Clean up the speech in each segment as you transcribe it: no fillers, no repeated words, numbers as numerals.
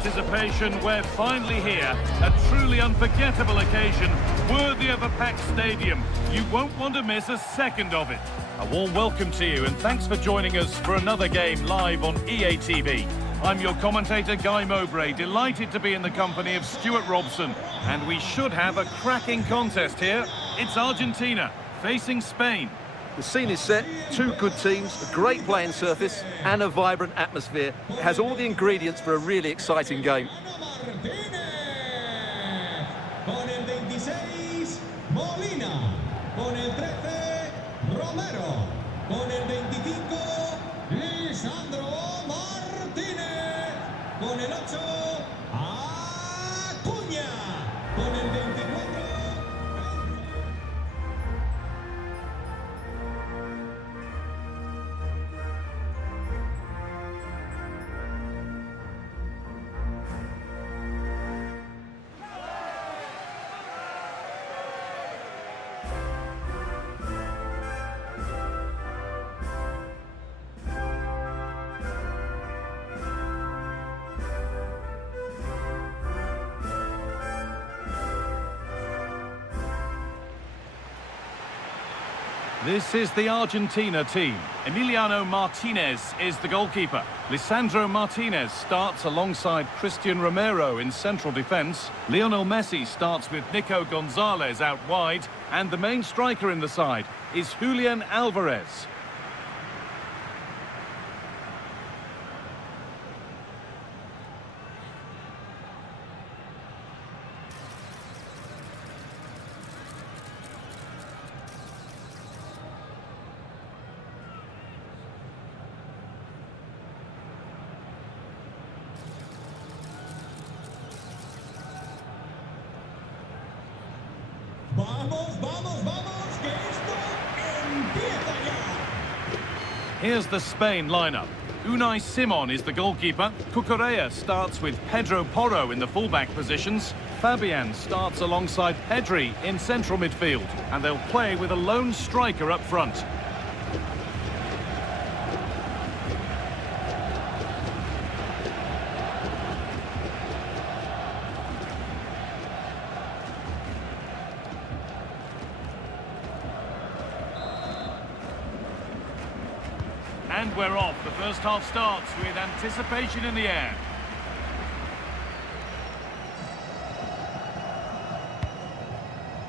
anticipation, we're finally here. A truly unforgettable occasion, worthy of a packed stadium. You won't want to miss a second of it. A warm welcome to you and thanks for joining us for another game live on EA TV. I'm your commentator, Guy Mowbray, delighted to be in the company of Stuart Robson. And we should have a cracking contest here. It's Argentina facing Spain. The scene is set, two good teams, a great playing surface and a vibrant atmosphere. It has all the ingredients for a really exciting game. Con el 26, Molina. Con el 13, Romero. Con el 25, Lisandro Martínez. Con el 8, Acuña. Con el 24... This is the Argentina team. Emiliano Martinez is the goalkeeper. Lisandro Martinez starts alongside Christian Romero in central defence. Lionel Messi starts with Nico Gonzalez out wide. And the main striker in the side is Julian Alvarez. Vamos, vamos, vamos, que esto empieza ya. Here's the Spain lineup. Unai Simon is the goalkeeper. Cucurella starts with Pedro Porro in the fullback positions. Fabian starts alongside Pedri in central midfield. And they'll play with a lone striker up front. And we're off. The first half starts with anticipation in the air.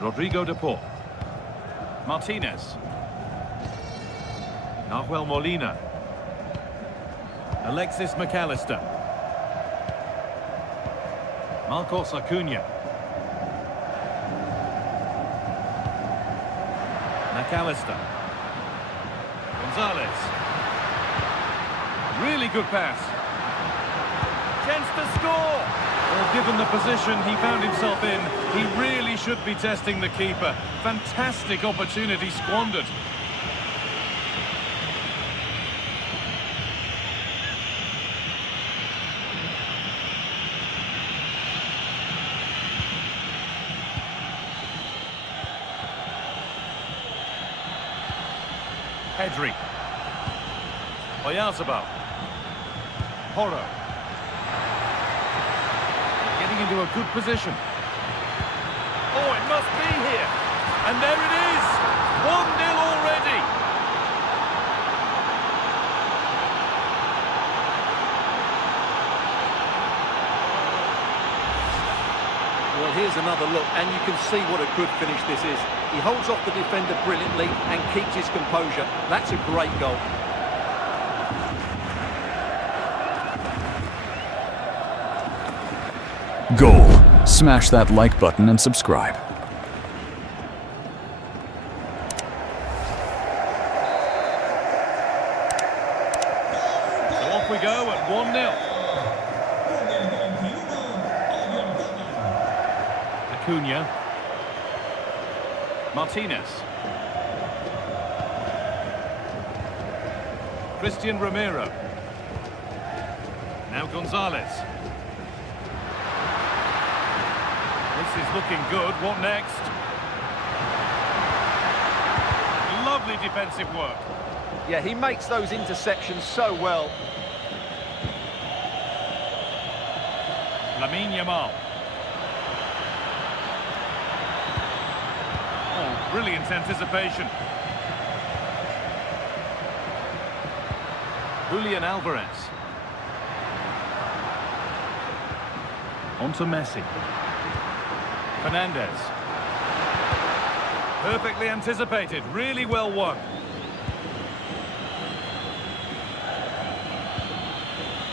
Rodrigo de Paul. Martinez. Nahuel Molina. Alexis McAllister. Marcos Acuña. McAllister. Gonzalez. Really good pass. Chance to score. Well, given the position he found himself in, he really should be testing the keeper. Fantastic opportunity squandered. Pedri. Oyarzabal. Porro. Getting into a good position. Oh, it must be here. And there it is. 1-0 already. Well, here's another look, and you can see what a good finish this is. He holds off the defender brilliantly and keeps his composure. That's a great goal. Goal. Smash that like button and subscribe. So off we go at 1-0. Acuña. Martinez. Christian Romero. Now Gonzalez. This is looking good. What next? Lovely defensive work. Yeah, he makes those interceptions so well. Lamine Yamal. Oh, brilliant anticipation. Julian Alvarez. On to Messi. Fernandez. Perfectly anticipated, really well won.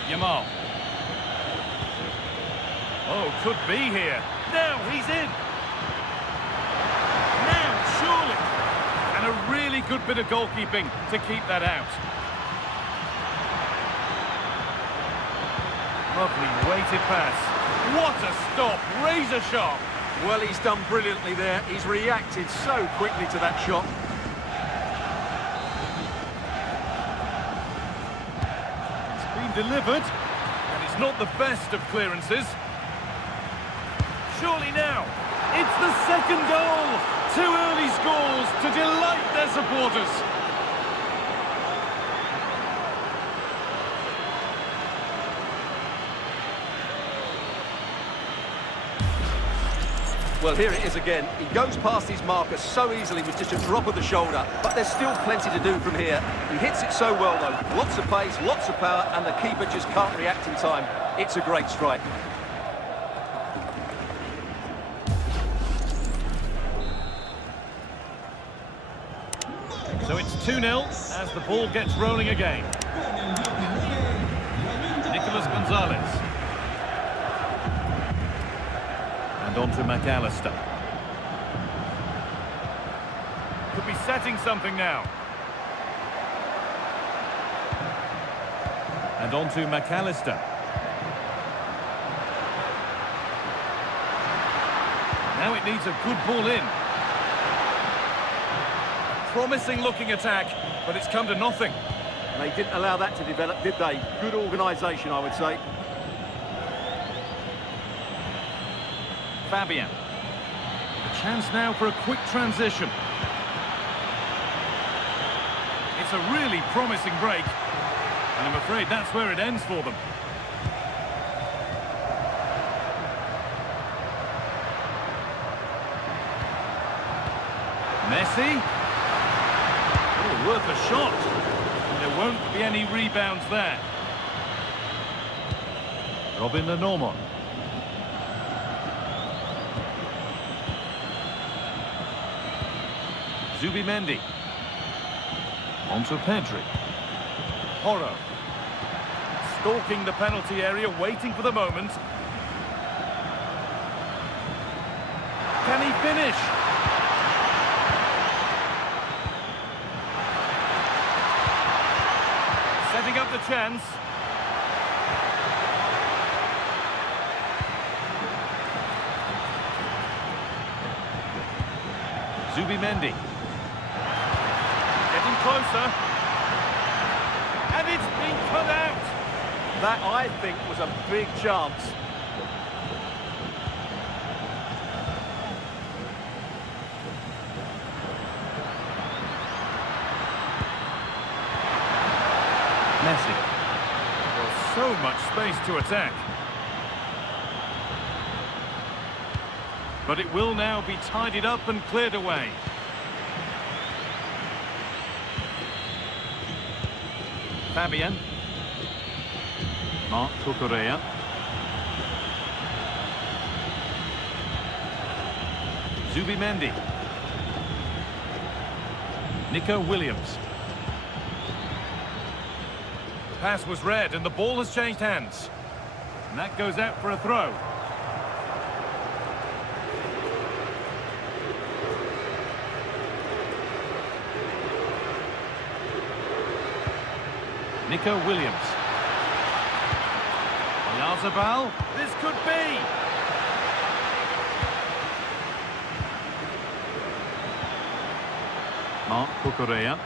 Yamal. Oh, could be here. Now he's in. Now, surely. And a really good bit of goalkeeping to keep that out. Lovely weighted pass. What a stop, razor sharp. Well, he's done brilliantly there. He's reacted so quickly to that shot. It's been delivered, and it's not the best of clearances. Surely now, it's the second goal. 2 early scores to delight their supporters. Well, here it is again. He goes past his marker so easily with just a drop of the shoulder, but there's still plenty to do from here. He hits it so well, though. Lots of pace, lots of power, and the keeper just can't react in time. It's a great strike. So it's 2-0 as the ball gets rolling again. Nicolas Gonzalez. And on to McAllister. Could be setting something now. And on to McAllister. Now it needs a good ball in. A promising looking attack, but it's come to nothing. They didn't allow that to develop, did they? Good organisation, I would say. Fabian. A chance now for a quick transition. It's a really promising break, and I'm afraid that's where it ends for them. Messi. Oh, worth a shot. And there won't be any rebounds there. Robin Lenormand. Zubimendi. On to Pedri. Porro. Stalking the penalty area, waiting for the moment. Can he finish? Setting up the chance. Zubimendi. Getting closer. And it's been cut out. That, I think, was a big chance. Messi. Well, so much space to attack. But it will now be tidied up and cleared away. Fabian. Marc Cucurella. Zubimendi. Nico Williams. Pass was read and the ball has changed hands. And that goes out for a throw. Nico Williams. Yazabal, this could be. Marc Cucurella.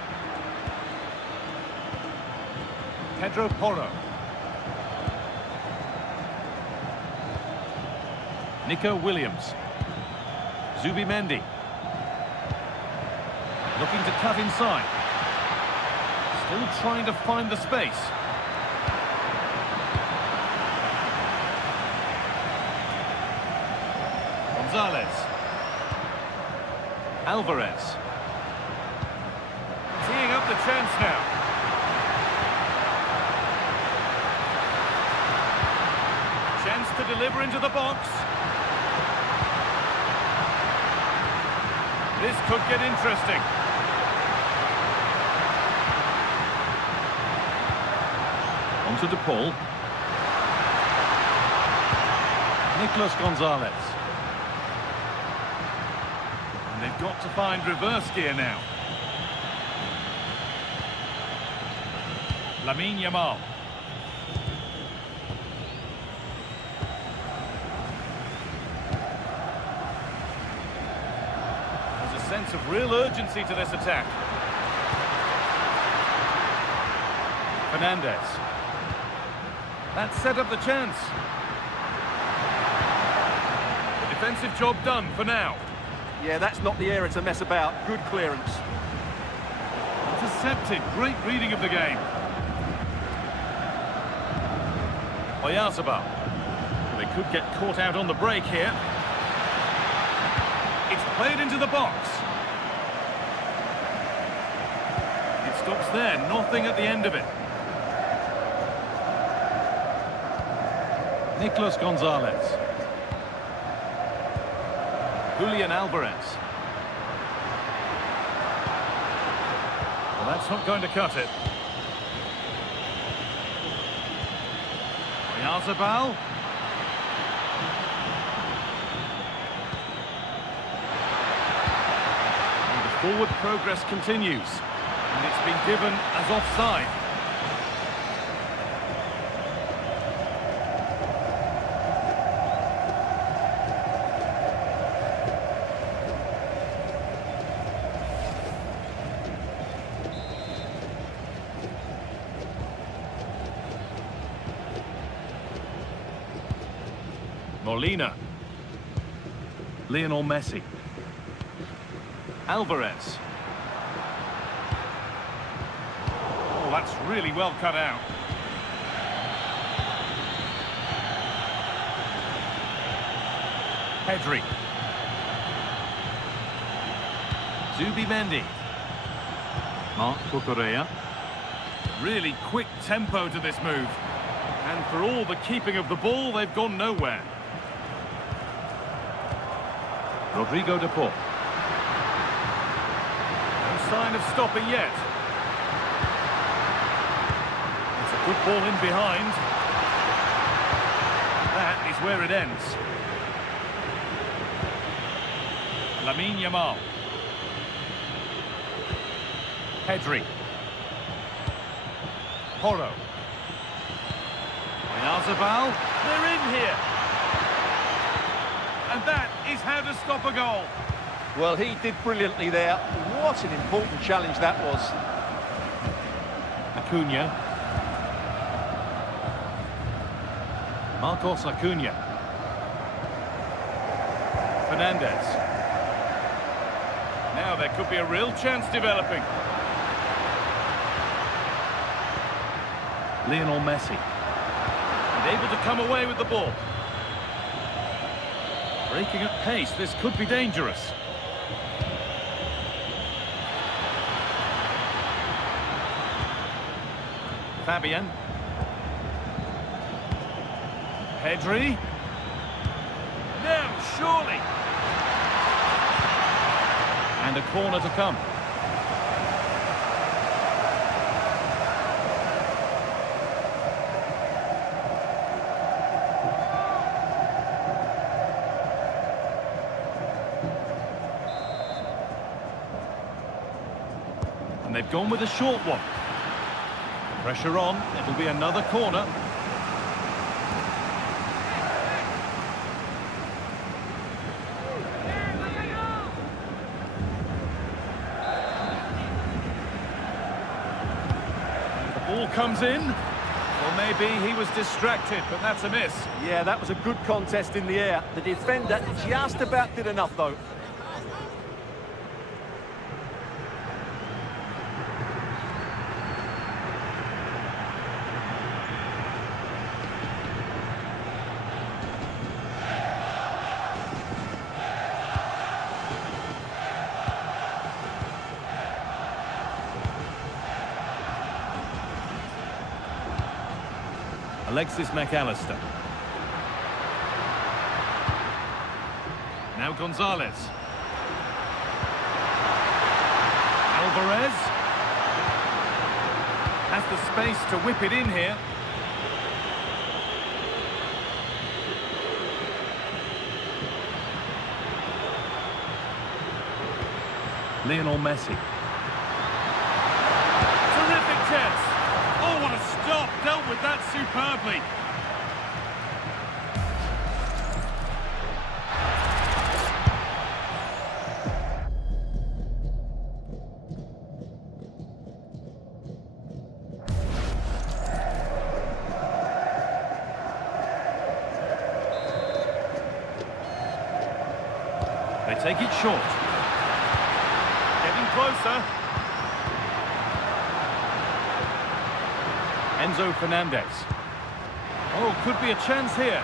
Pedro Porro. Nico Williams. Zubimendi. Looking to cut inside. Still trying to find the space. Gonzalez. Alvarez. Teeing up the chance now. Chance to deliver into the box. This could get interesting. Onto De Paul. Nicolas Gonzalez. And they've got to find reverse gear now. Lamine Yamal. There's a sense of real urgency to this attack. Fernandez. That set up the chance. The defensive job done for now. Yeah, that's not the area to mess about. Good clearance. Intercepted. Great reading of the game. Oyarzabal. They could get caught out on the break here. It's played into the box. It stops there. Nothing at the end of it. Nicolas Gonzalez. Julian Alvarez. Well, that's not going to cut it. Oyarzabal. And the forward progress continues. And it's been given as offside. Molina. Lionel Messi. Alvarez. Oh, that's really well cut out. Pedri. Zubimendi. Marc Cucurella. Really quick tempo to this move. And for all the keeping of the ball, they've gone nowhere. Rodrigo De Paul. No sign of stopping yet. It's a good ball in behind. That is where it ends. Lamine Yamal. Pedri. Porro. Oyarzabal. They're in here. And that is how to stop a goal. Well, he did brilliantly there. What an important challenge that was. Acuna. Marcos Acuna. Fernandez. Now there could be a real chance developing. Lionel Messi. And able to come away with the ball. Breaking at pace, this could be dangerous. Fabian. Pedri. No, surely. And a corner to come. And they've gone with a short one. Pressure on, it'll be another corner. The ball comes in. Well, maybe he was distracted, but that's a miss. Yeah, that was a good contest in the air. The defender just about did enough, though. Alexis McAllister. Now Gonzalez. Alvarez. Has the space to whip it in here. Lionel Messi. Terrific chance. Oh, what a stop. Dealt with that superbly. They take it short. Getting closer. Enzo Fernandez. Oh, could be a chance here.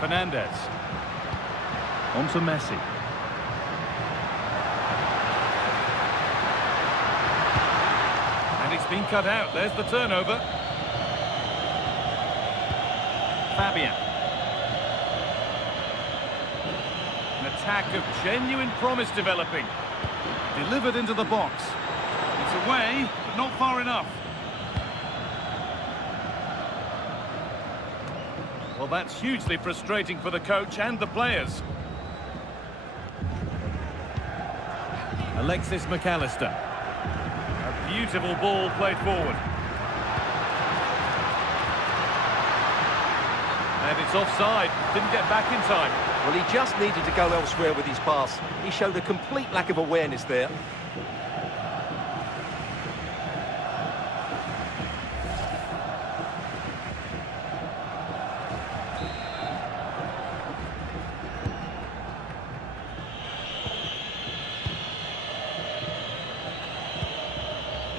Fernandez. On to Messi. And it's been cut out. There's the turnover. Fabian. An attack of genuine promise developing. Delivered into the box. It's away, but not far enough. Well, that's hugely frustrating for the coach and the players. Alexis McAllister. A beautiful ball played forward. And it's offside. Didn't get back in time. Well, he just needed to go elsewhere with his pass. He showed a complete lack of awareness there.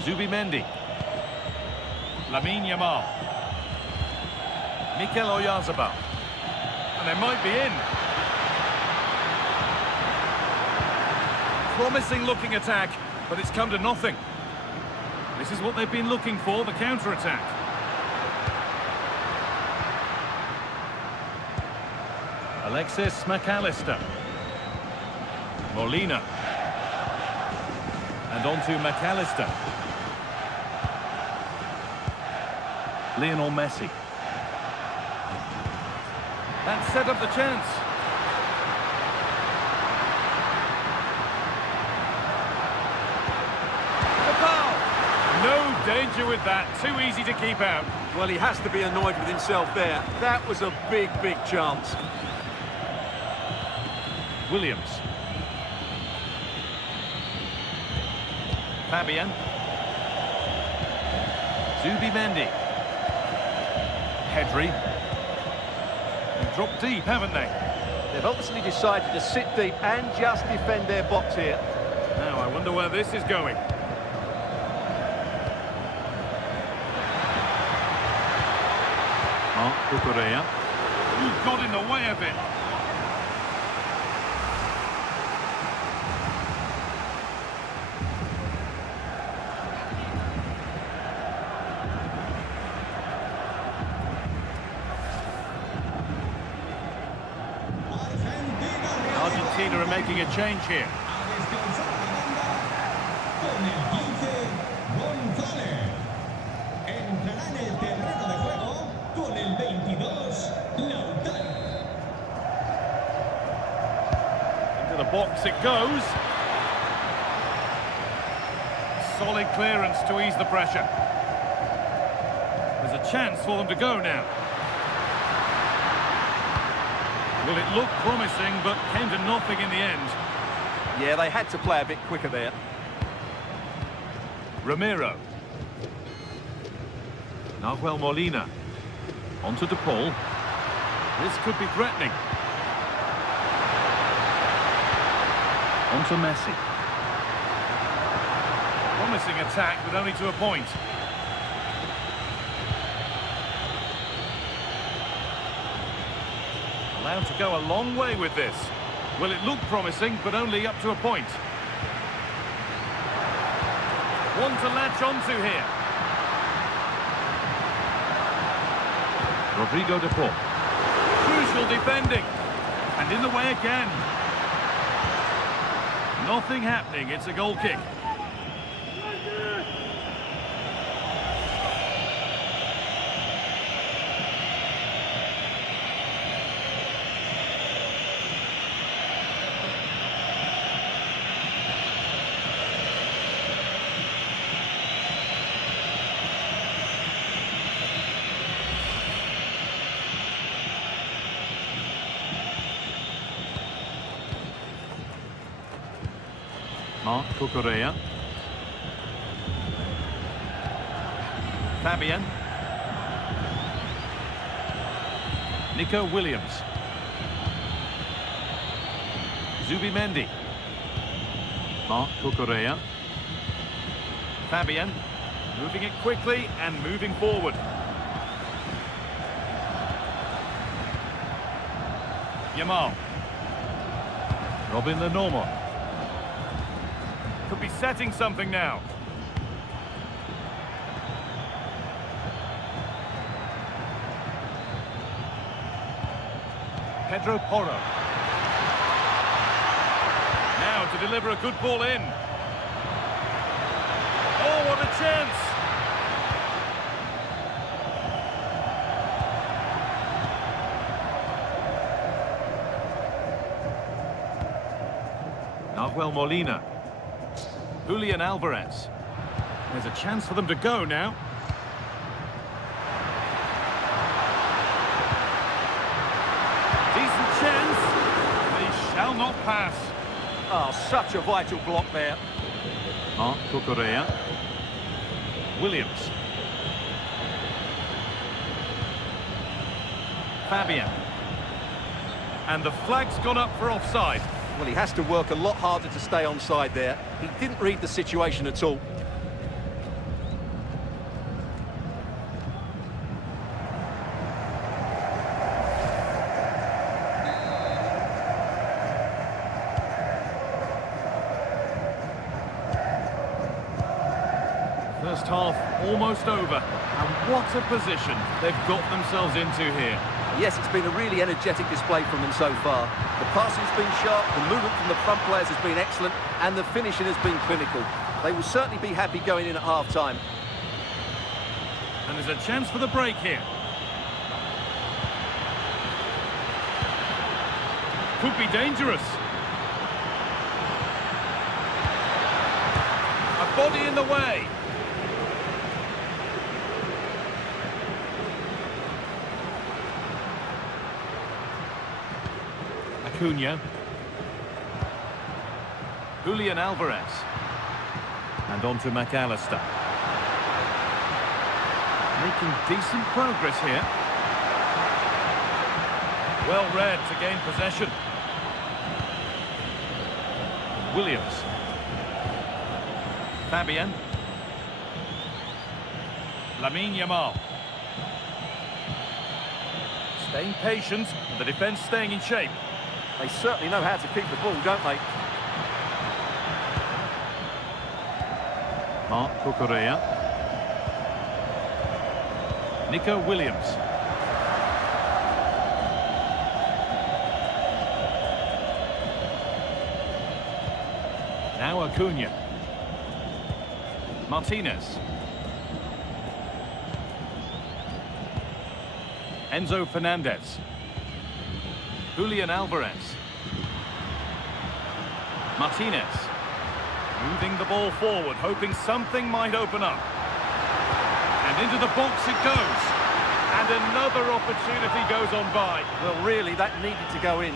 Zubimendi. Lamine Yamal. Mikel Oyarzabal. And they might be in. Promising looking attack, but it's come to nothing. This is what they've been looking for, the counter-attack. Alexis McAllister. Molina. And on to McAllister. Lionel Messi. That set up the chance. The foul! No danger with that. Too easy to keep out. Well, he has to be annoyed with himself there. That was a big, big chance. Williams. Fabian. Zubimendi. Pedri. They've dropped deep, haven't they? They've obviously decided to sit deep and just defend their box here. Now, I wonder where this is going. Cucurella. Who got in the way of it? Argentina are making a change here. Con el 15, González. Entrará en el terreno de juego con el 22, Lautaro. Into the box it goes. Solid clearance to ease the pressure. There's a chance for them to go now. Well, it looked promising, but came to nothing in the end. Yeah, they had to play a bit quicker there. Ramiro. Nahuel Molina. On to De Paul. This could be threatening. On to Messi. Promising attack, but only to a point. Allowed to go a long way with this. Well, it looked promising, but only up to a point. One to latch onto here. Rodrigo de Paul. Crucial defending. And in the way again. Nothing happening, it's a goal kick. Marco Correa. Fabian. Nico Williams. Zubimendi. Marco Correa. Fabian. Moving it quickly and moving forward. Yamal. Robin Lenormand. Could be setting something now. Pedro Porro. Now to deliver a good ball in. Oh, what a chance! Nahuel Molina. Julian Alvarez. There's a chance for them to go now. Decent chance. They shall not pass. Oh, such a vital block there. Marco Correa. Williams. Fabian. And the flag's gone up for offside. Well, he has to work a lot harder to stay onside there. He didn't read the situation at all. First half almost over. And what a position they've got themselves into here. Yes, it's been a really energetic display from them so far. The passing's been sharp, the movement from the front players has been excellent, and the finishing has been clinical. They will certainly be happy going in at half-time. And there's a chance for the break here. Could be dangerous. A body in the way. Acuna. Julian Alvarez. And on to McAllister. Making decent progress here. Well read to gain possession. Williams. Fabian. Lamine Yamal. Staying patient, the defence staying in shape. They certainly know how to keep the ball, don't they? Marco Correa. Nico Williams. Now Acuna. Martinez. Enzo Fernandez. Julian Alvarez. Martinez. Moving the ball forward, hoping something might open up. And into the box it goes. And another opportunity goes on by. Well, really, that needed to go in.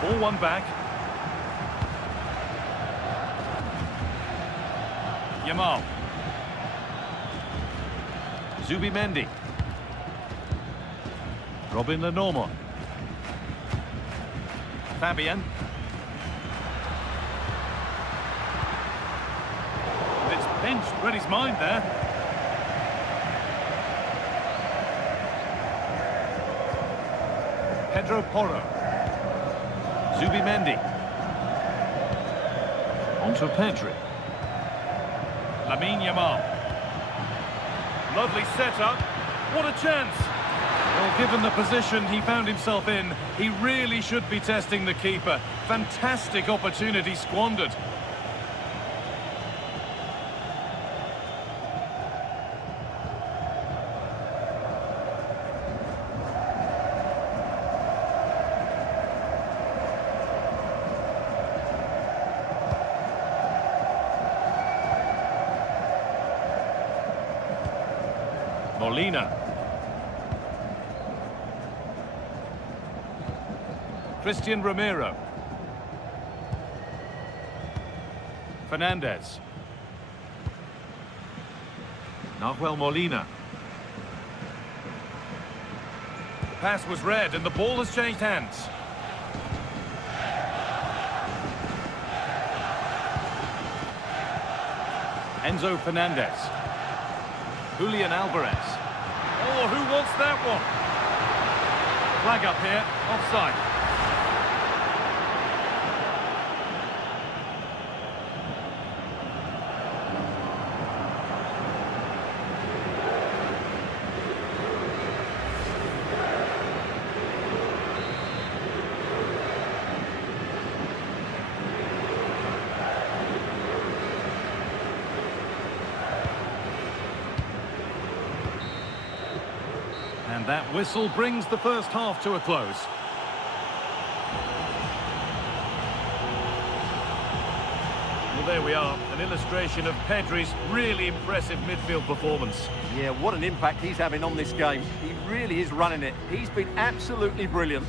Ball one back. Yamal. Zubimendi. Robin Lenormand. Fabian. And it's pinched, read his mind there. Pedro Porro. Zubimendi. On to Pedri. Lamine Yamal. Lovely setup. What a chance! Well, given the position he found himself in, he really should be testing the keeper. Fantastic opportunity squandered. Molina. Christian Romero. Fernandez. Nahuel Molina. The pass was read and the ball has changed hands. Enzo Fernandez. Julian Alvarez. Oh, who wants that one? Flag up here, offside. And that whistle brings the first half to a close. Well, there we are, an illustration of Pedri's really impressive midfield performance. Yeah, what an impact he's having on this game. He really is running it. He's been absolutely brilliant.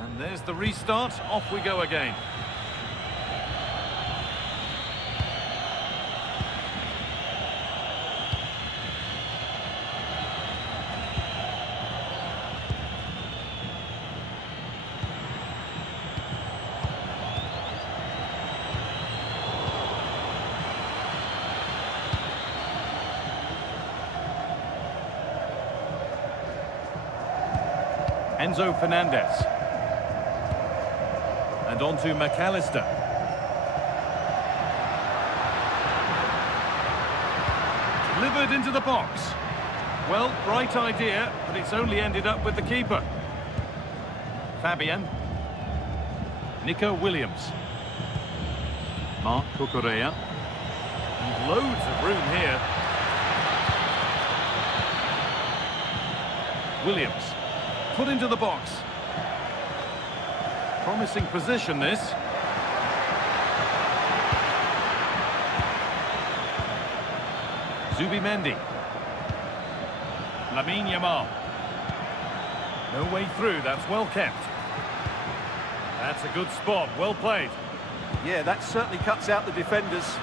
And there's the restart. Off we go again. Enzo Fernandez. And on to McAllister. Delivered into the box. Well, right idea, but it's only ended up with the keeper. Fabian. Nico Williams. Marc Cucurella. And loads of room here. Williams. Put into the box. Promising position, this. Zubimendi. Lamine Yamal. No way through, that's well kept. That's a good spot, well played. Yeah, that certainly cuts out the defenders.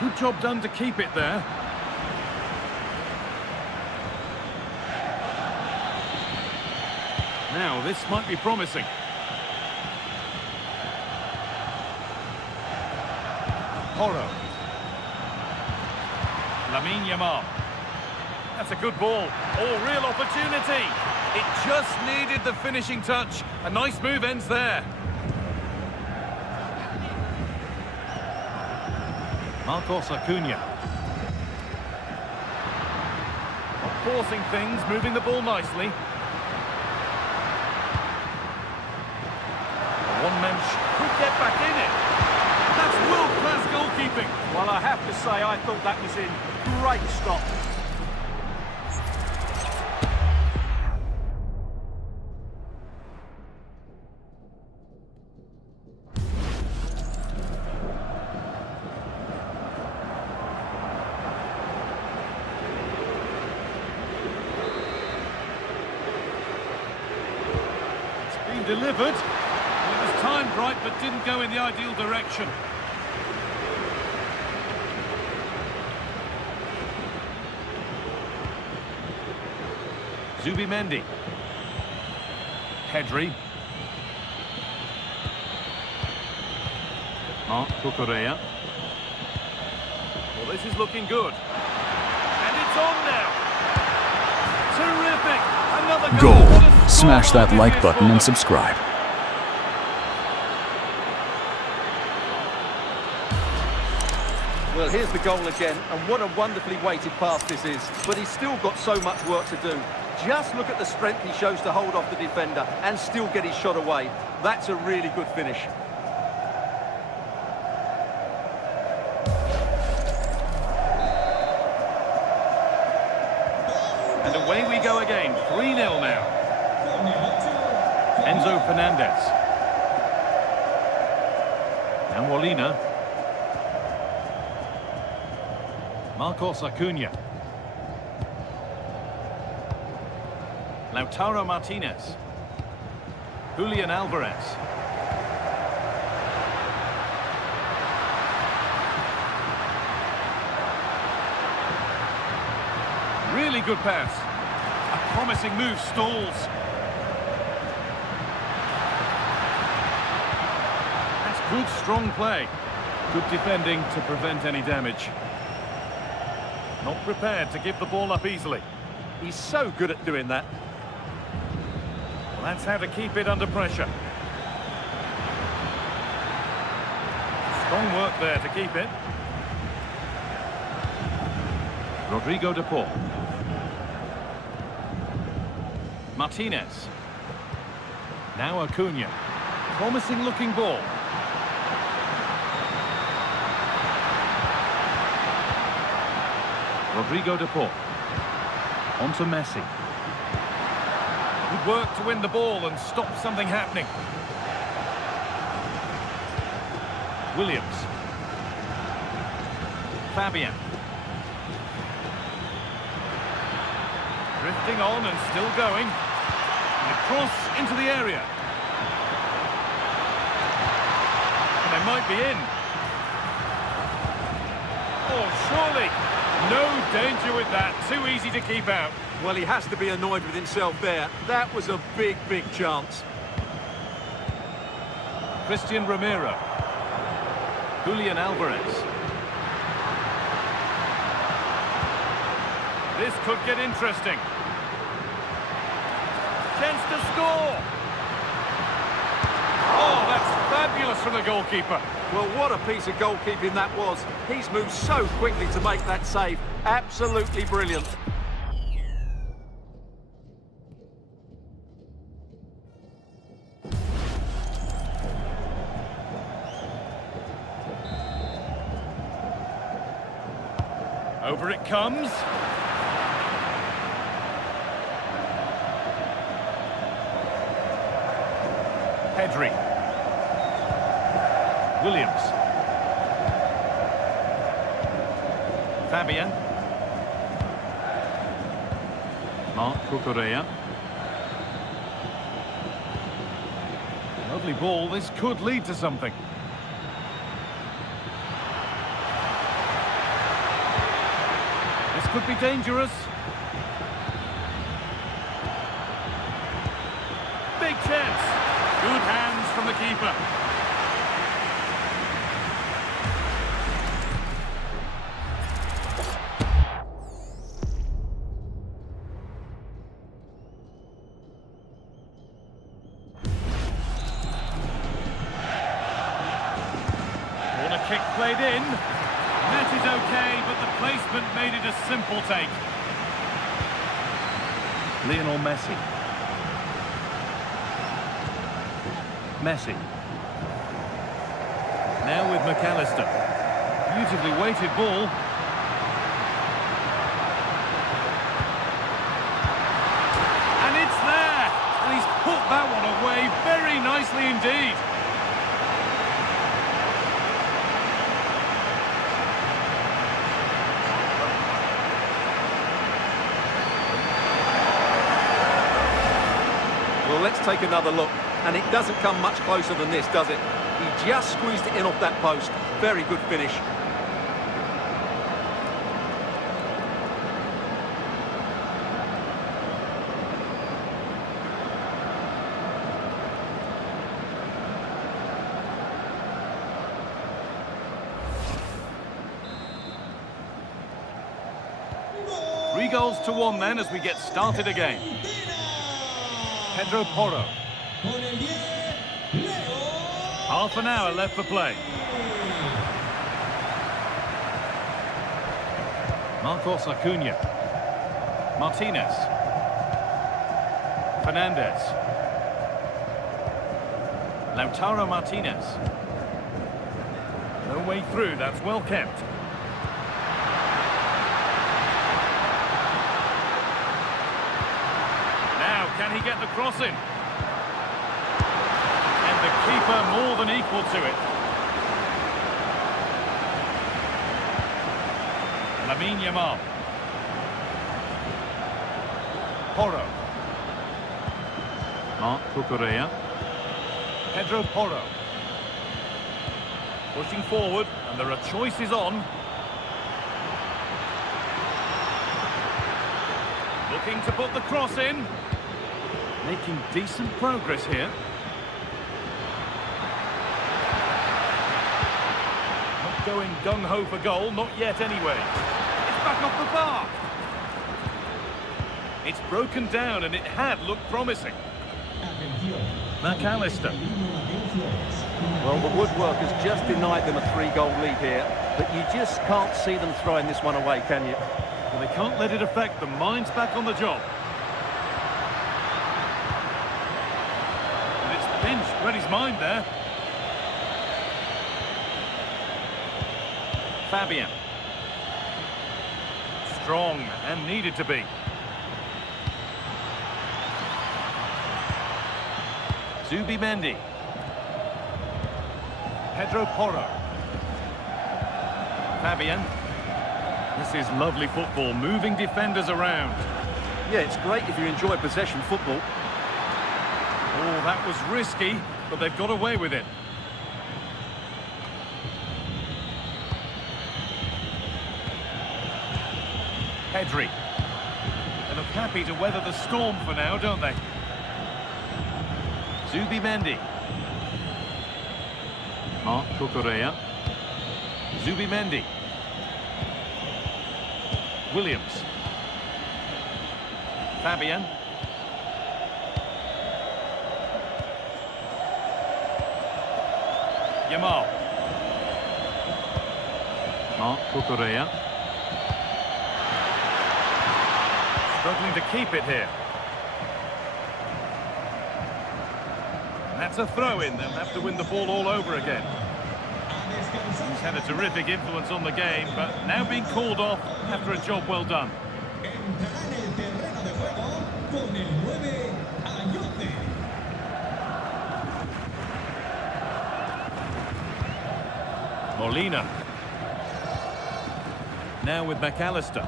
Good job done to keep it there. Now, this might be promising. Porro. Lamine Yamal. That's a good ball. Oh, real opportunity. It just needed the finishing touch. A nice move ends there. Marcos Acuna. Forcing things, moving the ball nicely. One mensch could get back in it. That's world-class goalkeeping. Well, I have to say, I thought that was in. Great stop. delivered. It was timed right, but didn't go in the ideal direction. Zubimendi. Pedri. Marc Cucurella. Well, this is looking good. And it's on now. Terrific. Another goal. Goal. What a score Smash that line like it is button for and them. subscribe. Well, here's the goal again, and what a wonderfully weighted pass this is. But he's still got so much work to do. Just look at the strength he shows to hold off the defender and still get his shot away. That's a really good finish. And away we go again. 3-0 now. Con el 8, Enzo Fernandez. Now Molina. Marcos Acuna. Lautaro Martinez. Julian Alvarez. Really good pass. A promising move stalls. That's good, strong play. Good defending to prevent any damage. Not prepared to give the ball up easily. He's so good at doing that. Well, that's how to keep it under pressure. Strong work there to keep it. Rodrigo de Paul. Martinez. Now Acuna. Promising looking ball. Rodrigo de Paul. On to Messi. Good work to win the ball and stop something happening. Williams. Fabian. Drifting on and still going. And a cross into the area. And they might be in. Oh, surely. No danger with that. Too easy to keep out. Well, he has to be annoyed with himself there. That was a big, big chance. Christian Romero. Julian Alvarez. This could get interesting. Chance to score. Oh, that's fabulous from the goalkeeper. Well, what a piece of goalkeeping that was. He's moved so quickly to make that save. Absolutely brilliant. Over it comes. Pedri. Williams. Fabian. Marc Cucurella. Lovely ball. This could lead to something. This could be dangerous. Big chance. Good hands from the keeper. Corner kick played in. That is okay, but the placement made it a simple take. Lionel Messi. Messi. Now with McAllister. Beautifully weighted ball. And it's there! And he's put that one away very nicely indeed. Well, let's take another look. And it doesn't come much closer than this, does it? He just squeezed it in off that post. Very good finish. ¡Gol! 3-1 then as we get started again. Pedro Porro. Con el 10, Leo. Half an hour left for play. Marcos Acuna. Martinez. Fernandez. Lautaro Martinez. No way through, that's well kept. Now, can he get the cross in? And the keeper more than equal to it. Lamine Yamal. Porro. Marc Cucurella. Pedro Porro. Pushing forward, and there are choices on. Looking to put the cross in. Making decent progress here. Not going gung-ho for goal, not yet anyway. It's back off the bar. It's broken down and it had looked promising. McAllister. Well, the woodworkers just denied them a 3-goal lead here, but you just can't see them throwing this one away, can you? Well, they can't let it affect them. Mind's back on the job. And it's pinched, read his mind there. Fabian. Strong and needed to be. Zubimendi. Pedro Porro. Fabian. This is lovely football, moving defenders around. Yeah, it's great if you enjoy possession football. Oh, that was risky, but they've got away with it. Pedri. They look happy to weather the storm for now, don't they? Zubimendi. Marc Cucurella. Zubimendi. Williams. Fabian. Yamal. Marc Cucurella. Struggling to keep it here. That's a throw-in. They'll have to win the ball all over again. He's had a terrific influence on the game, but now being called off after a job well done. Molina. Now with McAllister.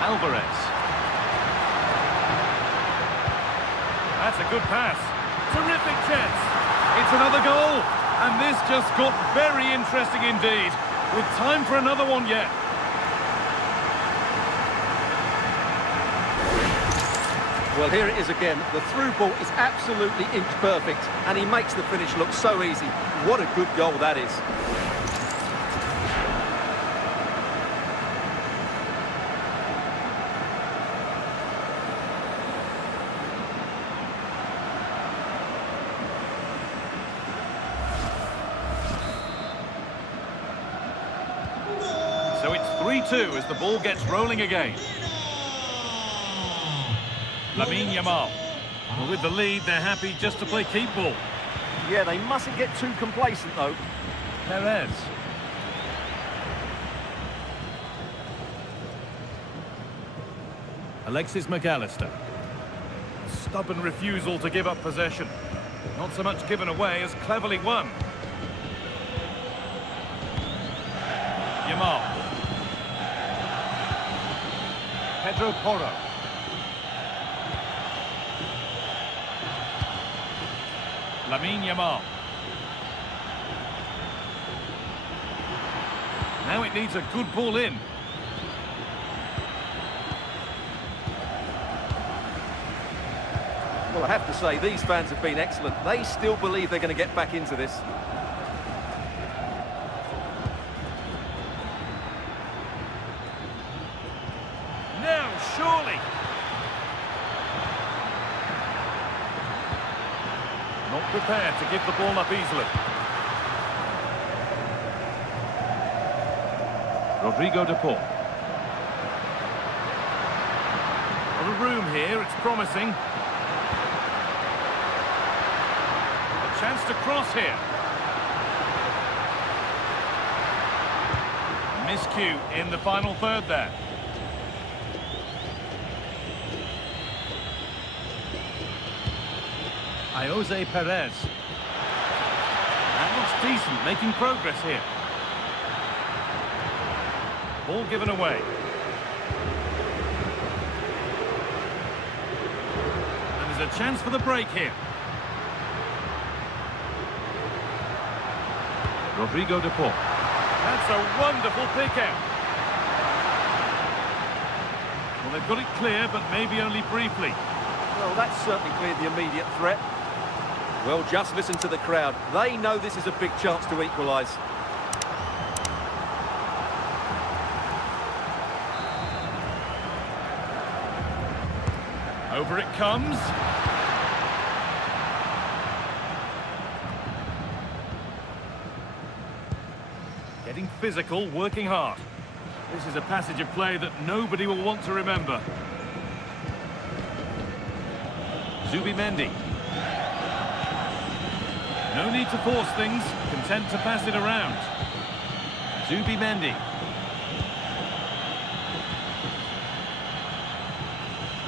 Alvarez. That's a good pass. Terrific chance. It's another goal. And this just got very interesting indeed. With time for another one yet. Well, here it is again. The through ball is absolutely inch perfect, and he makes the finish look so easy. What a good goal that is. So it's 3-2 as the ball gets rolling again. Lamine Yamal. Well, with the lead, they're happy just to play keep ball. Yeah, they mustn't get too complacent, though. Perez. Alexis McAllister. Stubborn refusal to give up possession. Not so much given away as cleverly won. Yamal. Pedro Porro. Lamine Yamal. Now it needs a good ball in. Well, I have to say, these fans have been excellent. They still believe they're going to get back into this. Now, surely. Not prepared to give the ball up easily. Rodrigo de Paul. Got a room here, it's promising. A chance to cross here. Miscue in the final third there. Jose Perez. That looks decent, making progress here. Ball given away. And there's a chance for the break here. Rodrigo de Paul. That's a wonderful pick out. Well, they've got it clear, but maybe only briefly. Well, that's certainly cleared the immediate threat. Well, just listen to the crowd. They know this is a big chance to equalise. Over it comes. Getting physical, working hard. This is a passage of play that nobody will want to remember. Zubimendi. No need to force things, content to pass it around. Zubimendi.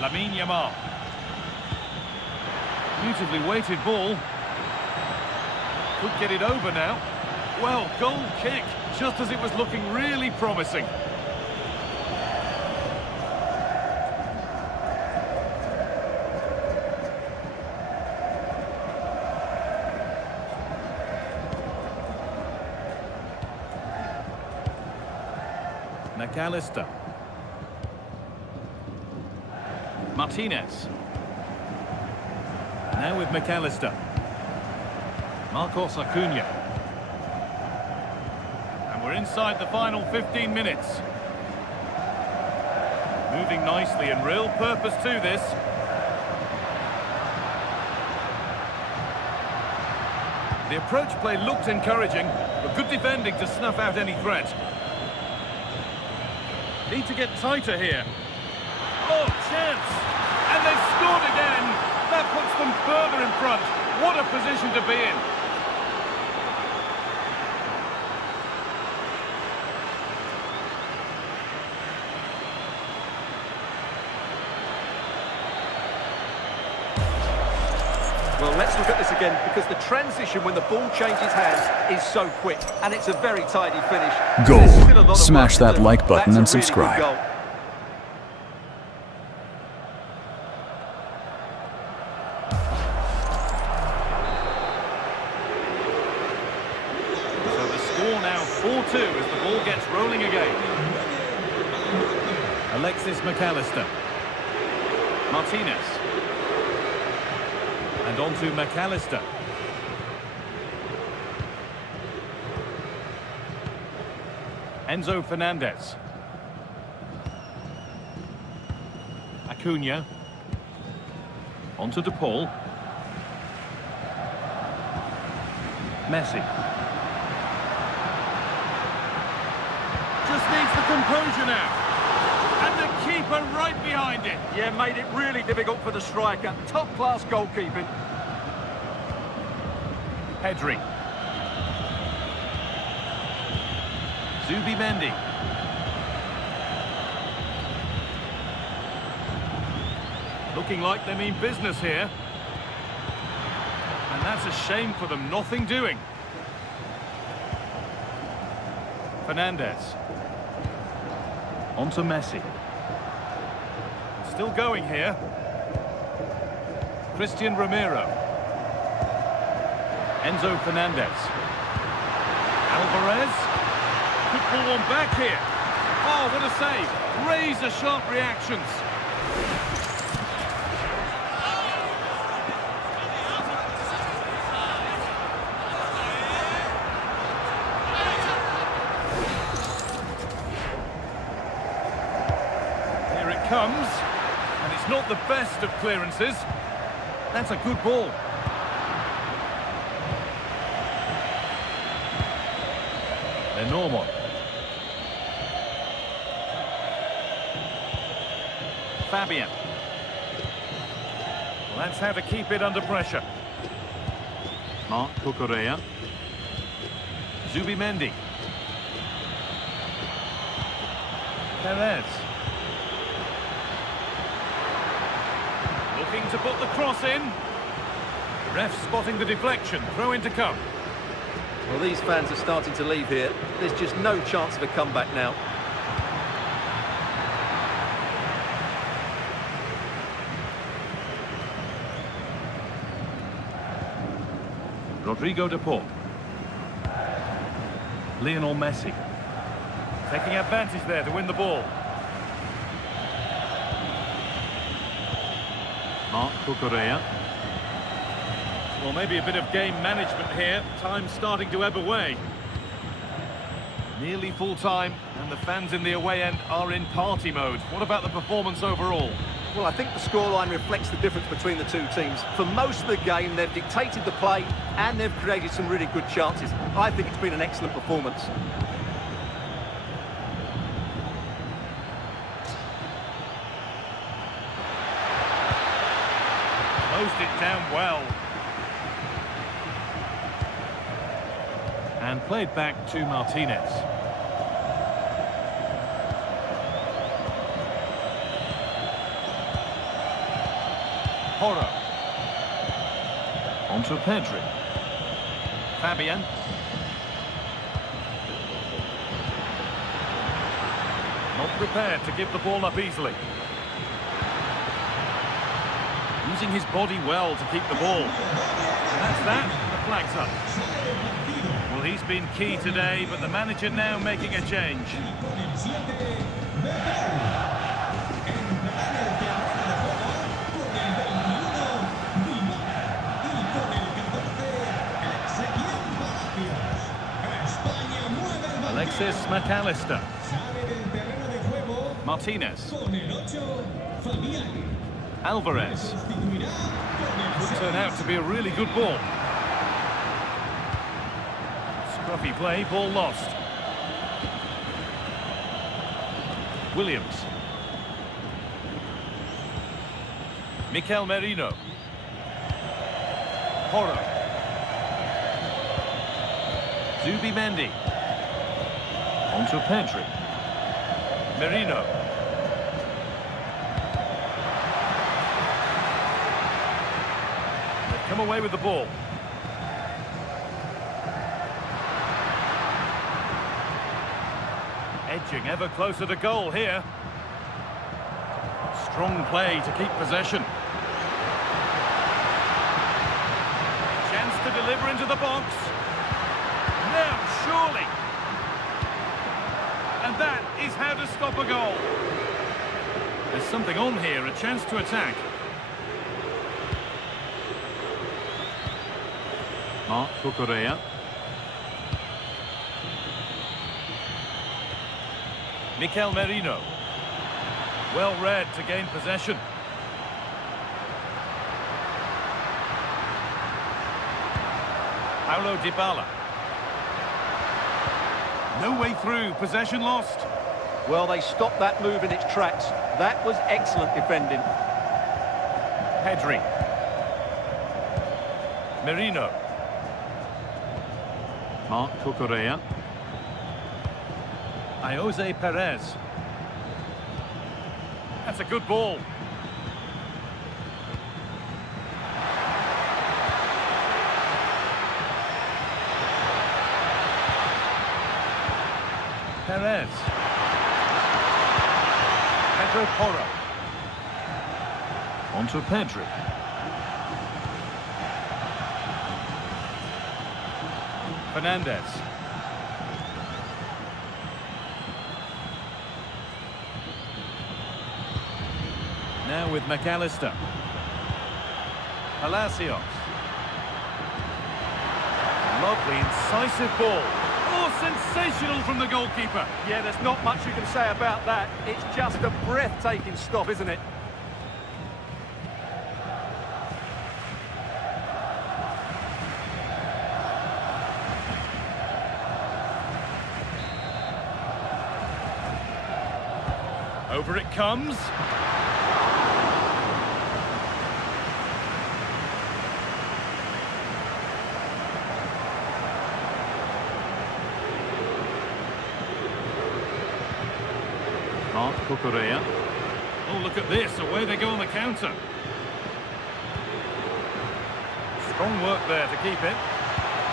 Lamine Yamal. Beautifully weighted ball. Could get it over now. Well, goal kick, just as it was looking really promising. McAllister. Martinez. Now with McAllister. Marcos Acuna. And we're inside the final 15 minutes. Moving nicely and real purpose to this. The approach play looked encouraging, but good defending to snuff out any threat. Need to get tighter here. Oh, chance! And they've scored again! That puts them further in front. What a position to be in. Well, let's look at this again, because the transition when the ball changes hands is so quick, and it's a very tidy finish. There's still a lot Goal. of Smash work to that do. like button and That's a really good subscribe. goal. So the score now 4-2 as the ball gets rolling again. Alexis McAllister. Martinez. And on to McAllister. Enzo Fernandez. Acuna. On to De Paul. Messi. Just needs the composure now. And the keeper right behind it. Yeah, made it really difficult for the striker. Top-class goalkeeping. Pedri. Zubimendi. Looking like they mean business here. And that's a shame for them, nothing doing. Fernandez. On to Messi. Still going here. Christian Romero. Enzo Fernandez. Alvarez. Could pull one back here. Oh, what a save. Razor-sharp reactions. Here it comes. And it's not the best of clearances. That's a good ball. Normal. Fabian. Well, that's how to keep it under pressure. Marc Cucurella. Zubimendi. Perez. Looking to put the cross in. Ref spotting the deflection. Throw in to come. Well, these fans are starting to leave here. There's just no chance of a comeback now. Rodrigo de Paul. Lionel Messi. Taking advantage there to win the ball. Marc Cucurella. Well, maybe a bit of game management here. Time starting to ebb away. Nearly full time, and the fans in the away end are in party mode. What about the performance overall? Well, I think the scoreline reflects the difference between the two teams. For most of the game, they've dictated the play, and they've created some really good chances. I think it's been an excellent performance. Closed it down well. And played back to Martinez. Porro. On to Pedri. Fabian. Not prepared to give the ball up easily. Using his body well to keep the ball. And that's that. The flag's up. Well, he's been key today, but the manager now making a change. Alexis McAllister. Martinez. Alvarez. Could turn out to be a really good ball. Scruffy play, ball lost. Williams. Mikel Merino. Porro. Zubimendi. On to Pedri. Merino. They've come away with the ball. Edging ever closer to goal here. Strong play to keep possession. Chance to deliver into the box. Now, surely. And that is how to stop a goal. There's something on here, a chance to attack. Marc Cucurella. Mikel Merino. Well read to gain possession. Paulo Dybala. No way through, possession lost. Well, they stopped that move in its tracks. That was excellent defending. Pedri. Merino. Marc Cucurella. Jose Perez. That's a good ball. Perez. Pedro Porro. On to Pedri. Fernandez. Now with McAllister. Palacios. Lovely, incisive ball. Oh, sensational from the goalkeeper. Yeah, there's not much you can say about that. It's just a breathtaking stop, isn't it? Over it comes. Mark Cucurella. Oh, look at this. Away they go on the counter. Strong work there to keep it.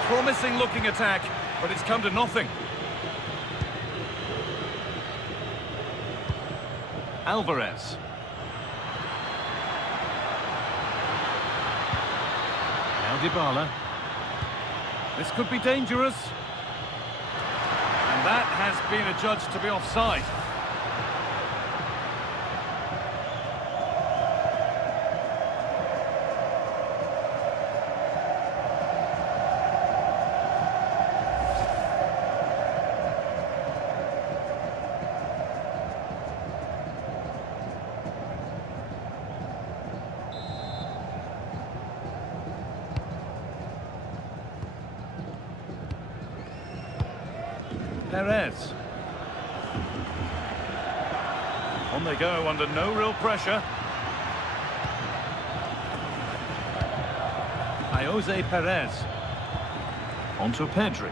Promising looking attack, but it's come to nothing. Alvarez. Now Dybala. This could be dangerous. And that has been adjudged to be offside. Perez. On they go under no real pressure. Jose Perez. On to Pedri.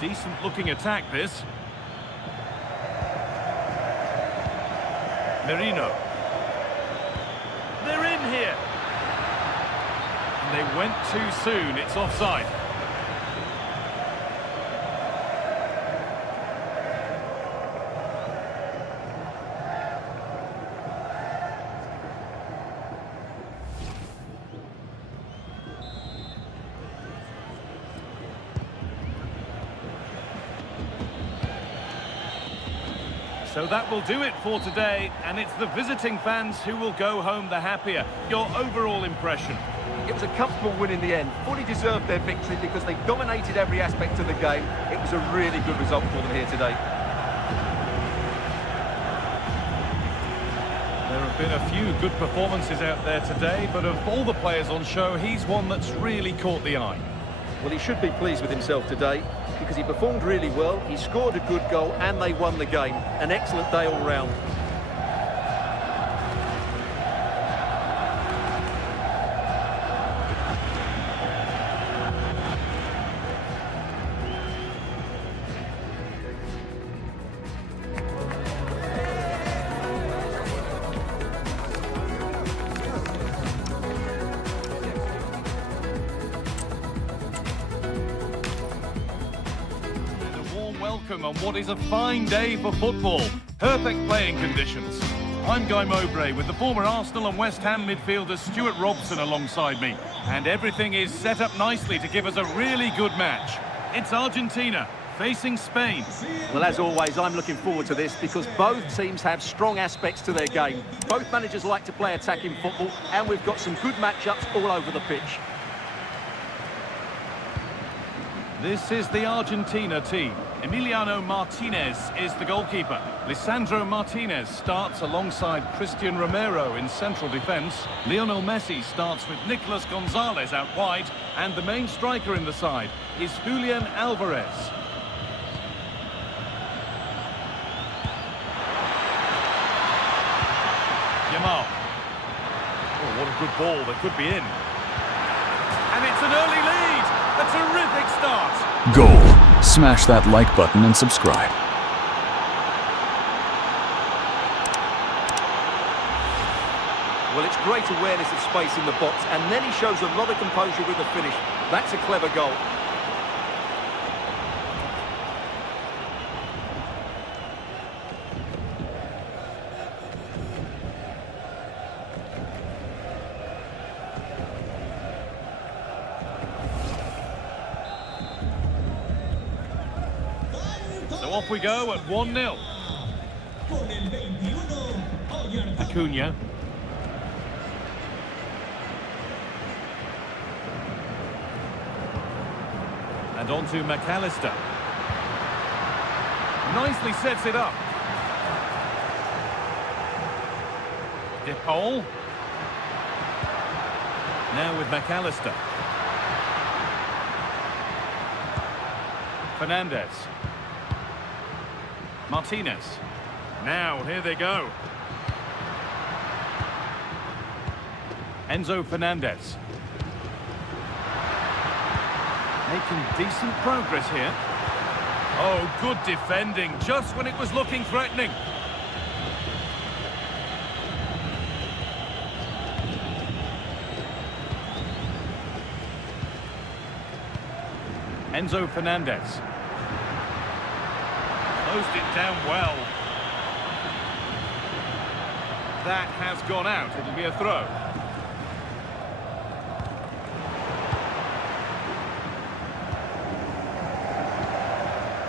Decent looking attack this. Merino. They're in here. And they went too soon. It's offside. So that will do it for today, and it's the visiting fans who will go home the happier. Your overall impression? It was a comfortable win in the end. Fully deserved their victory because they dominated every aspect of the game. It was a really good result for them here today. There have been a few good performances out there today, but of all the players on show, he's one that's really caught the eye. Well, he should be pleased with himself today because he performed really well, he scored a good goal and they won the game. An excellent day all round. Welcome on what is a fine day for football. Perfect playing conditions. I'm Guy Mowbray with the former Arsenal and West Ham midfielder Stuart Robson alongside me. And everything is set up nicely to give us a really good match. It's Argentina facing Spain. Well, as always, I'm looking forward to this because both teams have strong aspects to their game. Both managers like to play attacking football and we've got some good matchups all over the pitch. This is the Argentina team. Emiliano Martinez is the goalkeeper. Lisandro Martinez starts alongside Christian Romero in central defence. Lionel Messi starts with Nicolas Gonzalez out wide. And the main striker in the side is Julian Alvarez. Yamal. Oh, what a good ball. That could be in. And it's an early lead. A terrific start. Goal. Smash that like button and subscribe. Well, it's great awareness of space in the box, and then he shows a lot of composure with the finish. That's a clever goal. off we go at 1-0. Con el 21, Argentina. Acuna. And on to McAllister. Nicely sets it up. DePaul. Now with McAllister. Fernandez. Martinez. Now, here they go. Enzo Fernandez. Making decent progress here. Oh, good defending, just when it was looking threatening. Enzo Fernandez. Closed it down well. That has gone out. It'll be a throw.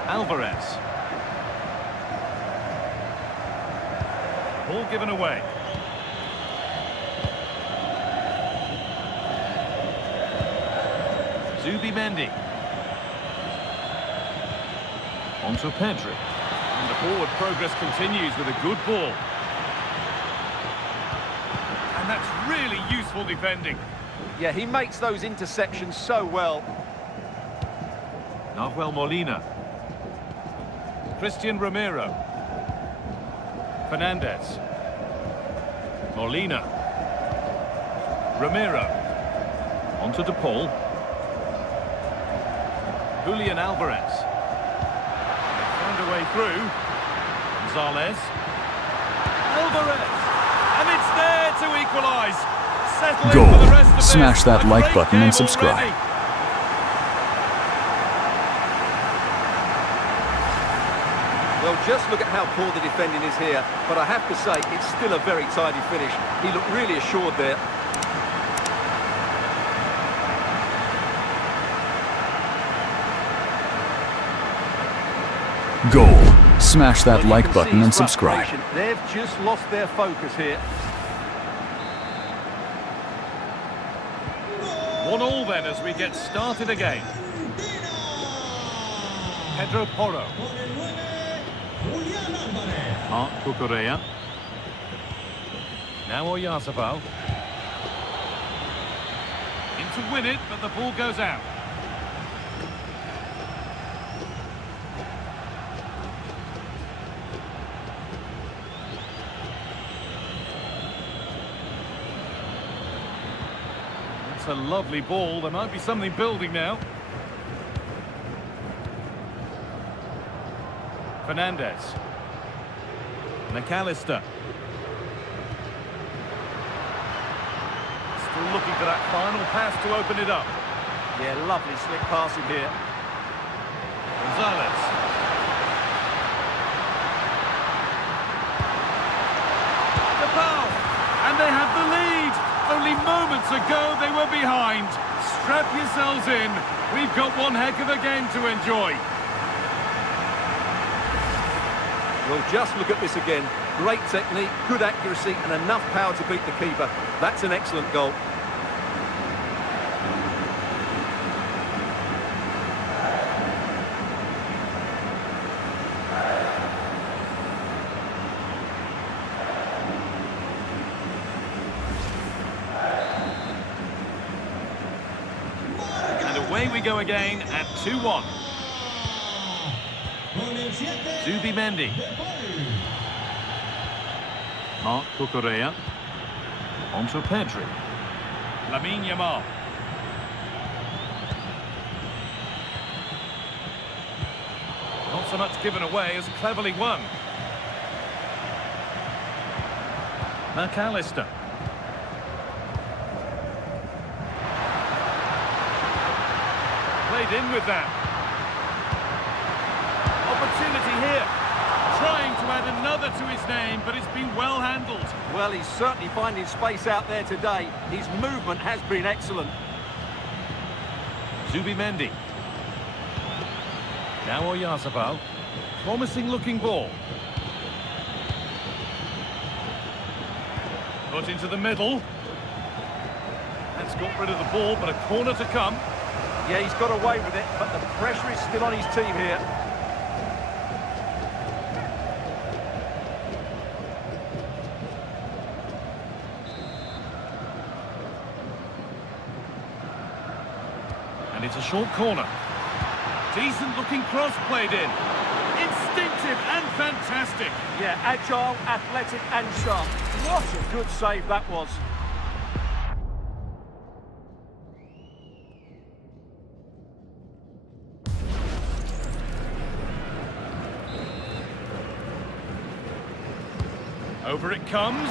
Alvarez. Ball given away. Zubimendi. On to Pedri. And the forward progress continues with a good ball. And that's really useful defending. Yeah, he makes those interceptions so well. Nahuel Molina. Christian Romero. Fernandez. Molina. Romero. On to DePaul. Julian Alvarez. Found a way through. Gonzalez. Alvarez. And it's there to equalise. Settling Goal. for the rest of this. Smash that A like great button and game subscribe. already. Well, just look at how poor the defending is here. But I have to say, it's still a very tidy finish. He looked really assured there. Goal. Smash that Well, you like can button see and his subscribe. frustration. They've just lost their focus here. 1-1 then as we get started again. Pedro Porro. Con el 9, Julián Álvarez. Marc Cucurella. Now Oyarzabal. In to win it, but the ball goes out. That's a lovely ball. There might be something building now. Fernandez. McAllister. Still looking for that final pass to open it up. Yeah, lovely slick passing here. Gonzalez. The foul! And they have the lead! Only moments ago they were behind. Strap yourselves in. We've got one heck of a game to enjoy. Well, just look at this again. Great technique, good accuracy, and enough power to beat the keeper. That's an excellent goal. And away we go again at 2-1. Con el 7, Zubimendi. DePaul. Marc Cucurella. On to Pedri. Lamine Yamal. Not so much given away as cleverly won. McAllister. Played in with that. Opportunity here. Trying to add another to his name, but it's been well handled. Well, he's certainly finding space out there today. His movement has been excellent. Zubimendi. Now Oyarzabal. Promising looking ball. Put into the middle. That's got rid of the ball, but a corner to come. Yeah, he's got away with it, but the pressure is still on his team here. And it's a short corner. Decent looking cross played in. Instinctive and fantastic. Yeah, agile, athletic and sharp. What a good save that was. Over it comes.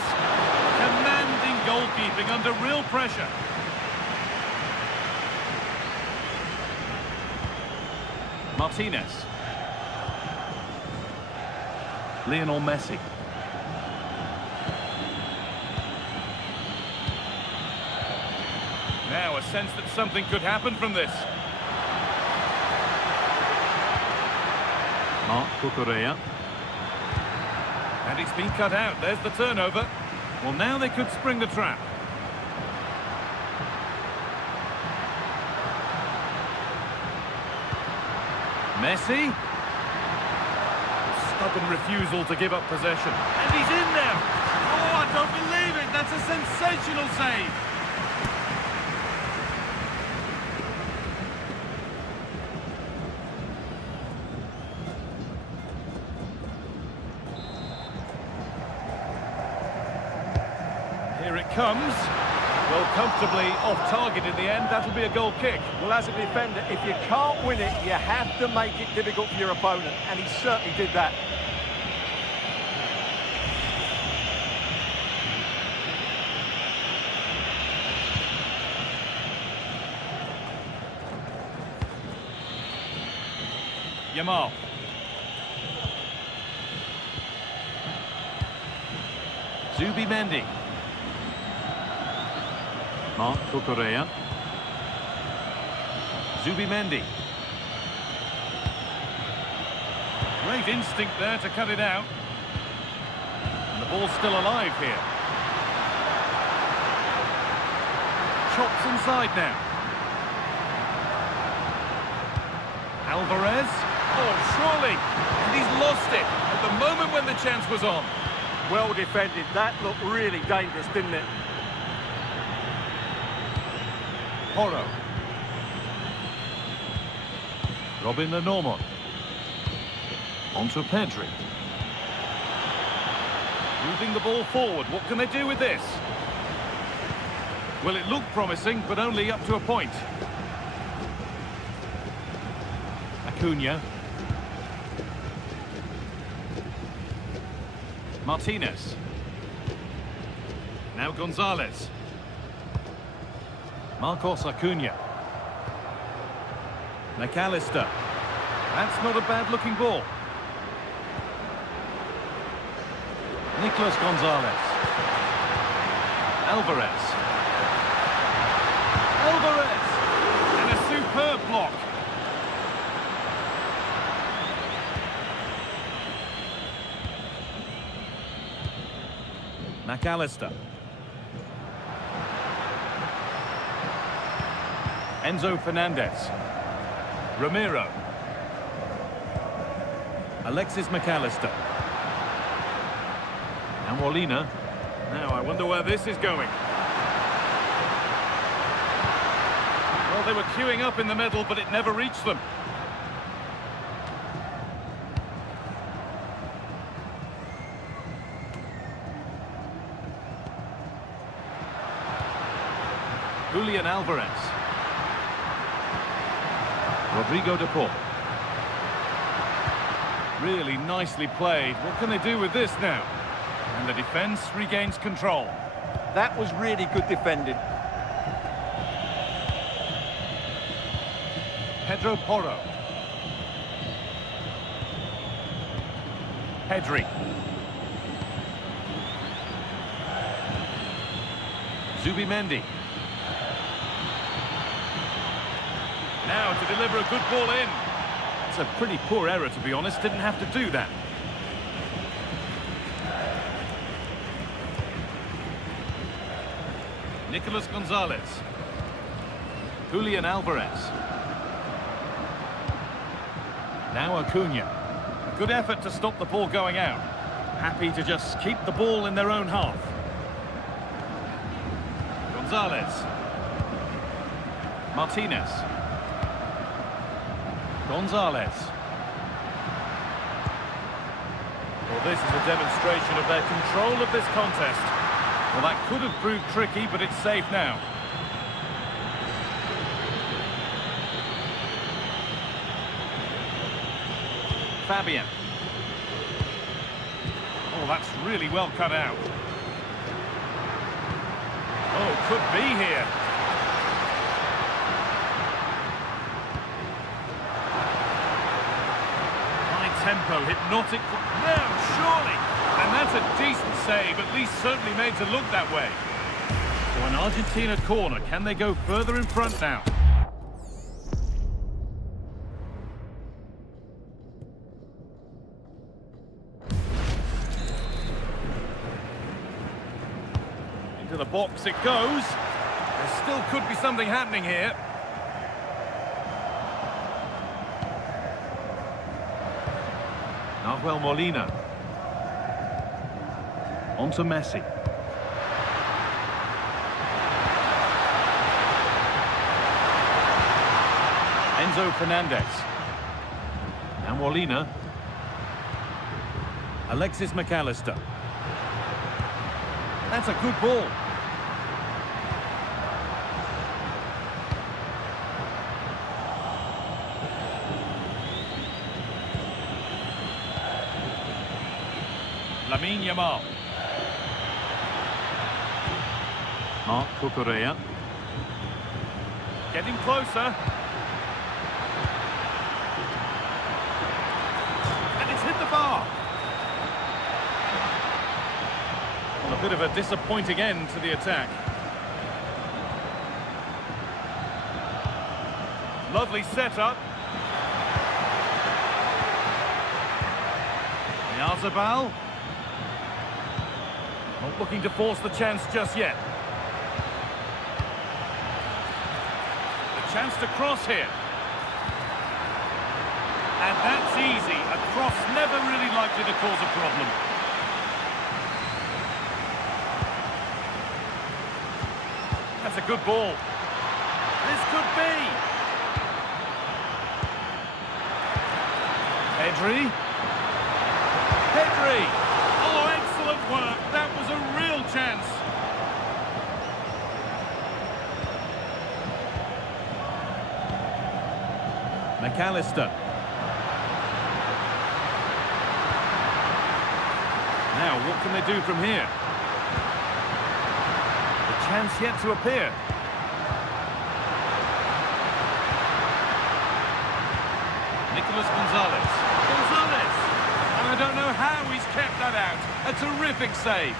Commanding goalkeeping under real pressure. Martinez. Lionel Messi. Now a sense that something could happen from this. Marc Cucurella. And it's been cut out. There's the turnover. Well, now they could spring the trap. Messi. Stubborn refusal to give up possession. And he's in now. Oh, I don't believe it. That's a sensational save. Here it comes. Well, comfortably off target in the end. That'll be a goal kick. Well, as a defender, if you can't win it, you have to make it difficult for your opponent, and he certainly did that. Yamal. Zubimendi. Marc Cucurella. Zubimendi. Great instinct there to cut it out. And the ball's still alive here. Chops inside now. Alvarez. Oh, surely. And he's lost it at the moment when the chance was on. Well defended. That looked really dangerous, didn't it? Porro. Robin Lenormand. On to Pedri. Moving the ball forward. What can they do with this? Well, it looked promising, but only up to a point. Acuna. Martinez. Now Gonzalez. Marcos Acuna. McAllister. That's not a bad-looking ball. Nicolas Gonzalez. Alvarez. Alvarez! And a superb block. McAllister. Enzo Fernandez. Ramiro. Alexis McAllister. Now Molina. Now I wonder where this is going. Well, they were queuing up in the middle, but it never reached them. Julian Alvarez. Rodrigo de Paul. Really nicely played. What can they do with this now? And the defence regains control. That was really good defending. Pedro Porro. Pedri. Zubimendi. Now to deliver a good ball in. That's a pretty poor error, to be honest. Didn't have to do that. Nicolas Gonzalez. Julian Alvarez. Now Acuna. A good effort to stop the ball going out. Happy to just keep the ball in their own half. Gonzalez. Martinez. Gonzalez. Well, this is a demonstration of their control of this contest. Well, that could have proved tricky, but it's safe now. Fabian. Oh, that's really well cut out. Oh, could be here. High tempo, hypnotic. No, surely. And that's a decent save, at least certainly made to look that way. So an Argentina corner. Can they go further in front now? Into the box it goes. There still could be something happening here. Nahuel Molina. On to Messi. Enzo Fernandez. Now Molina. Alexis McAllister. That's a good ball. Lamine Yamal. Marc Cucurella. Getting closer. And it's hit the bar. Well, a bit of a disappointing end to the attack. Lovely setup. Yamal. Not looking to force the chance just yet. Chance to cross here. And that's easy. A cross never really likely to cause a problem. That's a good ball. This could be. Pedri. Pedri. Oh, excellent work. That was a real chance. McAllister. Now, what can they do from here? The chance yet to appear. Nicolas Gonzalez. Gonzalez! And I don't know how he's kept that out. A terrific save.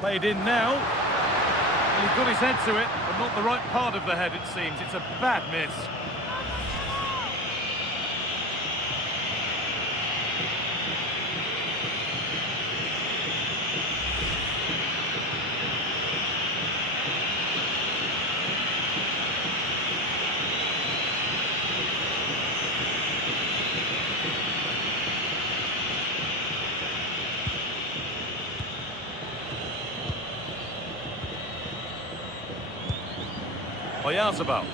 Played in now. Well, he got his head to it, but not the right part of the head, it seems. It's a bad miss. Yamal.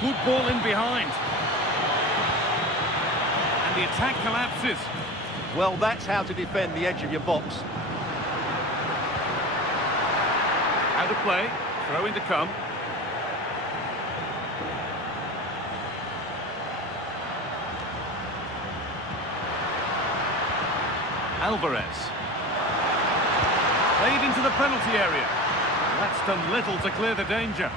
Good ball in behind. And the attack collapses. Well, that's how to defend the edge of your box. Out of play. Throw in to come. Alvarez. Played into the penalty area. That's done little to clear the danger.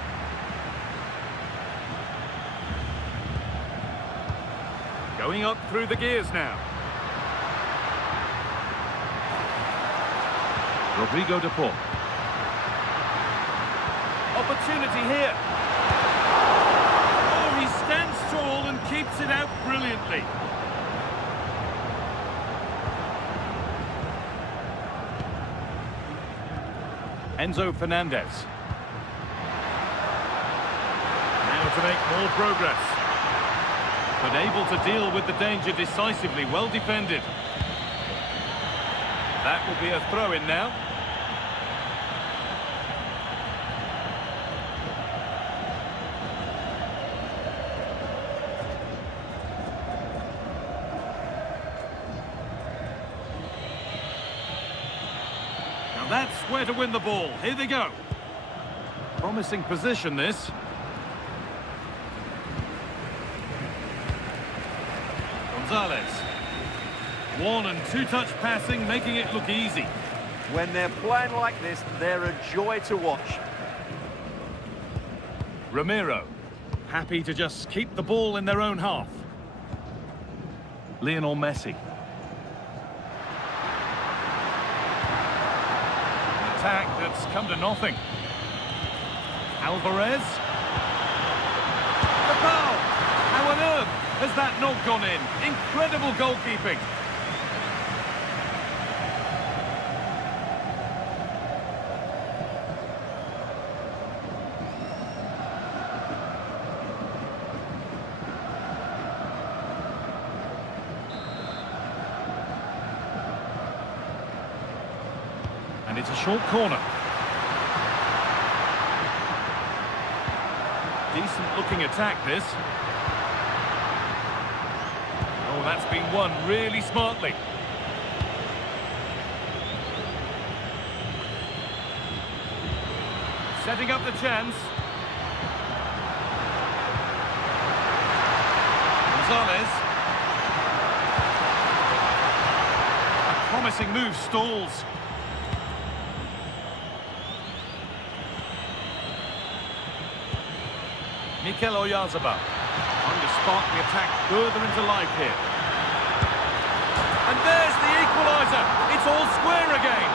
Going up through the gears now. Rodrigo de Paul. Opportunity here. Oh, he stands tall and keeps it out brilliantly. Enzo Fernandez. Now to make more progress. But able to deal with the danger decisively, well defended. That will be a throw-in now. Now that's where to win the ball. Here they go. Promising position, this. Gonzalez. One- and two-touch passing, making it look easy. When they're playing like this, they're a joy to watch. Ramiro. Happy to just keep the ball in their own half. Lionel Messi. An attack that's come to nothing. Alvarez. The foul! How on earth has that not gone in? Incredible goalkeeping. And it's a short corner. Decent looking attack, this. Oh, that's been won really smartly. Setting up the chance. Gonzalez. A promising move stalls. Mikel Oyarzabal trying to spark the attack further into life here. And there's the equaliser. It's all square again.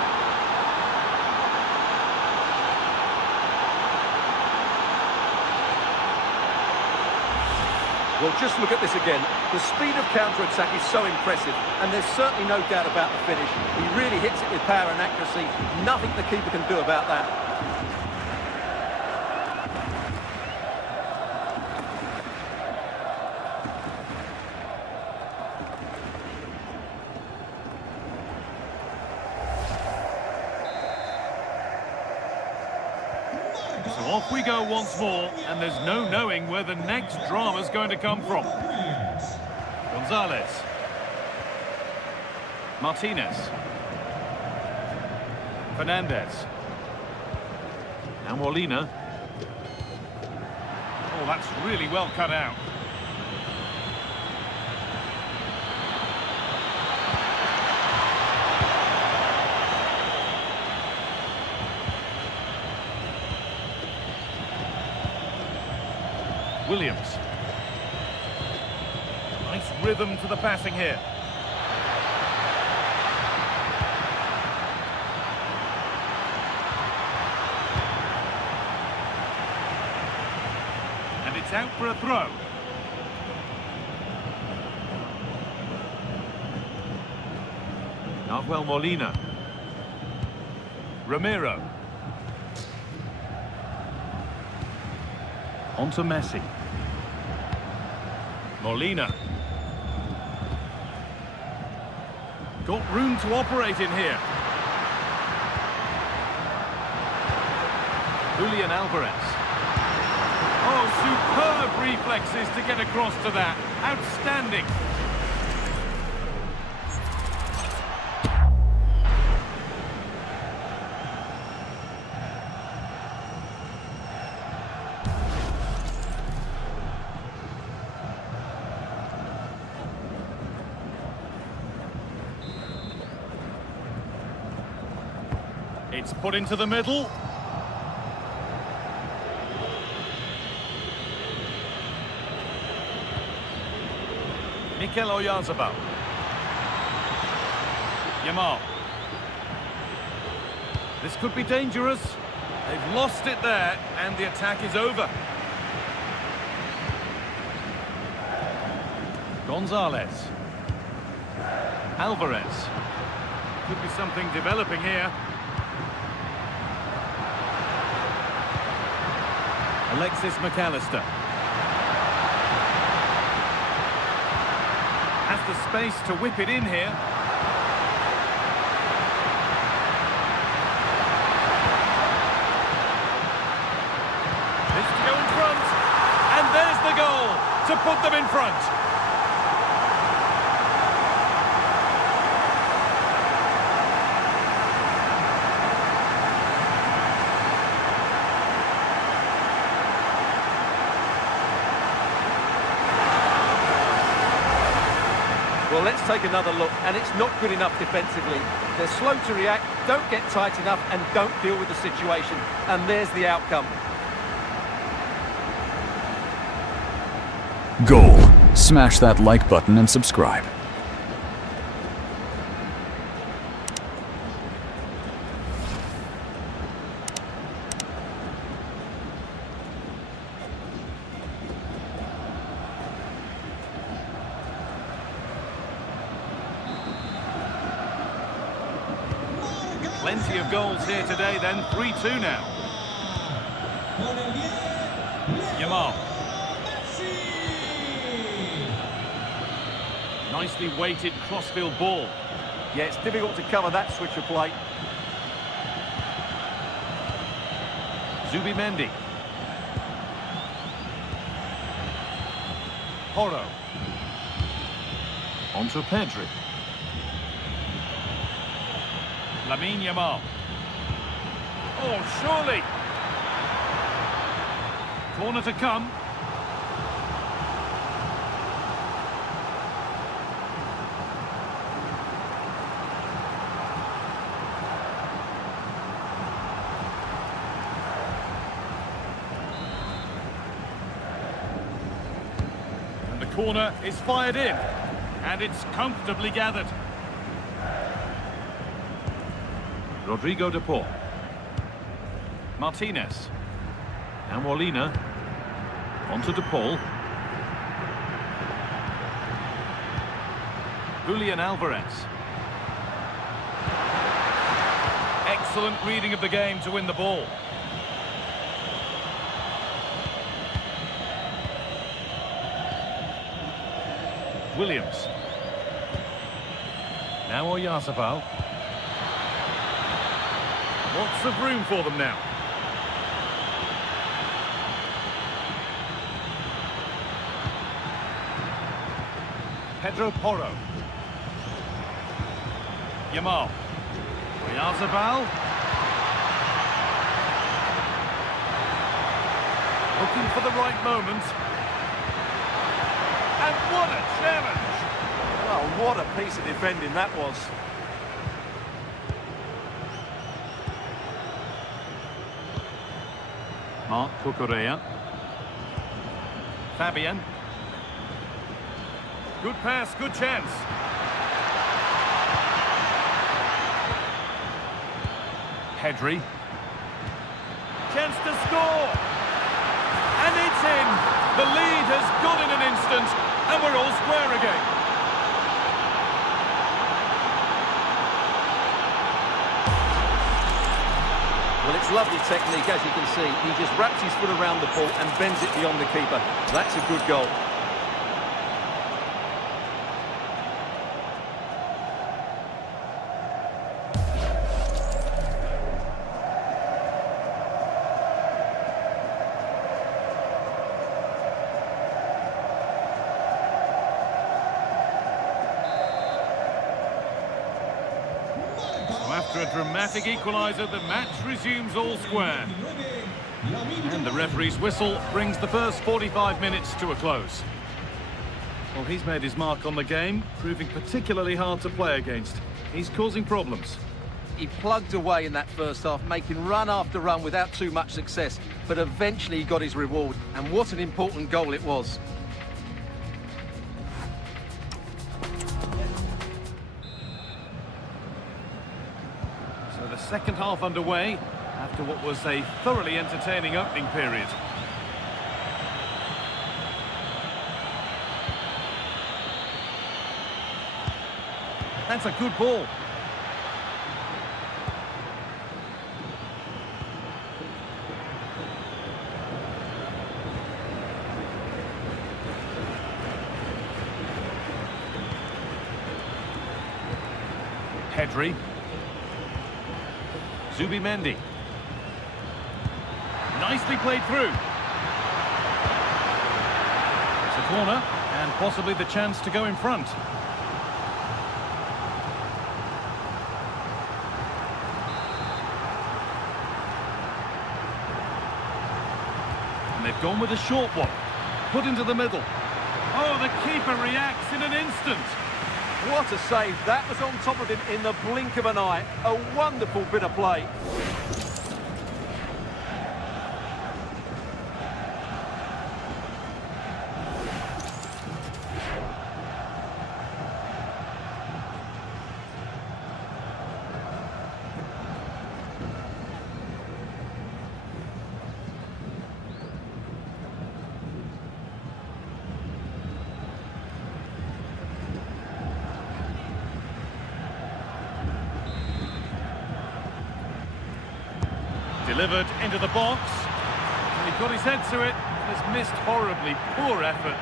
Well, just look at this again. The speed of counter-attack is so impressive, and there's certainly no doubt about the finish. He really hits it with power and accuracy. Nothing the keeper can do about that. So off we go once more, and there's no knowing where the next drama's going to come from. Gonzalez. Martinez. Fernandez. Now Molina. Oh, that's really well cut out. Williams. Nice rhythm to the passing here. And it's out for a throw. Nahuel Molina. Ramiro. On to Messi. Molina. Got room to operate in here. Julian Alvarez. Oh, superb reflexes to get across to that. Outstanding. It's put into the middle. Mikel Oyarzabal. Yamal. This could be dangerous. They've lost it there, and the attack is over. Gonzalez. Alvarez. Could be something developing here. Alexis McAllister. Has the space to whip it in here. This to go in front. And there's the goal to put them in front. Well, let's take another look, and it's not good enough defensively. They're slow to react, don't get tight enough, and don't deal with the situation. And there's the outcome. Goal. Smash that like button and subscribe. Plenty of goals here today then, 3-2 now. Con el 10, Yamal. Messi. Nicely weighted crossfield ball. Yeah, it's difficult to cover that switch of play. Zubimendi. Porro. On to Pedri. Lamine Yamal. Oh, surely. Corner to come. And the corner is fired in. And it's comfortably gathered. Rodrigo de Paul. Martinez. And Molina. On to de Paul. Julian Alvarez. Excellent reading of the game to win the ball. Williams. Now Oyarzabal. Lots of room for them now. Pedro Porro. Yamal. Oyarzabal. Looking for the right moment. And what a challenge! Oh, what a piece of defending that was. Marc Cucurella. Fabian. Good pass, good chance. Pedri. Chance to score. And it's in. The lead has gone in an instant, and we're all square again. Well, it's lovely technique, as you can see. He just wraps his foot around the ball and bends it beyond the keeper. That's a good goal. After a dramatic equaliser, the match resumes all square. And the referee's whistle brings the first 45 minutes to a close. Well, he's made his mark on the game, proving particularly hard to play against. He's causing problems. He plugged away in that first half, making run after run without too much success. But eventually he got his reward, and what an important goal it was. second half underway after what was a thoroughly entertaining opening period. That's a good ball. Pedri. Zubimendi. Nicely played through. It's a corner and possibly the chance to go in front. And they've gone with a short one. Put into the middle. Oh, the keeper reacts in an instant. What a save. That was on top of him in the blink of an eye. A wonderful bit of play. Delivered into the box. He got his head to it. Has missed horribly. Poor effort.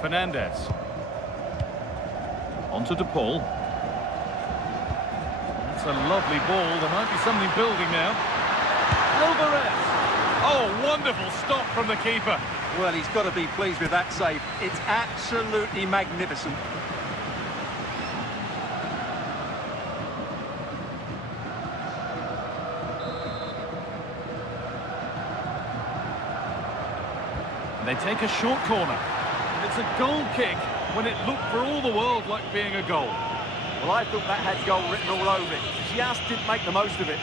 Fernandez. Onto De Paul. It's a lovely ball. There might be something building now. Alvarez. Oh, wonderful stop from the keeper. Well, he's got to be pleased with that save. It's absolutely magnificent. And they take a short corner. And it's a goal kick when it looked for all the world like being a goal. Well, I thought that had goal written all over it. Just didn't make the most of it.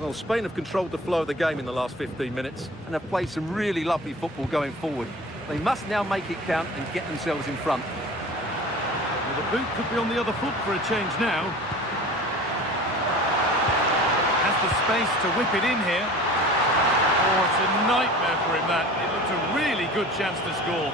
Well, Spain have controlled the flow of the game in the last 15 minutes and have played some really lovely football going forward. They must now make it count and get themselves in front. Well, the boot could be on the other foot for a change now. The space to whip it in here. Oh, it's a nightmare for him, that. It looked a really good chance to score.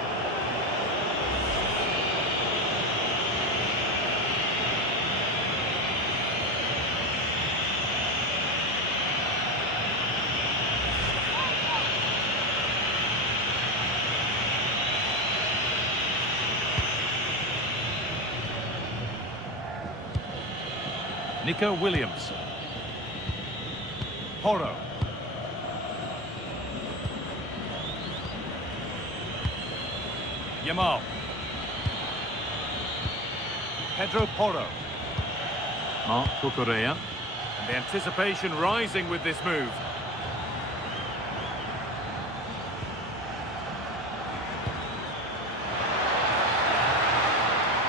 Nico Williams. Porro. Yamal. Pedro Porro. Marc Cucurella. And the anticipation rising with this move.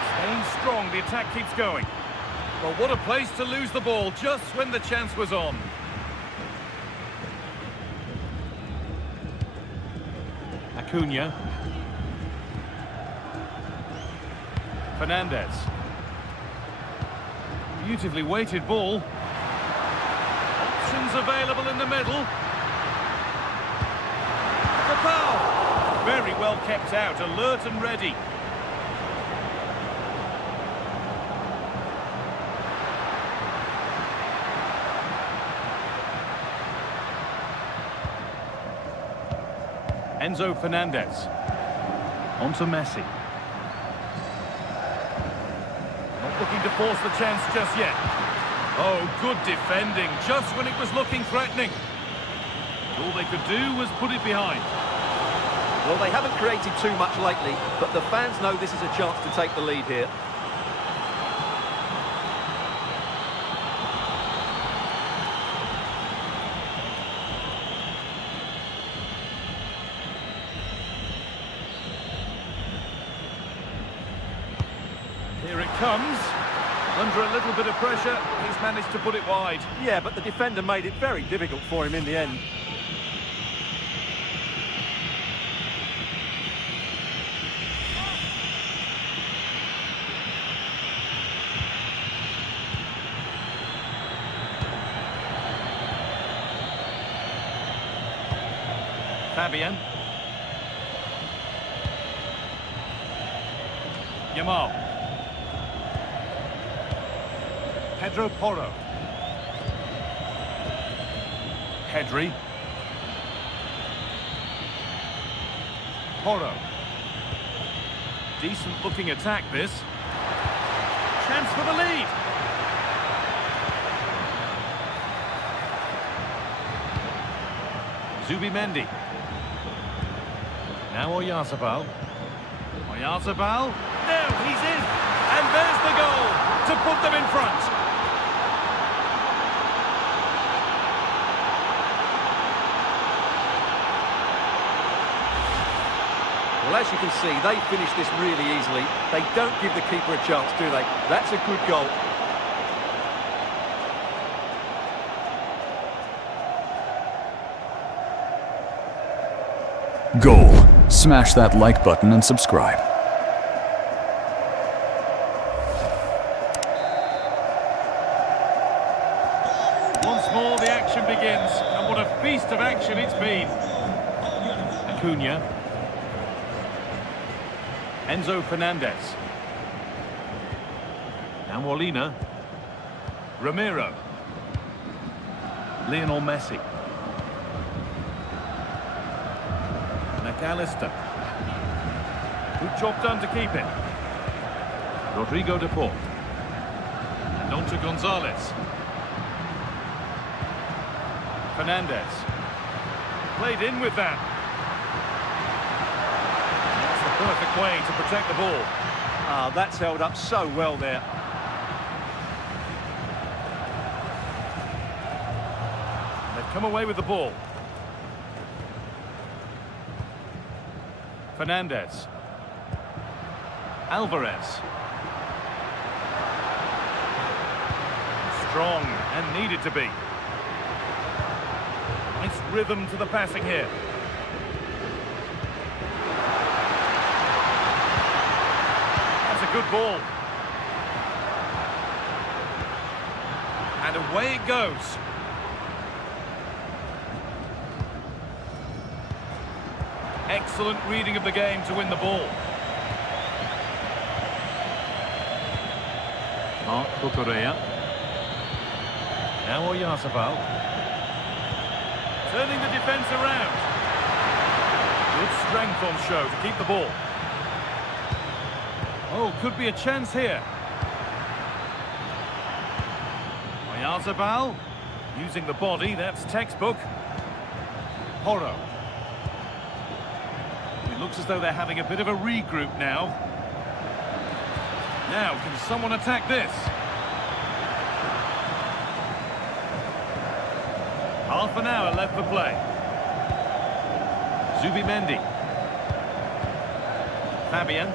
Staying strong, the attack keeps going. Well, what a place to lose the ball just when the chance was on. Acuna. Fernandez. Beautifully weighted ball. Options available in the middle. The foul. Very well kept out, alert and ready. Enzo Fernandez. On to Messi. Not looking to force the chance just yet. Oh, good defending, just when it was looking threatening. All they could do was put it behind. Well, they haven't created too much lately, but the fans know this is a chance to take the lead here. comes. Under a little bit of pressure, he's managed to put it wide. Yeah, but the defender made it very difficult for him in the end. Fabian. Yamal. Pedro Porro. Pedri. Porro. Decent looking attack this. Chance for the lead. Zubimendi. Now Oyarzabal. Oyarzabal. No, he's in. And there's the goal to put them in front. Well, as you can see, they finish this really easily. They don't give the keeper a chance, do they? That's a good goal. Goal. Smash that like button and subscribe. Once more the action begins, and what a feast of action it's been. Acuna. Enzo Fernandez. Now Molina. Ramiro. Lionel Messi. McAllister. Good job done to keep it. Rodrigo de Paul. And on to Gonzalez. Fernandez. Played in with that. That's the perfect way to protect the ball. Ah, that's held up so well there. They've come away with the ball. Fernandez. Alvarez. Strong and needed to be. Nice rhythm to the passing here. That's a good ball. And away it goes. Excellent reading of the game to win the ball. Marc Cucurella. Now Oyarzabal. Turning the defence around. Good strength on show to keep the ball. Oh, could be a chance here. Oyarzabal. Using the body, that's textbook. Porro. It looks as though they're having a bit of a regroup now. Now, can someone attack this? Half an hour left for play. Zubimendi. Fabian.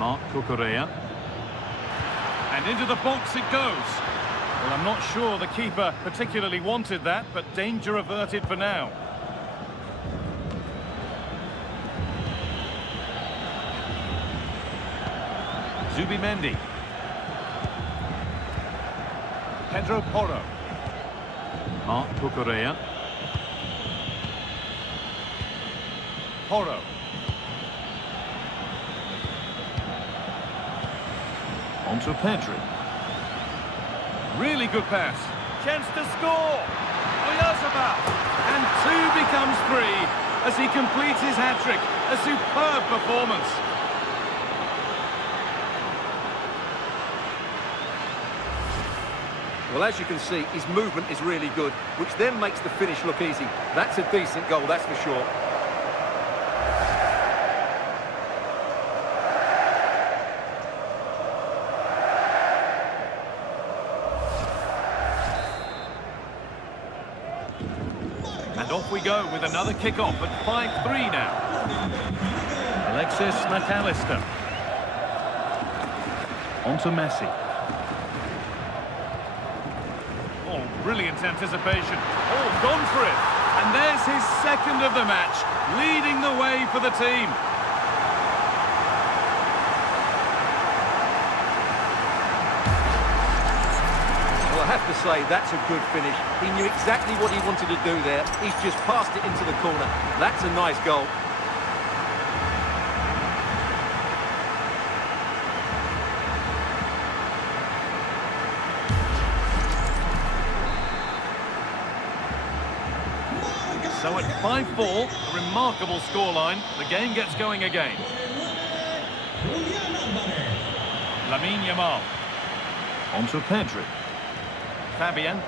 Marc Cucurella. And into the box it goes. Well, I'm not sure the keeper particularly wanted that, but danger averted for now. Zubimendi. Pedro Porro. Marc Cucurella. Porro. On to Pedri. Really good pass. Chance to score. Oyarzabal. And two becomes three as he completes his hat-trick. A superb performance. Well, as you can see, his movement is really good, which then makes the finish look easy. That's a decent goal, that's for sure. And off we go with another kick-off at 5-3 now. Alexis McAllister. On to Messi. Oh, brilliant anticipation. Oh, gone for it. And there's his second of the match, leading the way for the team. Well, I have to say, that's a good finish. He knew exactly what he wanted to do there. He's just passed it into the corner. That's a nice goal. So at 5-4, a remarkable scoreline. The game gets going again. Lamine Yamal. On to Pedri. Fabian.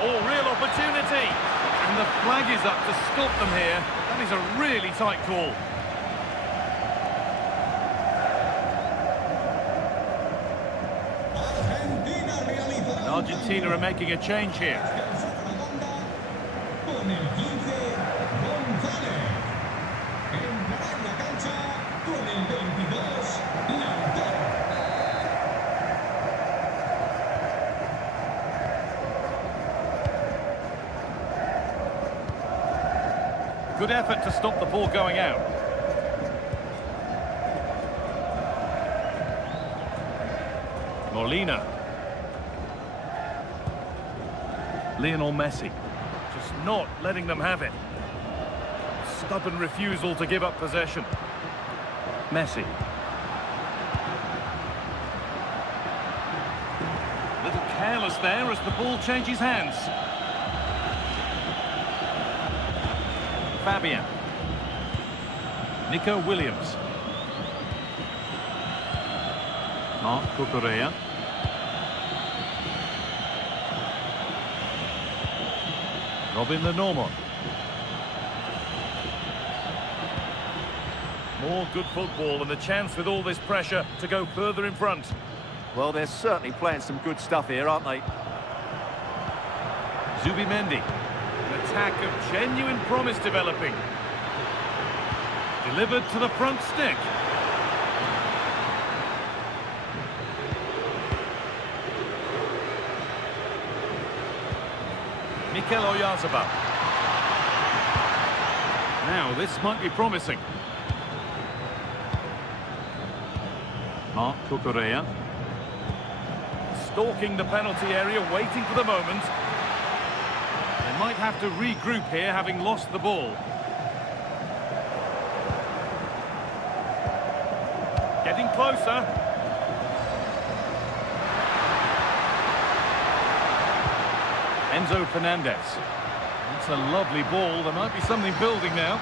Oh, real opportunity. And the flag is up to stop them here. That is a really tight call. And Argentina are making a change here. Con el 15, González. Entrará en la cancha con el 22, Lautaro. Good effort to stop the ball going out. Molina. Lionel Messi. Just not letting them have it. Stubborn refusal to give up possession. Messi. Little careless there as the ball changes hands. Fabian. Nico Williams. Marc Cucurella. Robin the Normand. More good football and a chance with all this pressure to go further in front. Well, they're certainly playing some good stuff here, aren't they? Zubimendi. An attack of genuine promise developing. Delivered to the front stick. Mikel Oyarzabal. Now, this might be promising. Marc Cucurella. Stalking the penalty area, waiting for the moment. They might have to regroup here, having lost the ball. Getting closer. Enzo Fernandez. It's a lovely ball. There might be something building now.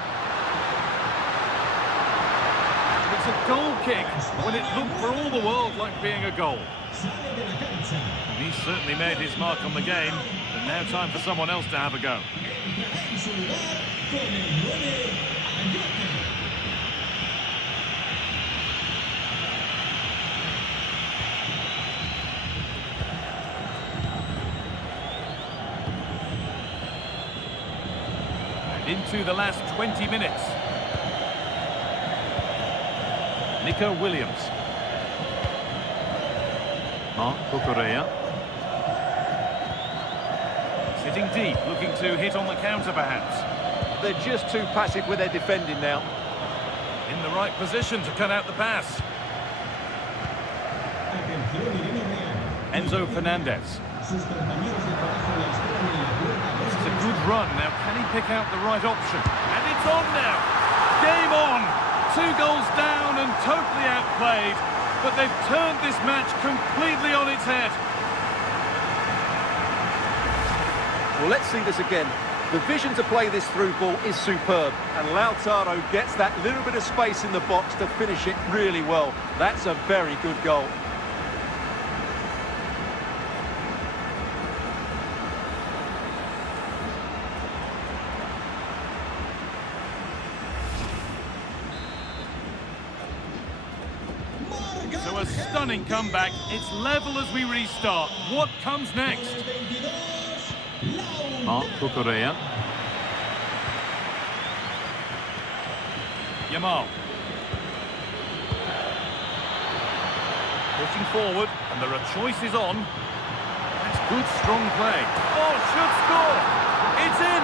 It's a goal kick when it looked for all the world like being a goal. And he's certainly made his mark on the game, but now time for someone else to have a go. Into the last 20 minutes. Nico Williams. Marc Cucurella. Sitting deep, looking to hit on the counter perhaps. They're just too passive with their defending now. In the right position to cut out the pass. Enzo Fernandez. It's a good run. Now, can he pick out the right option? And it's on now. Game on. 2 goals down and totally outplayed. But they've turned this match completely on its head. Well, let's see this again. The vision to play this through ball is superb. And Lautaro gets that little bit of space in the box to finish it really well. That's a very good goal. So a stunning comeback. It's level as we restart. What comes next? Marc Cucurella. Yamal. Pushing forward, and there are choices on. That's good, strong play. Oh, should score! It's in!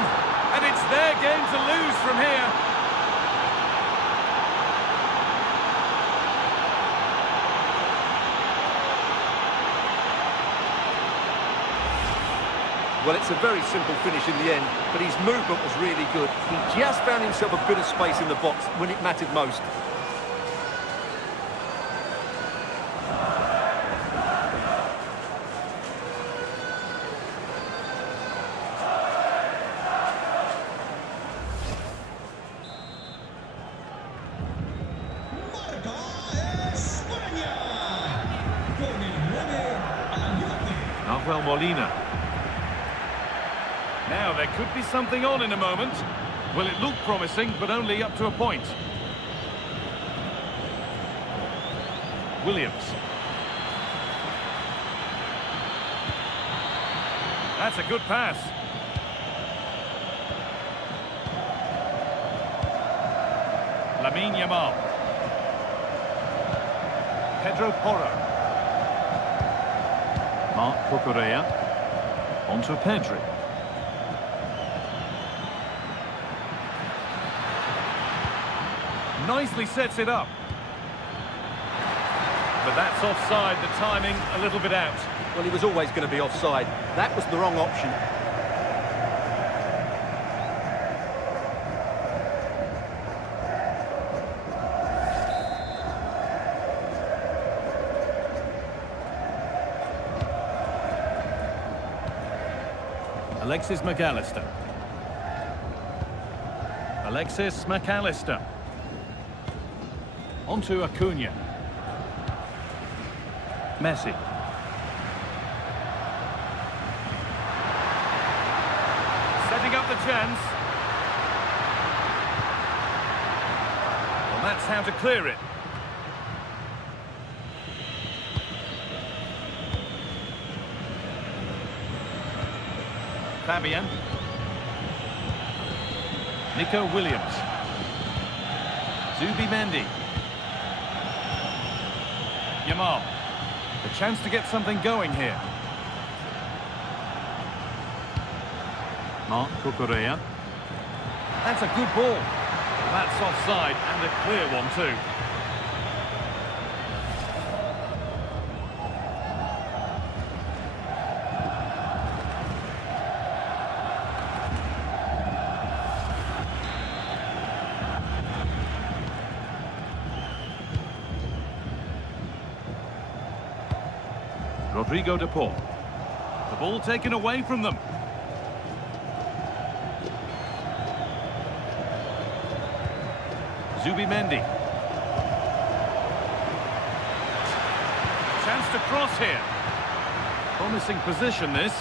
And it's their game to lose from here. Well, it's a very simple finish in the end, but his movement was really good. He just found himself a bit of space in the box when it mattered most. Marca España. Con el 9 Ayote. Nahuel Molina. Now, there could be something on in a moment. Well, it looked promising, but only up to a point. Williams. That's a good pass. Lamine Yamal. Pedro Porro. Marc Cucurella. Onto Pedri. Nicely sets it up. But that's offside, the timing a little bit out. Well, he was always going to be offside. That was the wrong option. Alexis McAllister. Alexis McAllister. Onto Acuna. Messi. Setting up the chance. Well, that's how to clear it. Fabian. Nico Williams. Zubimendi. Yamal. A chance to get something going here. Marc Cucurella. That's a good ball. That's offside and a clear one too. Rodrigo de Paul. The ball taken away from them. Zubimendi. Chance to cross here. Promising position this.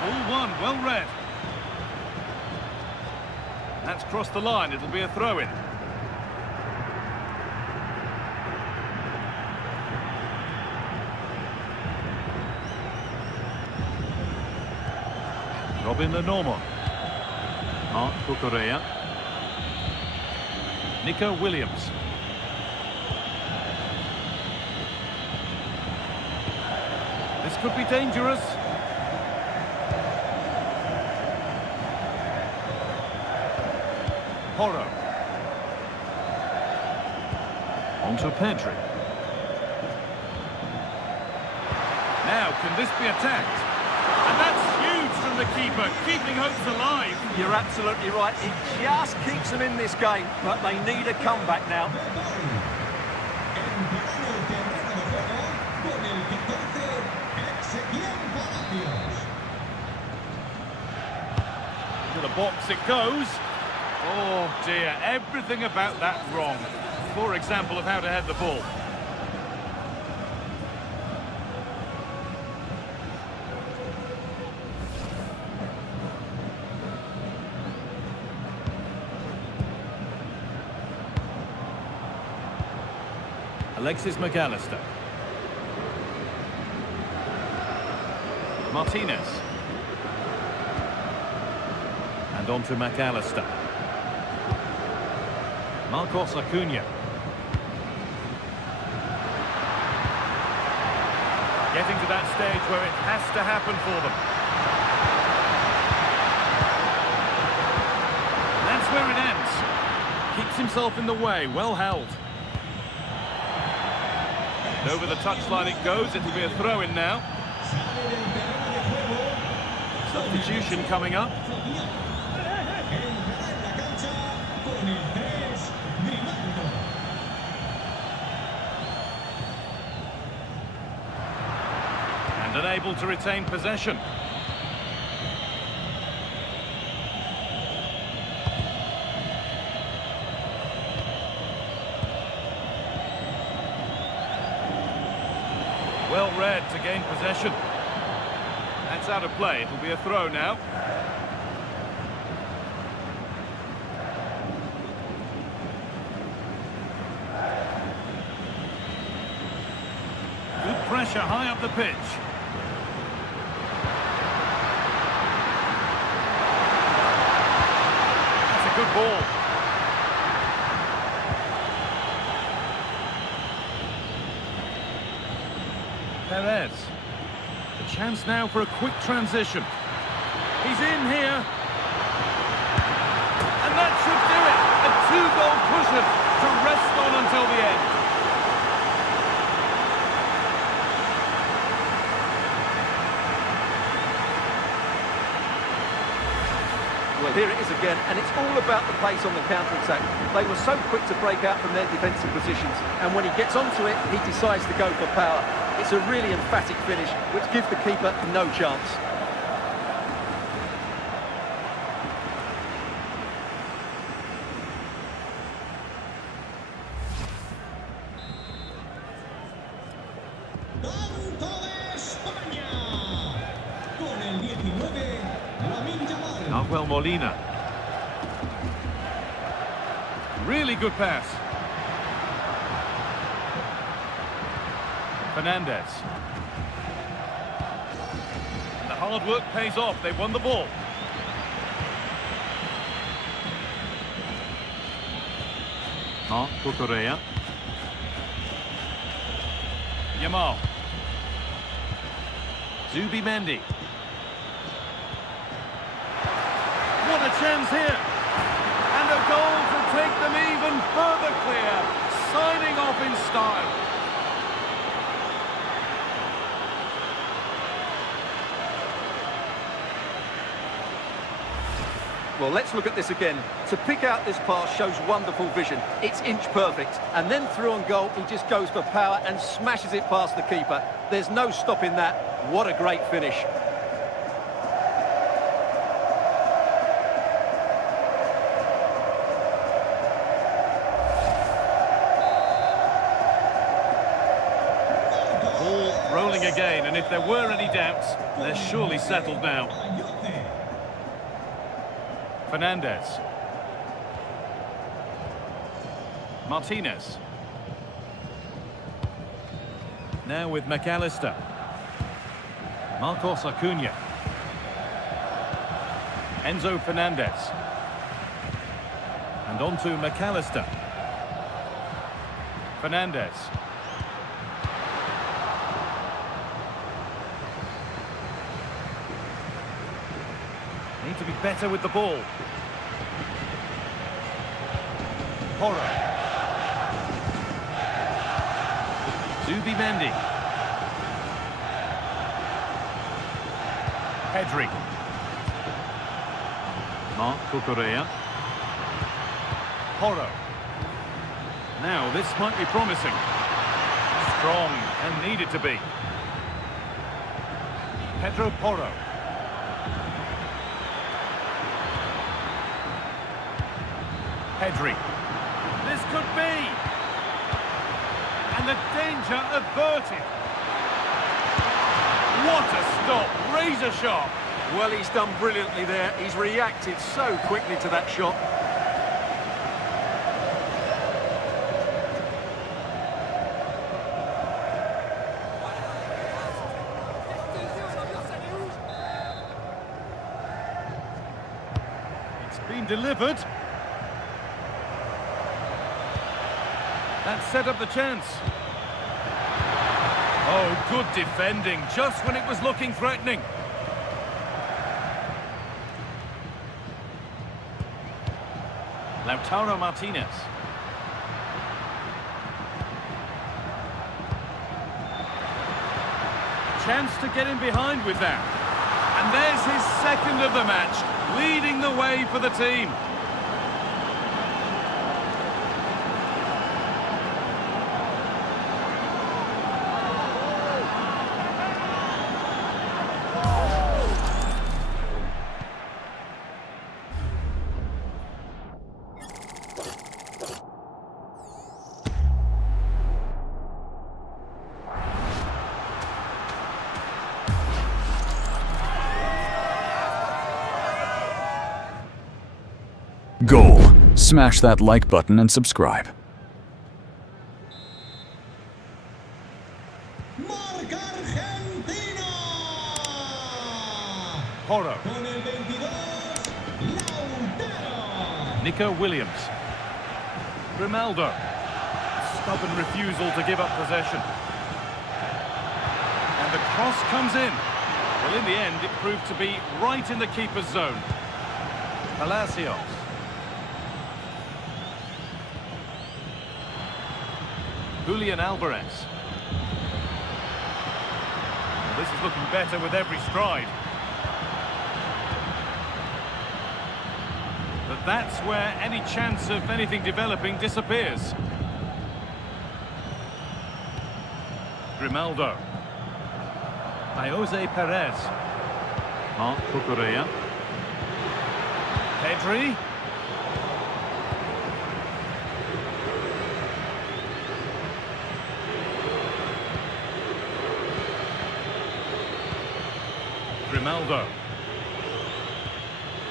Ball one, well read. That's crossed the line, it'll be a throw-in. Robin Lenormand. Marc Cucurella. Nico Williams. This could be dangerous. Porro. Onto Pedri. Now, can this be attacked? And that's huge from the keeper, keeping hopes alive. You're absolutely right. It just keeps them in this game, but they need a comeback now. To the box it goes. Oh dear, everything about that wrong. Poor example of how to head the ball. Alexis McAllister. Martinez. on to McAllister. Marcos Acuna. Getting to that stage where it has to happen for them. That's where it ends. Keeps himself in the way, well held. And over the touchline it goes, it'll be a throw-in now. Substitution coming up. And unable to retain possession. Well read to gain possession. That's out of play. It'll be a throw now. Good pressure high up the pitch. That's a good ball. Perez. The chance now for a quick transition. He's in here. And that should do it. A two-goal cushion to rest on until the end. Well, here it is again, and it's all about the pace on the counter-attack. They were so quick to break out from their defensive positions, and when he gets onto it, he decides to go for power. It's a really emphatic finish, which gives the keeper no chance. Tanto de España. Con el 19, Lamine Yamal. Nahuel Molina. Really good pass. Fernandez. The hard work pays off. They won the ball. Cucurella. Yamal. Zubimendi. What a chance here. And a goal to take them even further clear. Signing off in style. Well, let's look at this again. To pick out this pass shows wonderful vision. It's inch perfect. And then through on goal, he just goes for power and smashes it past the keeper. There's no stopping that. What a great finish. Ball rolling again, and if there were any doubts, they're surely settled now. Fernandez. Martinez. Now with McAllister. Marcos Acuna. Enzo Fernandez. And on to McAllister. Fernandez. Need to be better with the ball. Porro. Zubimendi. Pedri. Cucurella. Porro. Now this might be promising. Strong and needed to be. Pedro Porro. Pedri. This could be. And the danger averted. What a stop. Razor sharp. Well, he's done brilliantly there. He's reacted so quickly to that shot. been delivered. That set up the chance. Oh, good defending, just when it was looking threatening. Lautaro Martinez. Chance to get in behind with that. And there's his second of the match, leading the way for the team. Goal. Smash that like button and subscribe. Marca Argentina. Porro. Con el 22, Lautaro. Nico Williams. Grimaldo. Stubborn refusal to give up possession. And the cross comes in. Well, in the end, it proved to be right in the keeper's zone. Palacios. Julian Alvarez. Well, this is looking better with every stride. But that's where any chance of anything developing disappears. Grimaldo. Jose Perez. Marc Cucurella. Pedri. Grimaldo.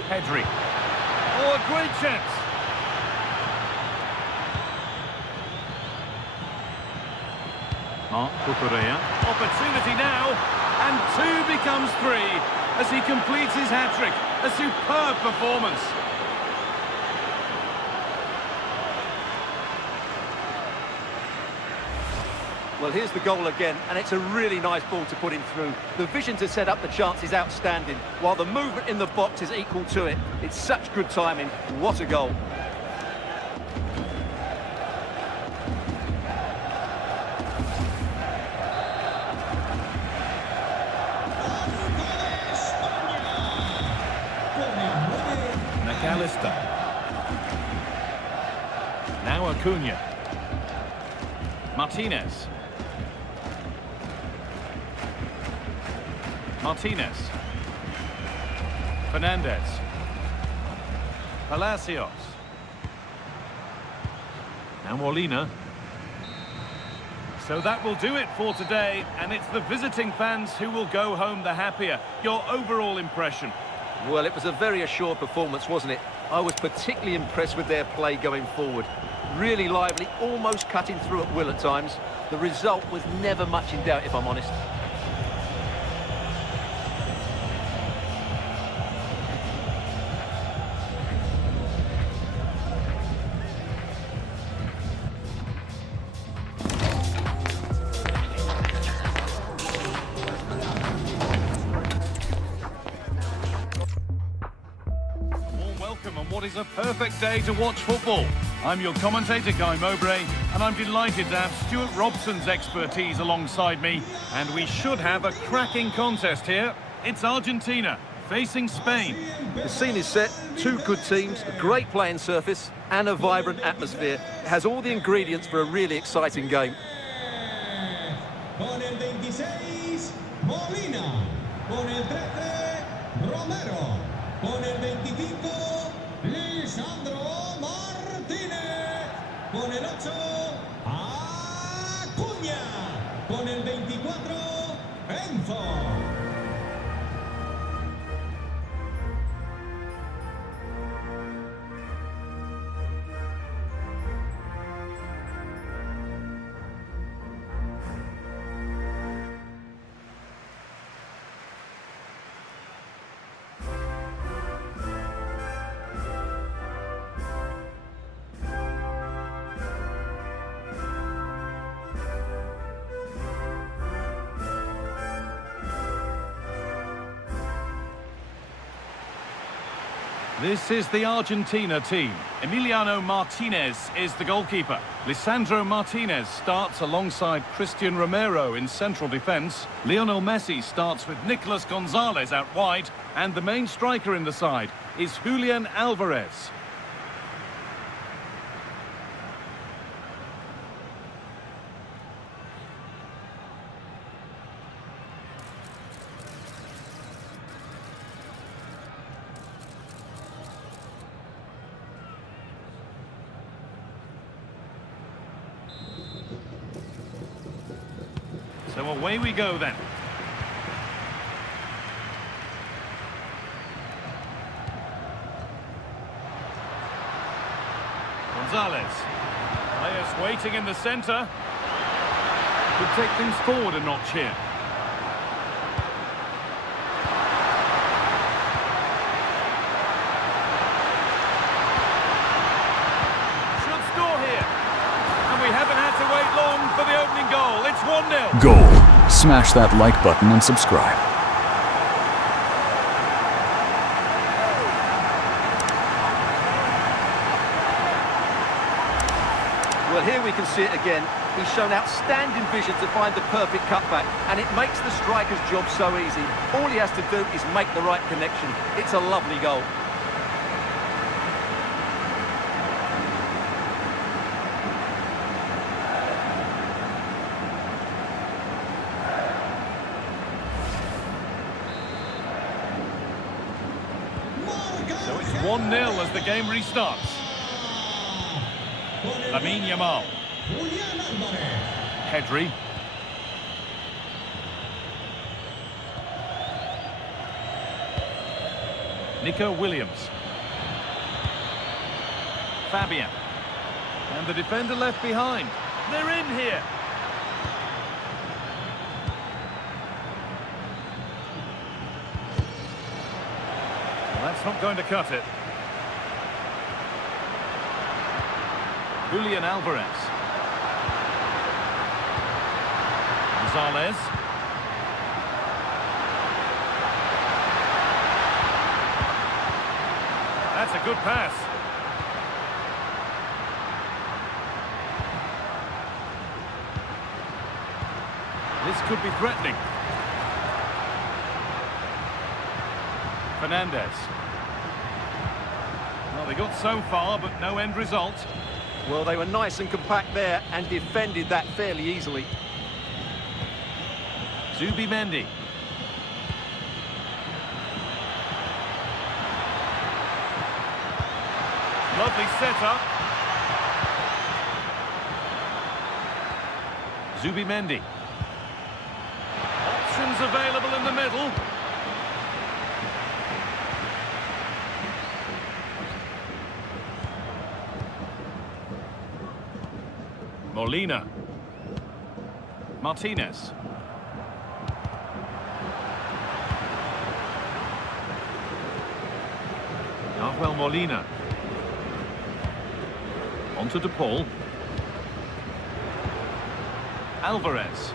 Pedri. Oh, a great chance. Marc Cucurella. Opportunity now, and 2 becomes 3 as he completes his hat-trick. A superb performance. Well, here's the goal again, and it's a really nice ball to put him through. The vision to set up the chance is outstanding, while the movement in the box is equal to it. It's such good timing. What a goal. McAllister. Now Acuna. Martinez. Martinez. Fernandez. Palacios. Now Molina. So that will do it for today, and it's the visiting fans who will go home the happier. Your overall impression? Well, it was a very assured performance, wasn't it? I was particularly impressed with their play going forward. Really lively, almost cutting through at will at times. The result was never much in doubt, if I'm honest. On what is a perfect day to watch football. I'm your commentator, Guy Mowbray, and I'm delighted to have Stuart Robson's expertise alongside me, and we should have a cracking contest here. It's Argentina facing Spain. The scene is set, 2 good teams, a great playing surface and a vibrant atmosphere. It has all the ingredients for a really exciting game. Con el 26, Molina. Con el 13, Romero. Con el 25, Lisandro Martínez. Con el 8, Acuña. Con el 24, Enzo. This is the Argentina team. Emiliano Martinez is the goalkeeper. Lisandro Martinez starts alongside Christian Romero in central defence. Lionel Messi starts with Nicolas Gonzalez out wide. And the main striker in the side is Julian Alvarez. So away we go then. Gonzalez. Players waiting in the centre. Could take things forward a notch here. Should score here. And we haven't had to wait long for the opening goal. It's 1-0. Goal. Smash that like button and subscribe. Well, here we can see it again. He's shown outstanding vision to find the perfect cutback, and it makes the striker's job so easy. All he has to do is make the right connection. It's a lovely goal. So it's 1-0 as the game restarts. Lamine Yamal. Pedri. Nico Williams. Fabian. And the defender left behind. They're in here. Well, that's not going to cut it. Julian Alvarez. Gonzalez. That's a good pass. This could be threatening. Fernandez. Well, they got so far, but no end result. Well, they were nice and compact there and defended that fairly easily. Zubimendi. Lovely setup. Zubimendi. Options available in the middle. Molina. Martinez. Well, Molina. On to DePaul. Alvarez.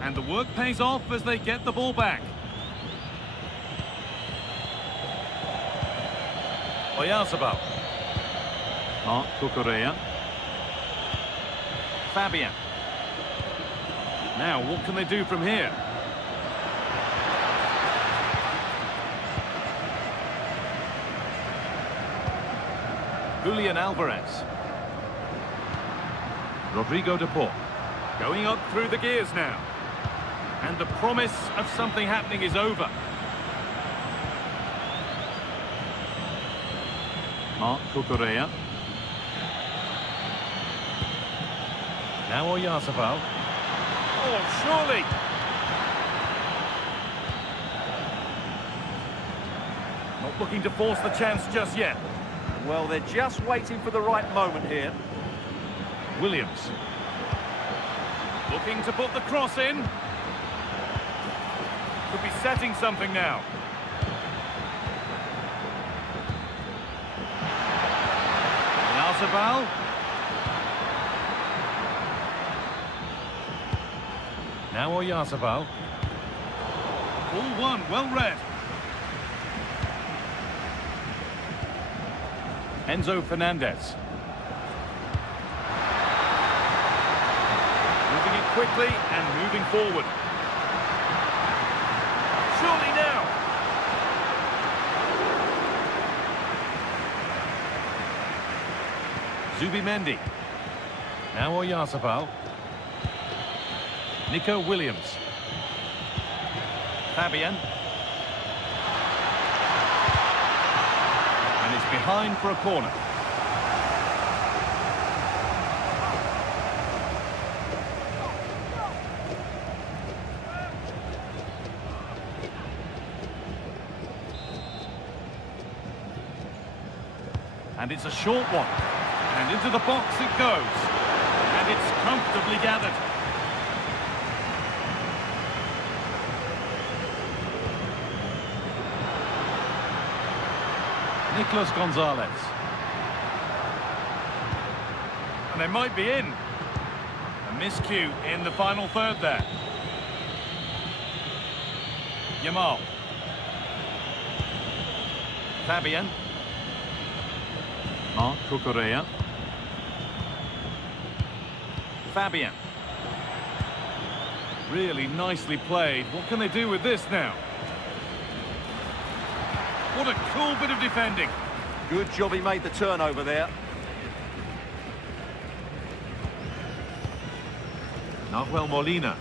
And the work pays off as they get the ball back. Oyarzabal. Marc Cucurella. Fabian. Now, what can they do from here? Julian Alvarez. Rodrigo de Paul. Going up through the gears now. And the promise of something happening is over. Marc Cucurella. Now Oyarzabal. Oh, surely! Not looking to force the chance just yet. Well, they're just waiting for the right moment here. Williams. Looking to put the cross in. Could be setting something now. Oyarzabal. Now Oyarzabal. All one, well read. Enzo Fernandez. Moving it quickly and moving forward. Surely now. Zubimendi. Now Oyarzabal. Nico Williams. Fabian. And it's behind for a corner. And it's a short one. And into the box it goes. And it's comfortably gathered. Nicolas Gonzalez. And they might be in. A miscue in the final third there. Yamal. Fabian. Marco Correa. Fabian. Really nicely played. What can they do with this now? What a cool bit of defending. Good job he made the turnover there. Nahuel Molina.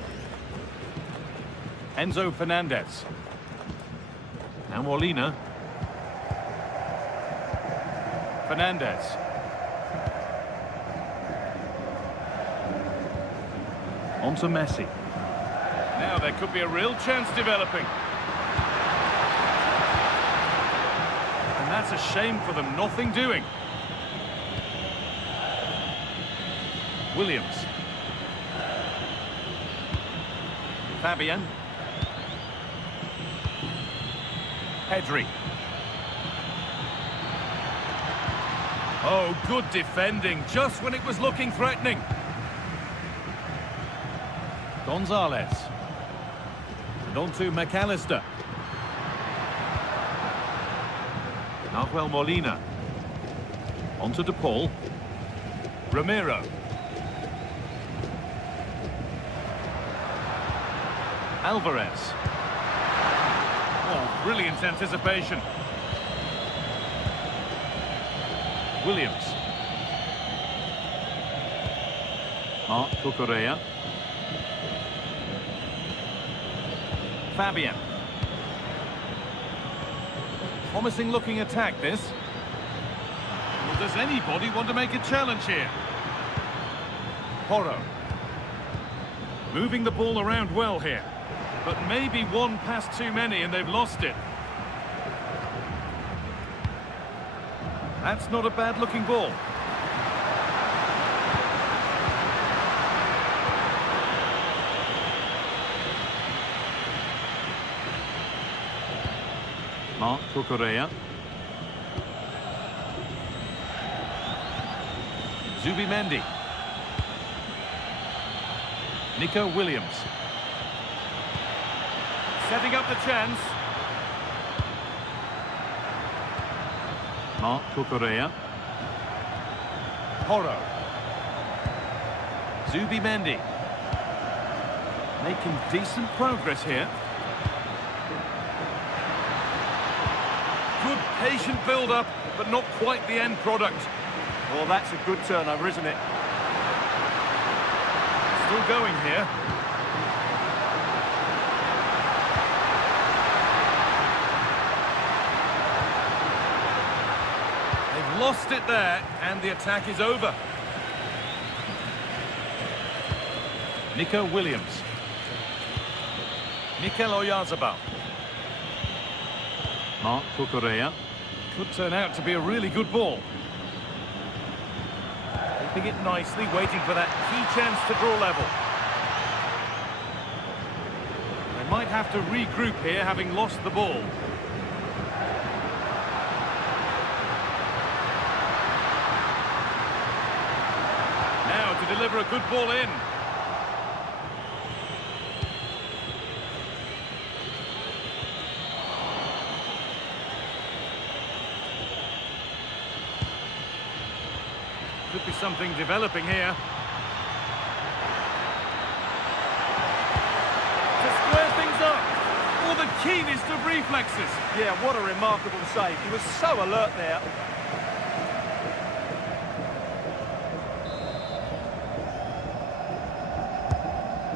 Enzo Fernandez. Now Molina. Fernandez. On to Messi. Now there could be a real chance developing. And that's a shame for them, nothing doing. Williams. Fabian. Pedri. Oh, good defending, just when it was looking threatening. Gonzalez. And on to McAllister. Nahuel Molina. On to DePaul. Ramiro. Alvarez. Oh, brilliant anticipation. Williams. Marco Correa. Fabian. Promising looking attack, this. Well, does anybody want to make a challenge here? Porro. Moving the ball around well here. But maybe one pass too many and they've lost it. That's not a bad looking ball. Marco Correa. Zubimendi. Nico Williams. Setting up the chance. Marco Correa. Porro. Zubimendi. Making decent progress here. Good patient build-up, but not quite the end product. Well, that's a good turnover, isn't it? Still going here. They've lost it there, and the attack is over. Nico Williams. Mikel Oyarzabal. Marco Correa. Could turn out to be a really good ball. Keeping it nicely, waiting for that key chance to draw level. They might have to regroup here, having lost the ball. Now to deliver a good ball in. could be something developing here. To square things up. Oh, the keenest of reflexes. Yeah, what a remarkable save. He was so alert there.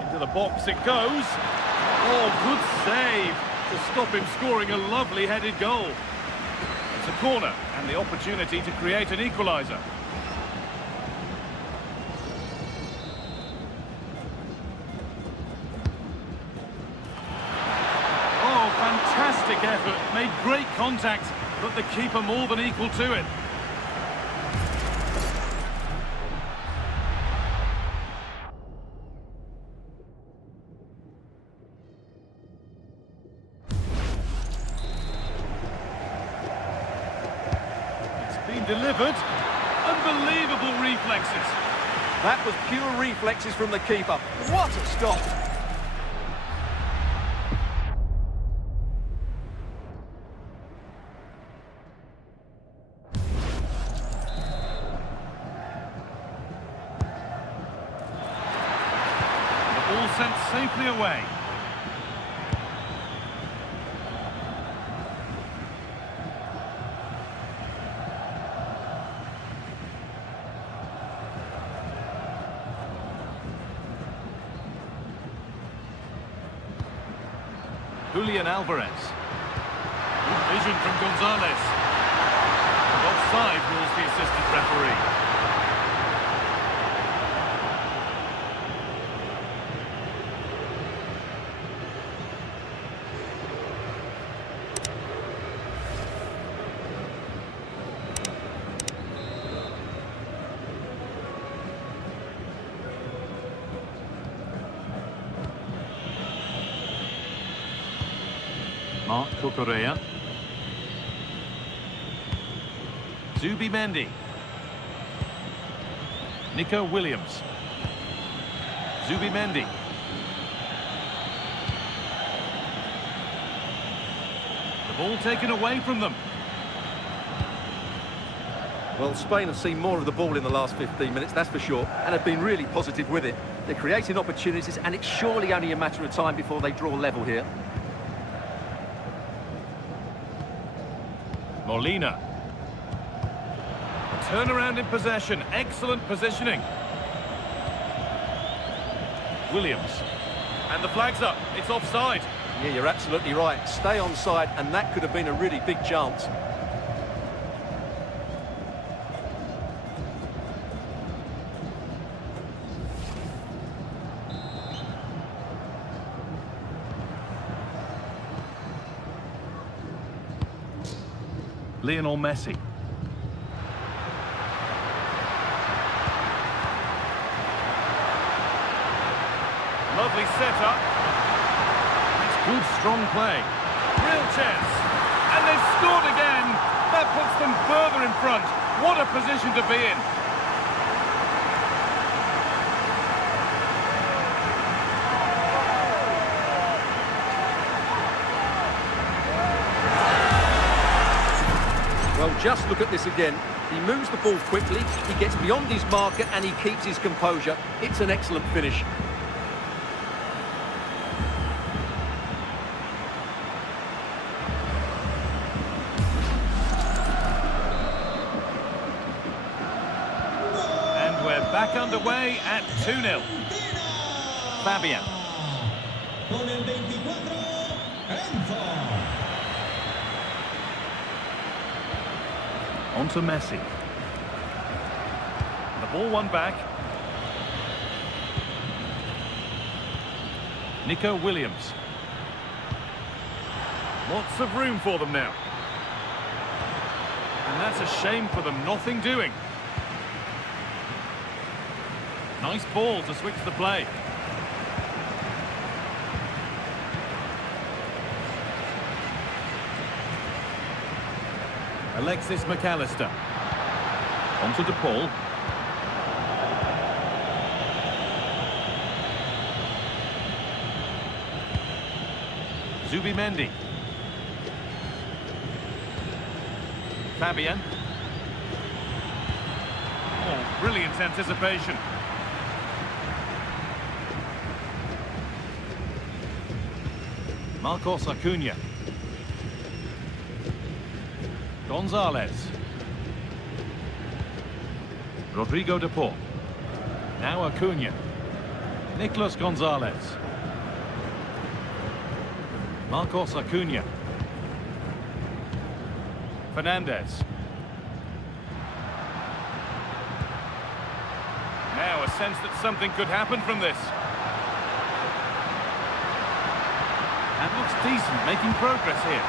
Into the box it goes. Oh, good save to stop him scoring a lovely headed goal. It's a corner and the opportunity to create an equaliser. Oh, fantastic effort. Made great contact, but the keeper more than equal to it. Delivered. Unbelievable reflexes. That was pure reflexes from the keeper. What a stop. The ball sent safely away. Julian Alvarez. Good vision from Gonzalez. And offside rules the assistant referee. Mark Cucurella. Zubimendi. Nico Williams. Zubimendi. The ball taken away from them. Well, Spain have seen more of the ball in the last 15 minutes, that's for sure, and have been really positive with it. They're creating opportunities, and it's surely only a matter of time before they draw level here. Molina. A turnaround in possession. Excellent positioning. Williams. And the flag's up. It's offside. Yeah, you're absolutely right. Stay onside, and that could have been a really big chance. Lionel Messi. Lovely setup. It's good, strong play. Real chance. And they've scored again. That puts them further in front. What a position to be in. Well, just look at this again. He moves the ball quickly, he gets beyond his marker, and he keeps his composure. It's an excellent finish. And we're back underway at 2-0. Fabian. Con el 24, Enzo. On to Messi. The ball won back. Nico Williams. Lots of room for them now. And that's a shame for them, nothing doing. Nice ball to switch the play. Alexis McAllister. On to DePaul. Zubimendi. Fabian. Oh, brilliant anticipation. Marcos Acuna. Gonzalez. Rodrigo de Paul. Now Acuna. Nicolas Gonzalez. Marcos Acuna. Fernandez. Now a sense that something could happen from this. That looks decent, making progress here.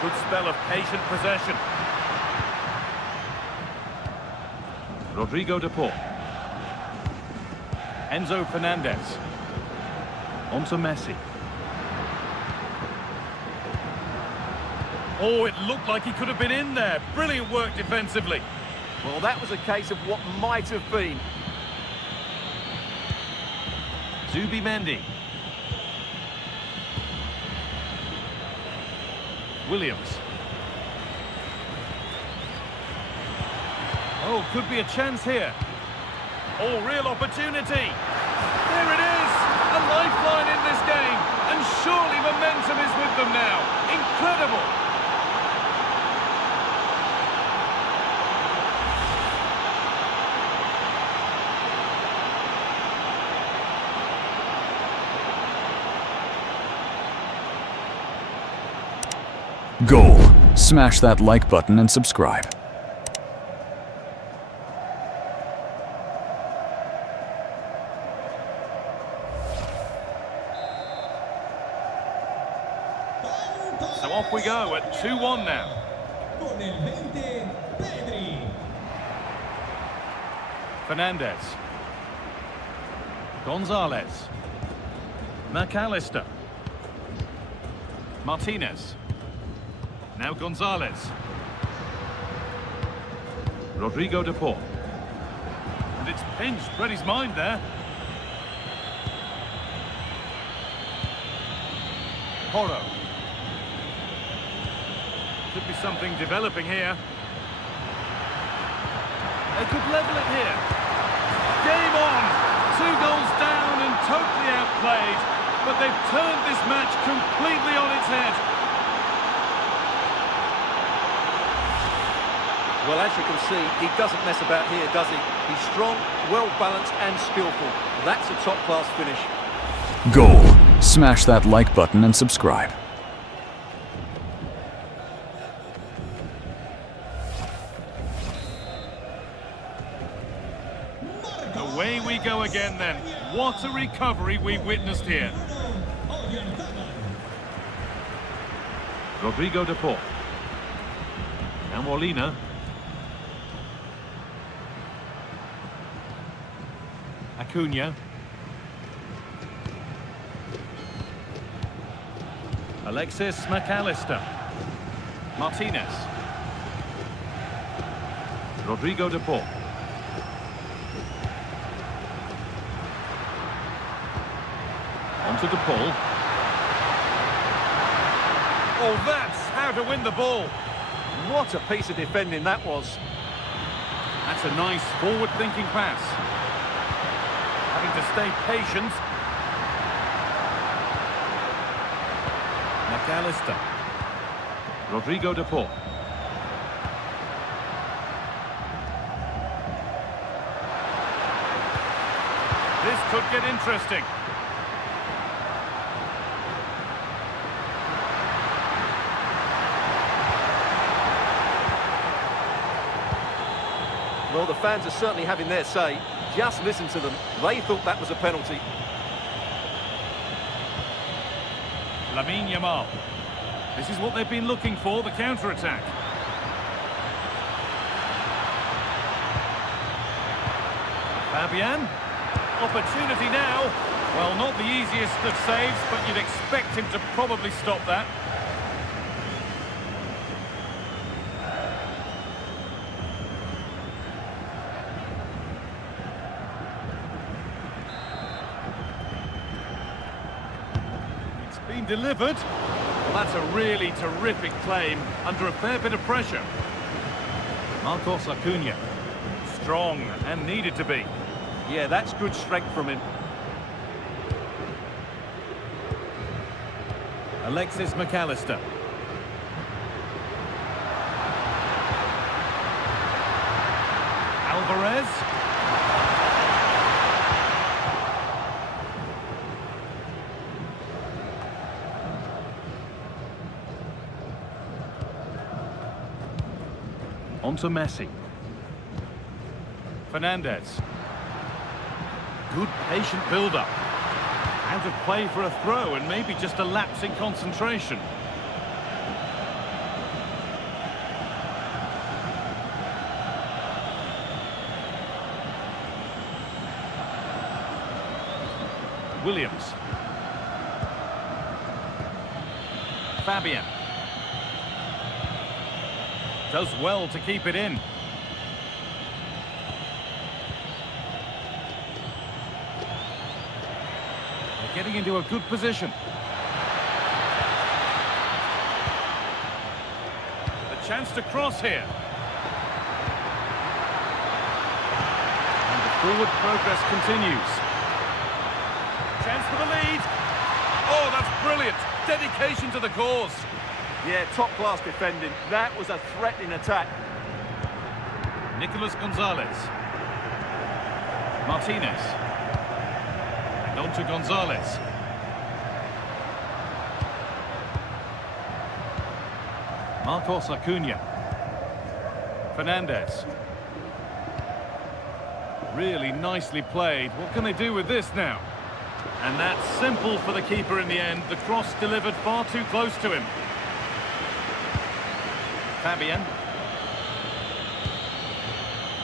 Good spell of patient possession. Rodrigo de Paul. Enzo Fernandez. On to Messi. Oh, it looked like he could have been in there. Brilliant work defensively. Well, that was a case of what might have been. Zubimendi. Williams. Oh, could be a chance here. Oh, real opportunity. There it is. A lifeline in this game. And surely momentum is with them now. Incredible. Goal. Smash that like button and subscribe. So off we go at 2-1 now. Con el 20, Pedri. Fernandez. Gonzalez. McAllister. Martinez. Now Gonzalez. Rodrigo de Paul. And it's pinched. Read his mind there. Porro. Could be something developing here. They could level it here. Game on. 2 goals down and totally outplayed. But they've turned this match completely on its head. Well, as you can see, he doesn't mess about here, does he? He's strong, well-balanced and skillful. That's a top-class finish. Goal. Smash that like button and subscribe. Away we go again then. What a recovery we've witnessed here. Rodrigo de Paul. Now Molina. Acuna. Alexis McAllister. Martinez. Rodrigo de Paul. On to De Paul. Oh, that's how to win the ball. What a piece of defending that was. That's a nice forward-thinking pass. Having to stay patient. McAllister. Rodrigo de Paul. This could get interesting. Well, the fans are certainly having their say. Just listen to them. They thought that was a penalty. Lamine Yamal. This is what they've been looking for, the counter-attack. Fabian. Opportunity now. Well, not the easiest of saves, but you'd expect him to probably stop that. It's been delivered. Well, that's a really terrific claim under a fair bit of pressure. Marcos Acuna. Strong and needed to be. Yeah, that's good strength from him. Alexis McAllister. Alvarez. On to Messi. Fernandez. Good patient build-up. Out of play for a throw and maybe just a lapse in concentration. Williams. Fabian. Does well to keep it in. They're getting into a good position. A chance to cross here. And the forward progress continues. Chance for the lead. Oh, that's brilliant. Dedication to the cause. Yeah, top-class defending. That was a threatening attack. Nicolas Gonzalez. Martinez. And on to Gonzalez. Marcos Acuna. Fernandez. Really nicely played. What can they do with this now? And that's simple for the keeper in the end. The cross delivered far too close to him. Fabian.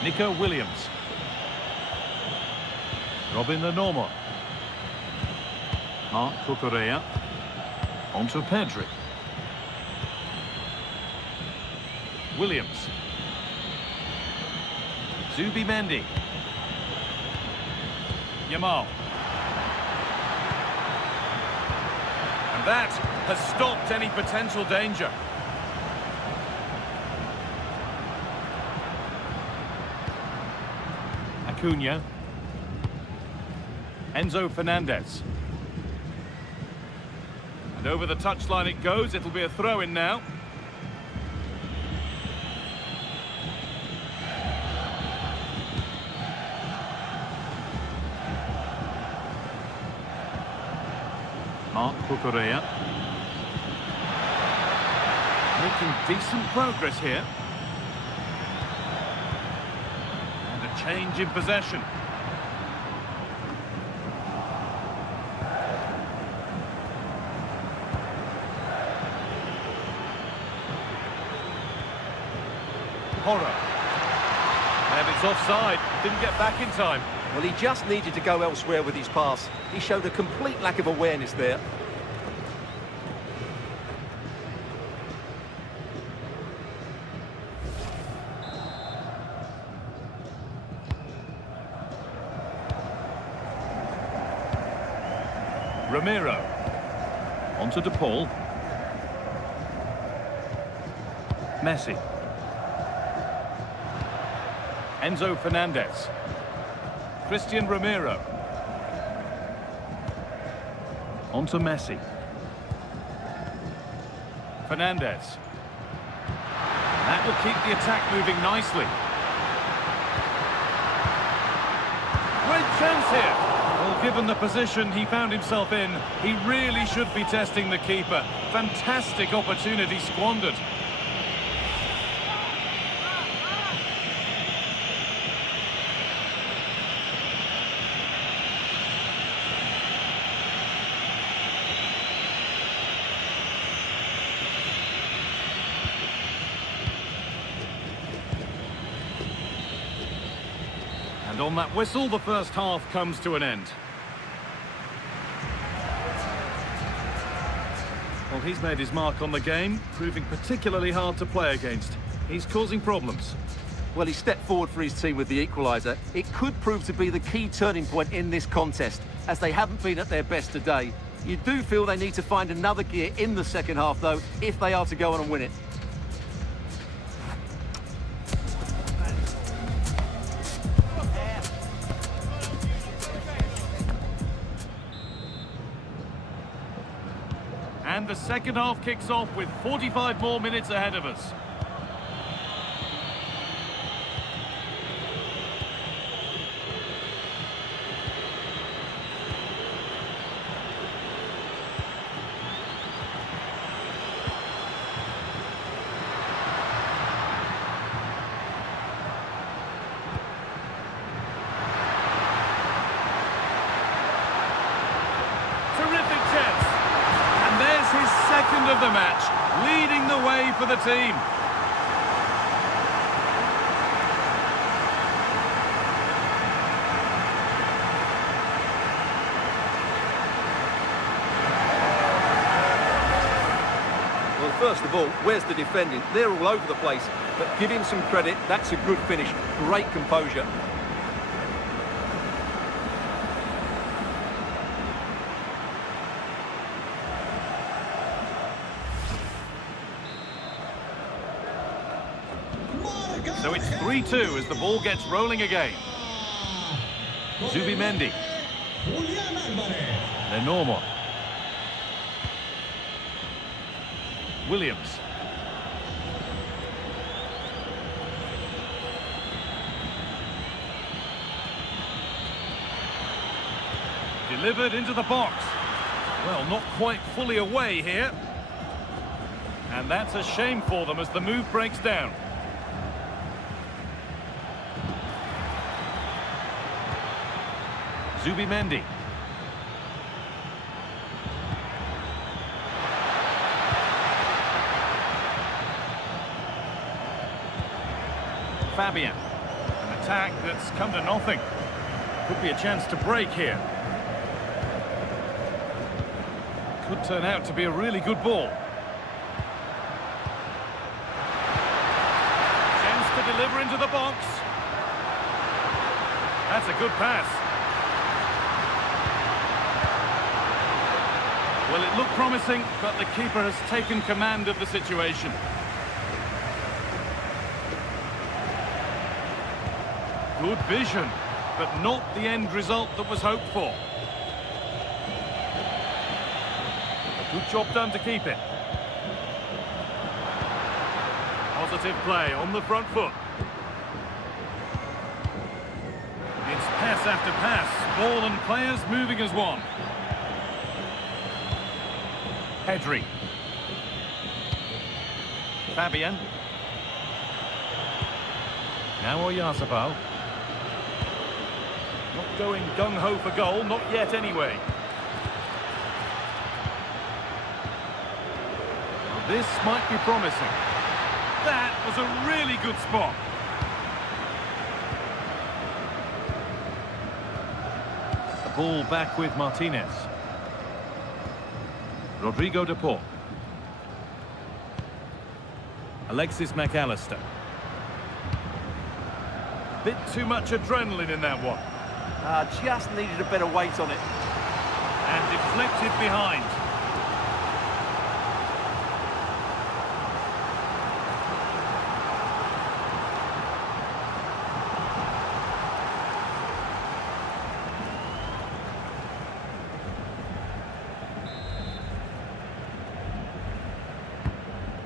Nico Williams. Robin Lenormand. Marc Cucurella. On to Pedri. Williams. Zubimendi. Yamal. And that has stopped any potential danger. Acuna. Enzo Fernandez. And over the touchline it goes. It'll be a throw-in now. Marc Cucurella. Making decent progress here. And a change in possession. Horror. And it's offside. Didn't get back in time. Well, he just needed to go elsewhere with his pass. He showed a complete lack of awareness there. Romero. On to De Paul. Messi. Enzo Fernandez. Christian Romero. On to Messi. Fernandez. That will keep the attack moving nicely. Great chance here. Well, given the position he found himself in, he really should be testing the keeper. Fantastic opportunity squandered. And on that whistle, the first half comes to an end. Well, he's made his mark on the game, proving particularly hard to play against. He's causing problems. Well, he stepped forward for his team with the equaliser. It could prove to be the key turning point in this contest, as they haven't been at their best today. You do feel they need to find another gear in the second half, though, if they are to go on and win it. And the second half kicks off with 45 more minutes ahead of us. Terrific chance. And there's his second of the match, leading the way for the team. Well, first of all, where's the defending? They're all over the place, but give him some credit. That's a good finish. Great composure. So it's 3-2 as the ball gets rolling again. Zubimendi. Lenormand. Williams. Delivered into the box. Well, not quite fully away here. And that's a shame for them as the move breaks down. Zubimendi. Fabian. An attack that's come to nothing. Could be a chance to break here. Could turn out to be a really good ball. Chance to deliver into the box. That's a good pass. Well, it looked promising, but the keeper has taken command of the situation. Good vision, but not the end result that was hoped for. A good job done to keep it. Positive play on the front foot. It's pass after pass, ball and players moving as one. Pedri. Fabian. Now Oyarzabal. Not going gung-ho for goal, not yet anyway. Well, this might be promising. That was a really good spot. The ball back with Martinez. Rodrigo de Paul. Alexis McAllister. Bit too much adrenaline in that one. Just needed a better weight on it. And deflected behind.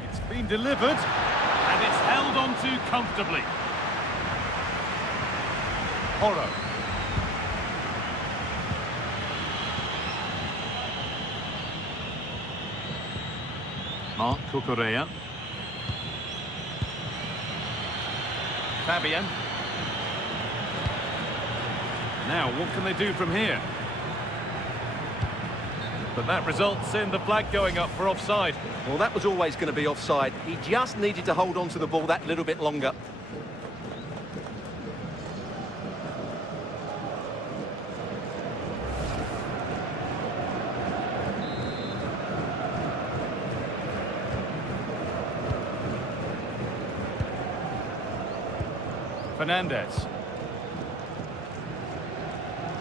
It's been delivered, and it's held on to comfortably. Horo. Marc Cucurella. Fabian. Now, what can they do from here? But that results in the flag going up for offside. Well, that was always going to be offside. He just needed to hold on to the ball that little bit longer. Fernandez.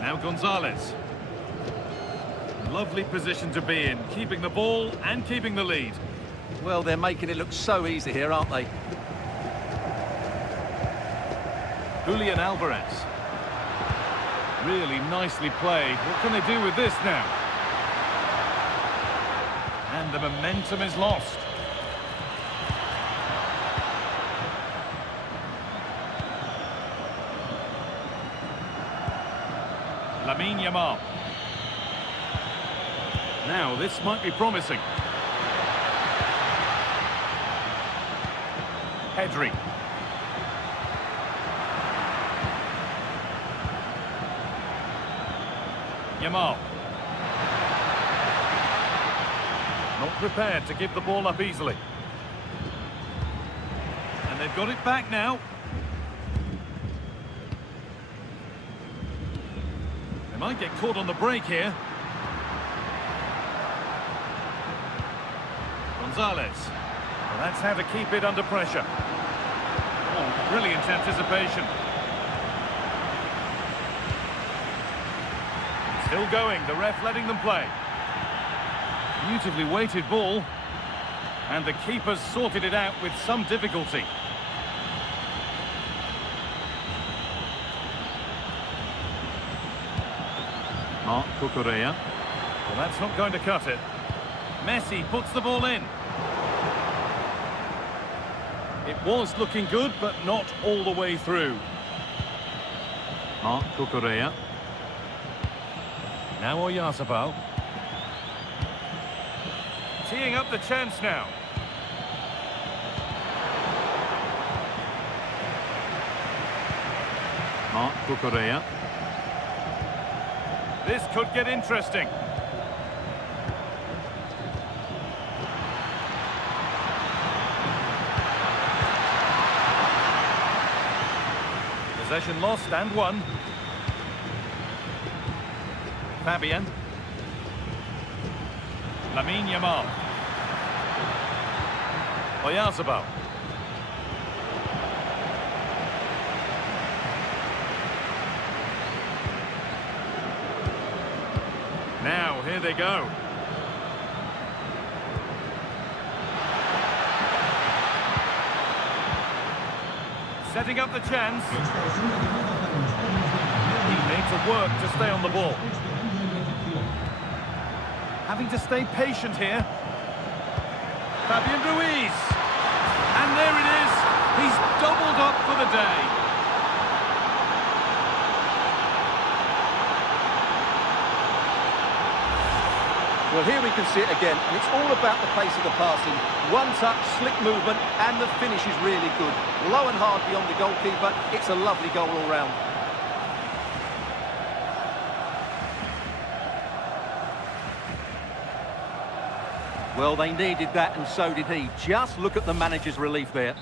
Now Gonzalez. Lovely position to be in, keeping the ball and keeping the lead. Well, they're making it look so easy here, aren't they? Julian Alvarez. Really nicely played. What can they do with this now? And the momentum is lost. Lamine Yamal. Now, this might be promising. Pedri. Yamal. Not prepared to give the ball up easily. And they've got it back now. They might get caught on the break here. Gonzalez. Well, that's how to keep it under pressure. Oh, brilliant anticipation. Still going, the ref letting them play. Beautifully weighted ball. And the keeper's sorted it out with some difficulty. Marc Cucurella. Well, that's not going to cut it. Messi puts the ball in. It was looking good, but not all the way through. Marc Cucurella. Now Oyarzabal. Teeing up the chance now. Marc Cucurella. This could get interesting. Possession lost and won. Fabian. Lamine Yamal. Oyarzabal. Now, here they go. Setting up the chance. He needs to work to stay on the ball. Having to stay patient here. Fabian Ruiz. And there it is. He's doubled up for the day. Well, here we can see it again, and it's all about the pace of the passing. One touch, slick movement, and the finish is really good. Low and hard beyond the goalkeeper. It's a lovely goal all round. Well, they needed that, and so did he. Just look at the manager's relief there.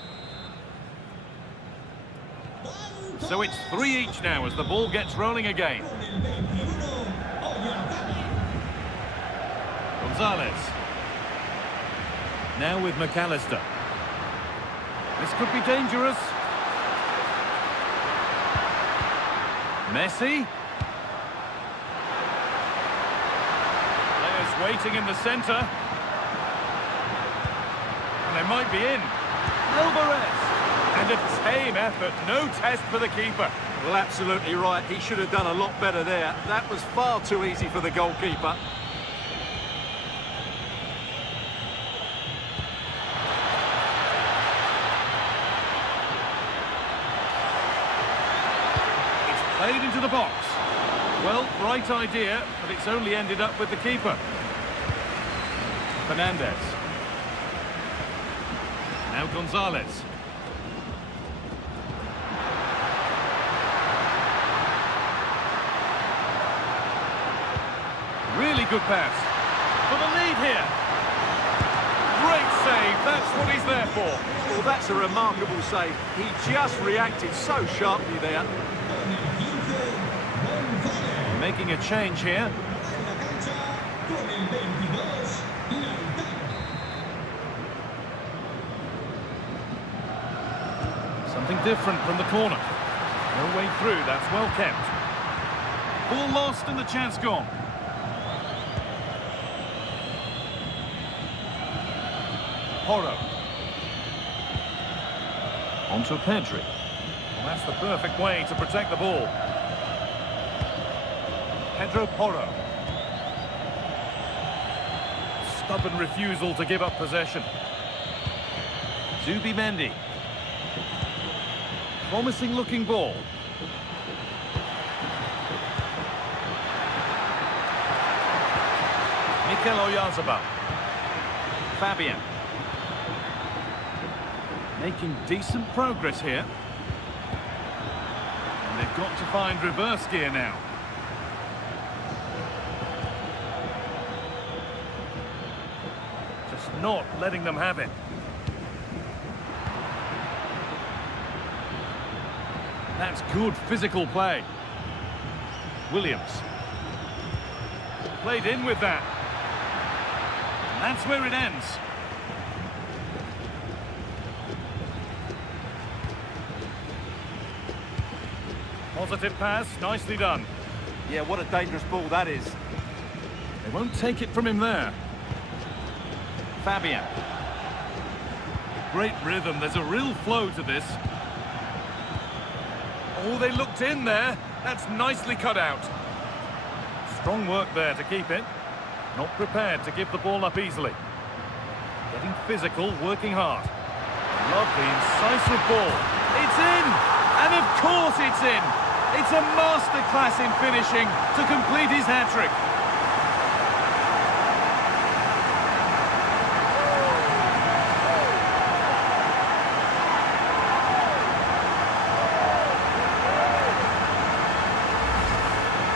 So it's 3 each now as the ball gets rolling again. Gonzalez. Now with McAllister. This could be dangerous. Messi. Players waiting in the centre. And they might be in. Alvarez. And a tame effort, no test for the keeper. Well, absolutely right. He should have done a lot better there. That was far too easy for the goalkeeper. Played into the box. Well, right idea, but it's only ended up with the keeper. Fernandez. Now Gonzalez. Really good pass. For the lead here. Great save, that's what he's there for. Well, that's a remarkable save. He just reacted so sharply there. Making a change here. Something different from the corner. No way through, that's well kept. Ball lost and the chance gone. Porro. Onto Pedri. Well, that's the perfect way to protect the ball. Pedro Porro. Stubborn refusal to give up possession. Zubimendi. Promising looking ball. Mikel Oyarzabal. Fabian. Making decent progress here. And they've got to find reverse gear now. Just not letting them have it. That's good physical play. Williams. Played in with that. And that's where it ends. Positive pass, nicely done. Yeah, what a dangerous ball that is. They won't take it from him there. Fabian. Great rhythm, there's a real flow to this. Oh, they looked in there. That's nicely cut out. Strong work there to keep it. Not prepared to give the ball up easily. Getting physical, working hard. Lovely, incisive ball. It's in! And of course it's in! It's a masterclass in finishing to complete his hat-trick.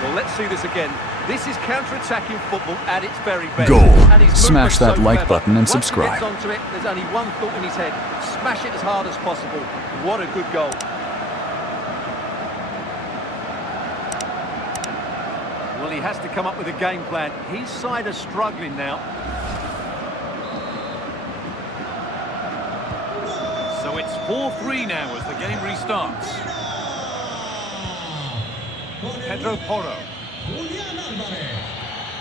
Well, let's see this again. This is counter-attacking football at its very best. Goal. And his Smash movement's that so like clever. button and Once he subscribe. gets onto it, there's only one thought in his head. Smash it as hard as possible. What a good goal. Well, he has to come up with a game plan. His side are struggling now. So it's 4-3 now as the game restarts. Pedro Porro.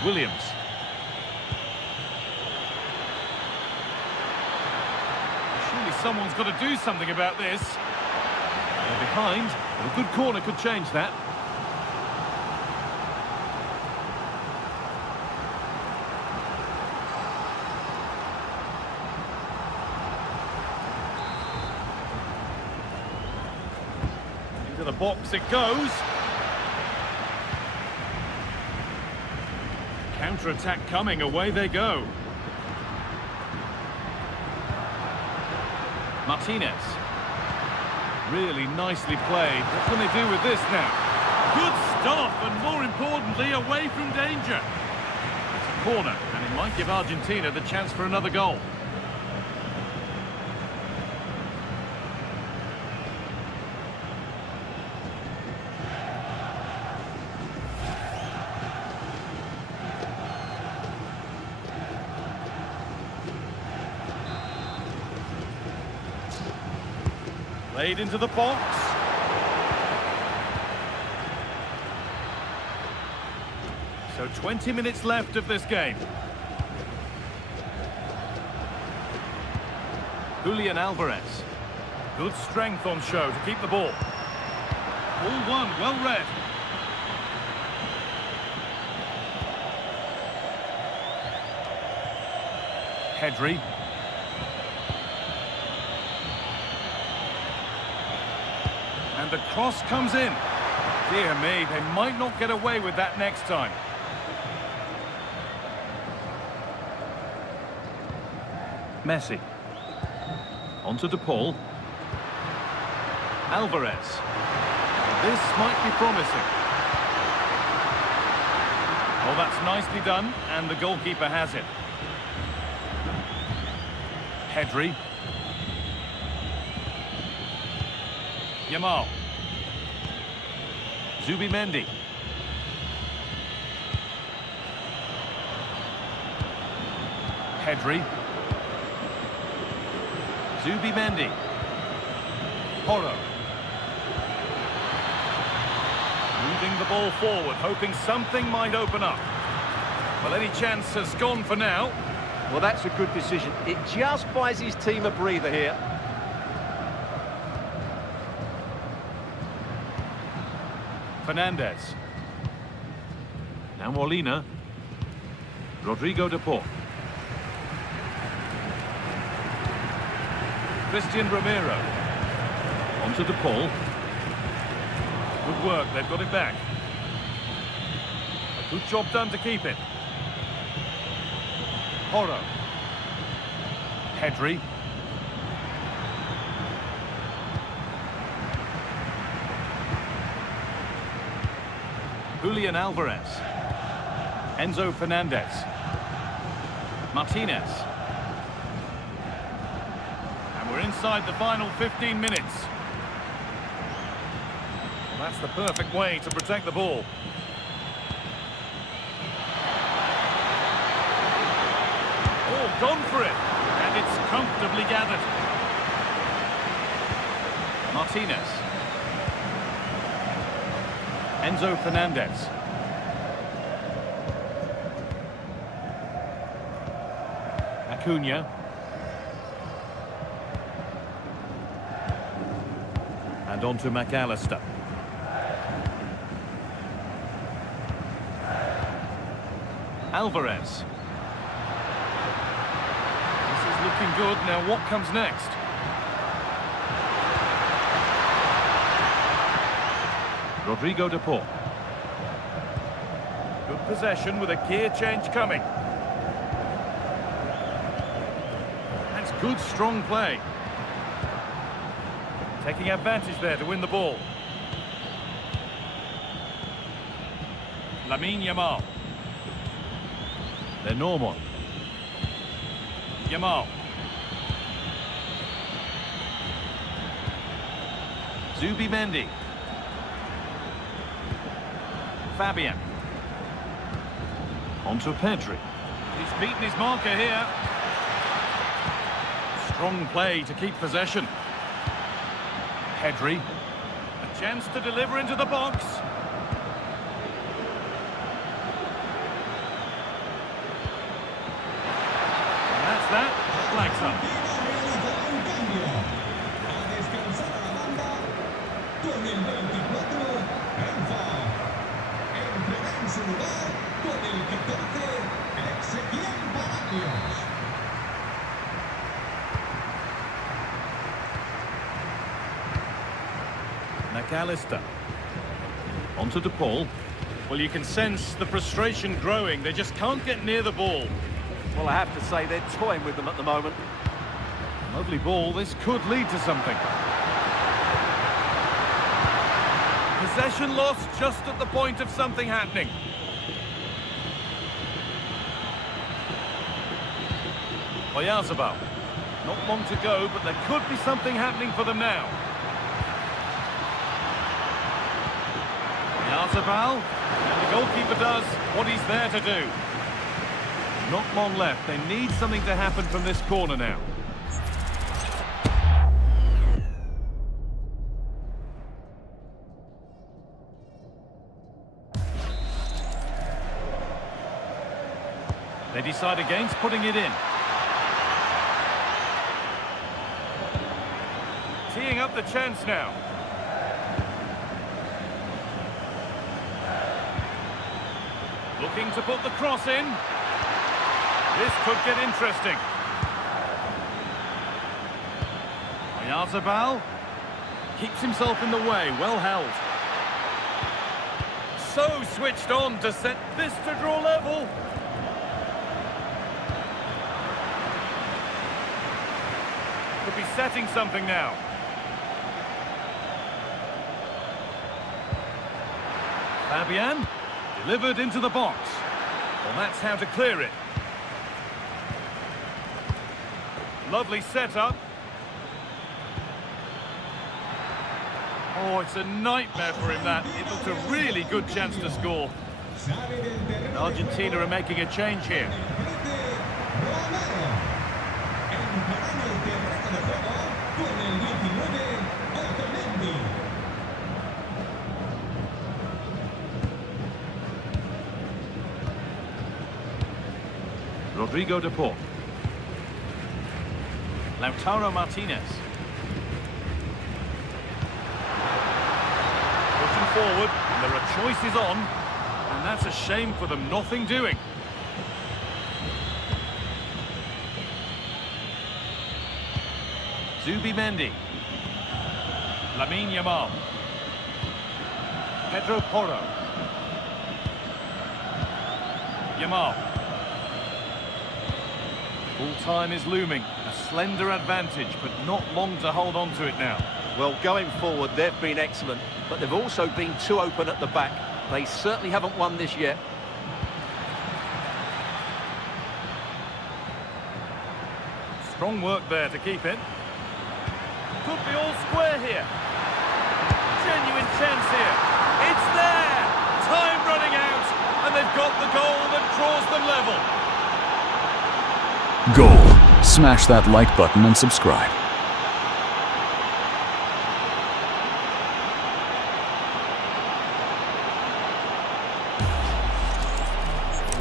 Williams. Surely someone's got to do something about this. They're behind, but a good corner could change that. Into the box it goes. Counter-attack coming, away they go. Martinez. Really nicely played. What can they do with this now? Good stuff, and more importantly, away from danger. It's a corner, and it might give Argentina the chance for another goal. Played into the box. So 20 minutes left of this game. Julian Alvarez. Good strength on show to keep the ball. Ball one, well read. Pedri. And the cross comes in. Dear me, they might not get away with that next time. Messi. Onto De Paul. Alvarez. This might be promising. Oh, that's nicely done, and the goalkeeper has it. Pedri. Yamal. Zubimendi. Pedri. Zubimendi. Porro. Moving the ball forward, hoping something might open up. Well, any chance has gone for now. Well, that's a good decision. It just buys his team a breather here. Fernandez. Now Molina. Rodrigo de Paul. Christian Romero. Onto de Paul. Good work, they've got it back. A good job done to keep it. Horo. Pedri. Julian Alvarez. Enzo Fernandez. Martinez. And we're inside the final 15 minutes. Well, that's the perfect way to protect the ball. Oh, gone for it. And it's comfortably gathered. Martinez. Enzo Fernandez. Acuna. And on to McAllister. Alvarez. This is looking good. Now what comes next? Rodrigo de Paul. Good possession with a gear change coming. That's good, strong play. Taking advantage there to win the ball. Lamine Yamal. They're normal. Yamal. Zubimendi. Fabian. Onto Pedri. He's beaten his marker here. Strong play to keep possession. Pedri. A chance to deliver into the box. And that's that. Flags up. McAllister. Onto de Paul. Well, you can sense the frustration growing. They just can't get near the ball. Well, I have to say, they're toying with them at the moment. Lovely ball. This could lead to something. Possession lost just at the point of something happening. Oyarzabal. Not long to go, but there could be something happening for them now. Oyarzabal. And the goalkeeper does what he's there to do. Not long left. They need something to happen from this corner now. They decide against putting it in. Teeing up the chance now. Looking to put the cross in. This could get interesting. Oyarzabal keeps himself in the way, well held. So switched on to set this to draw level. Could be setting something now. Fabian, delivered into the box. Well, that's how to clear it. Lovely setup. Oh, it's a nightmare for him, that. It looked a really good chance to score. And Argentina are making a change here. Rodrigo de Paul. Lautaro Martinez. Pushing forward, and there are choices on, and that's a shame for them, nothing doing. Zubimendi. Lamine Yamal. Pedro Porro. Yamal. Full time is looming. A slender advantage, but not long to hold on to it now. Well, going forward, they've been excellent, but they've also been too open at the back. They certainly haven't won this yet. Strong work there to keep it. Could be all square here. Genuine chance here. It's there! Time running out, and they've got the goal that draws them level. Goal. Smash that like button and subscribe.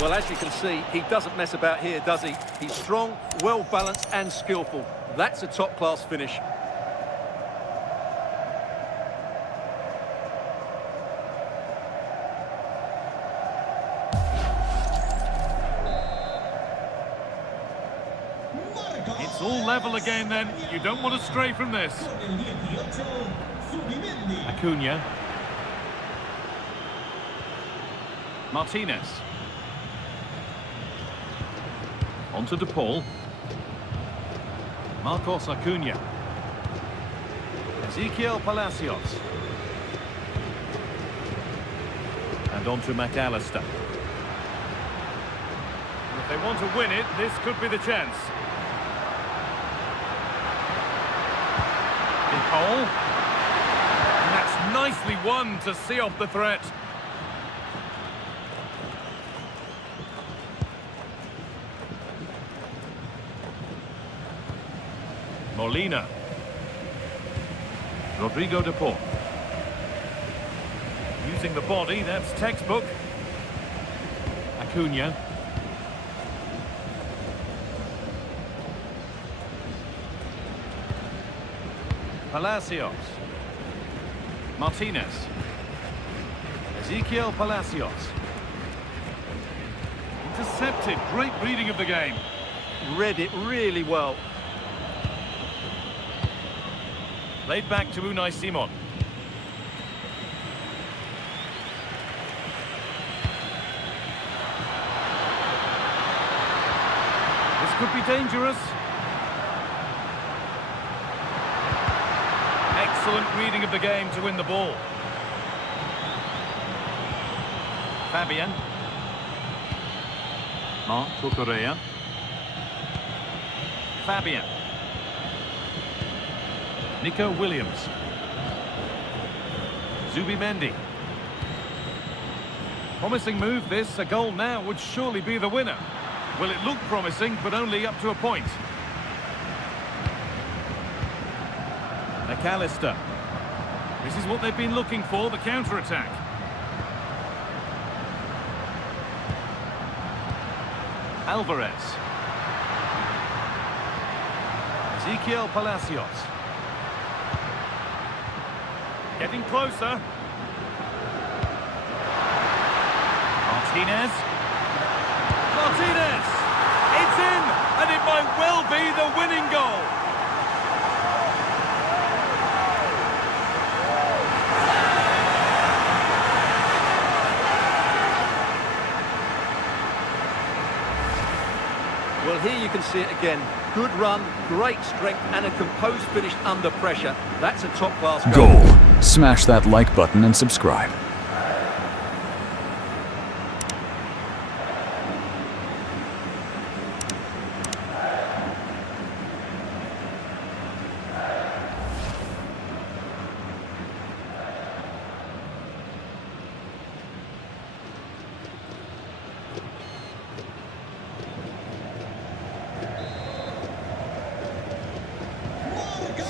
Well, as you can see, he doesn't mess about here, does he? He's strong, well-balanced and skillful. That's a top-class finish. It's all level again then. You don't want to stray from this. Acuna. Martinez. On to De Paul. Marcos Acuna. Ezequiel Palacios. And on to McAllister. If they want to win it, this could be the chance. De Paul. And that's nicely won to see off the threat. Molina. Rodrigo De Paul. Using the body, that's textbook. Acuna. Palacios. Martinez. Ezequiel Palacios. Intercepted. Great reading of the game. Read it really well. Laid back to Unai Simon. This could be dangerous. Excellent reading of the game to win the ball. Fabian. Marco Correa. Fabian. Nico Williams. Zubimendi. Promising move this. A goal now would surely be the winner. Well, it looked promising, but only up to a point. McAllister. This is what they've been looking for, the counter-attack. Alvarez. Ezequiel Palacios. Getting closer. Martinez. Martinez! It's in! And it might well be the winning goal. Well, here you can see it again. Good run, great strength and a composed finish under pressure. That's a top-class goal. Goal. Smash that like button and subscribe.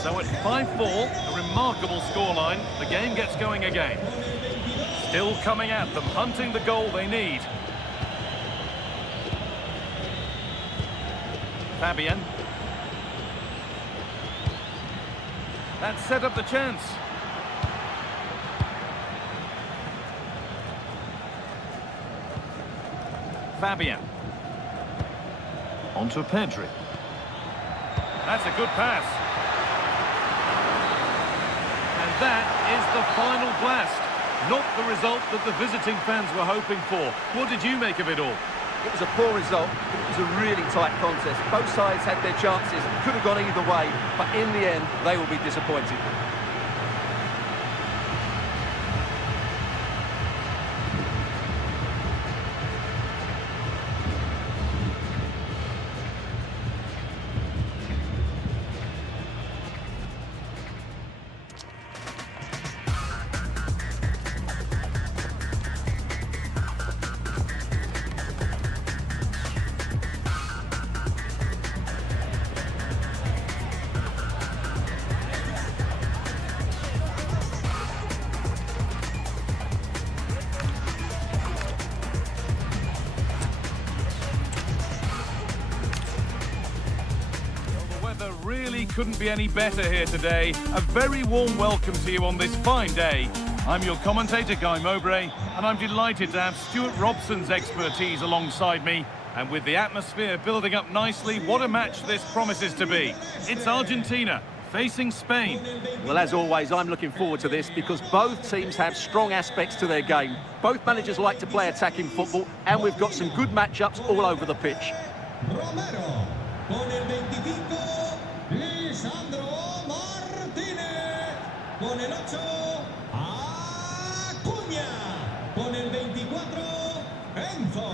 So at 5-4, a remarkable scoreline. The game gets going again. Still coming at them, hunting the goal they need. Fabian. That set up the chance. Fabian. On to Pedri. That's a good pass. And that is the final blast. Not the result that the visiting fans were hoping for. What did you make of it all? It was a poor result. It was a really tight contest. Both sides had their chances. Could have gone either way. But in the end, they will be disappointed. Really couldn't be any better here today. A very warm welcome to you on this fine day. I'm your commentator, Guy Mowbray, and I'm delighted to have Stuart Robson's expertise alongside me. And with the atmosphere building up nicely, what a match this promises to be. It's Argentina facing Spain. Well, as always, I'm looking forward to this because both teams have strong aspects to their game. Both managers like to play attacking football, and we've got some good matchups all over the pitch. Romero, con el 25, Lisandro Martínez, con el 8, Acuña, con el 24, Enzo.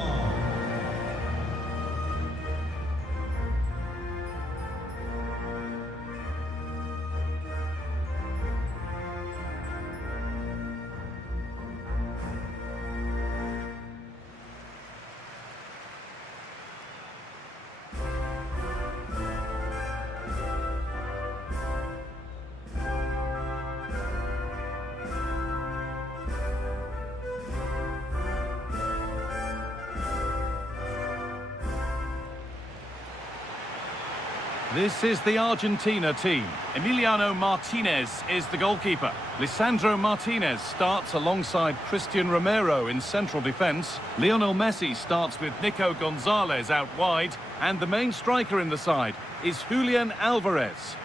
This is the Argentina team. Emiliano Martinez is the goalkeeper. Lisandro Martinez starts alongside Christian Romero in central defence. Lionel Messi starts with Nico Gonzalez out wide. And the main striker in the side is Julian Alvarez.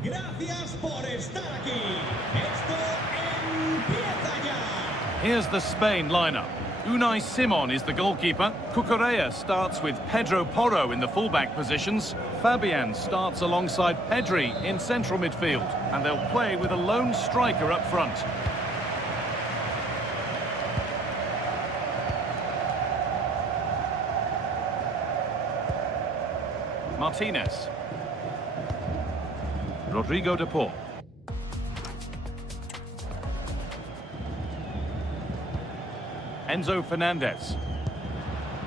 Gracias por estar aquí. Esto empieza ya. Here's the Spain lineup. Unai Simon is the goalkeeper. Cucurella starts with Pedro Porro in the fullback positions. Fabian starts alongside Pedri in central midfield. And they'll play with a lone striker up front. Martinez. Rodrigo de Paul. Enzo Fernandez.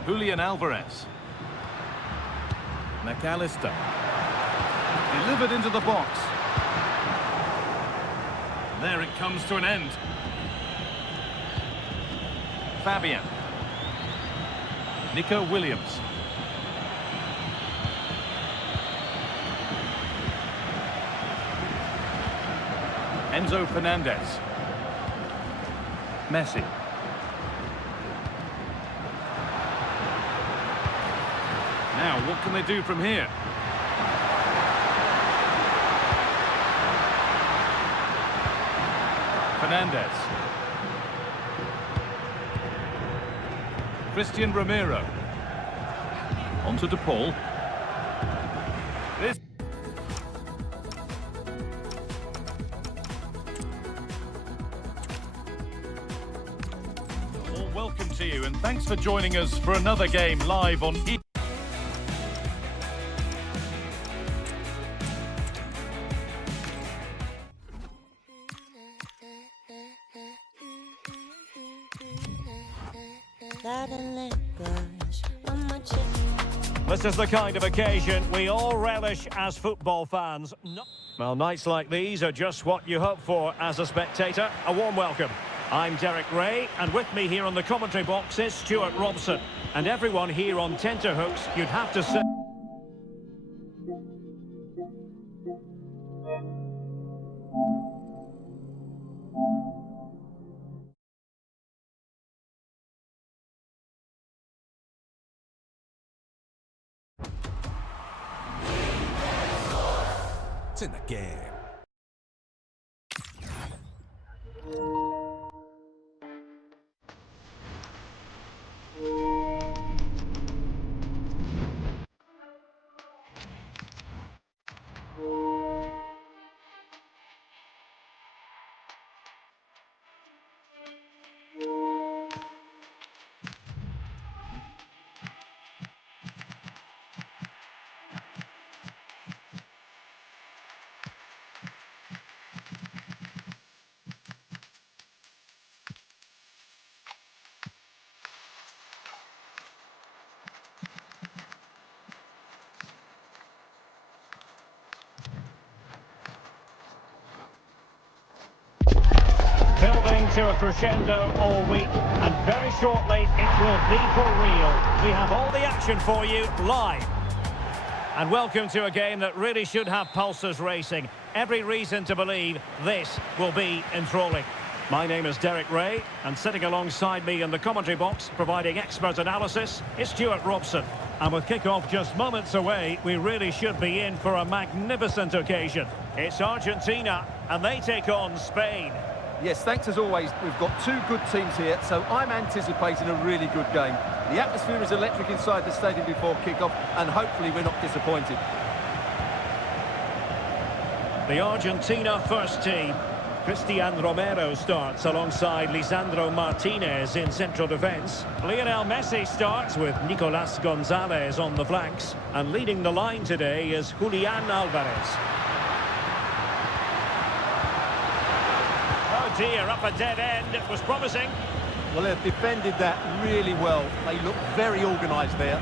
Julian Alvarez. McAllister. Delivered into the box. There it comes to an end. Fabian. Nico Williams. Enzo Fernandez. Messi. Now, what can they do from here? Fernandez. Christian Romero. On to De Paul. This welcome to you, and thanks for joining us for another game live on This is the kind of occasion we all relish as football fans. Well, nights like these are just what you hope for as a spectator. A warm welcome. I'm Derek Ray, and with me here on the commentary box is Stuart Robson. And everyone here on tenterhooks, you'd have to say... It's in the game. Building to a crescendo all week, and very shortly it will be for real. We have all the action for you live. And welcome to a game that really should have pulses racing. Every reason to believe this will be enthralling. My name is Derek Ray, and sitting alongside me in the commentary box, providing expert analysis, is Stuart Robson. And with kickoff just moments away, we really should be in for a magnificent occasion. It's Argentina, and they take on Spain. Yes, thanks as always. We've got two good teams here, so I'm anticipating a really good game. The atmosphere is electric inside the stadium before kickoff, and hopefully we're not disappointed. The Argentina first team. Cristian Romero starts alongside Lisandro Martinez in central defence. Lionel Messi starts with Nicolas Gonzalez on the flanks. And leading the line today is Julian Alvarez. Oh dear, up a dead end. It was promising. Well, they've defended that really well. They look very organised there.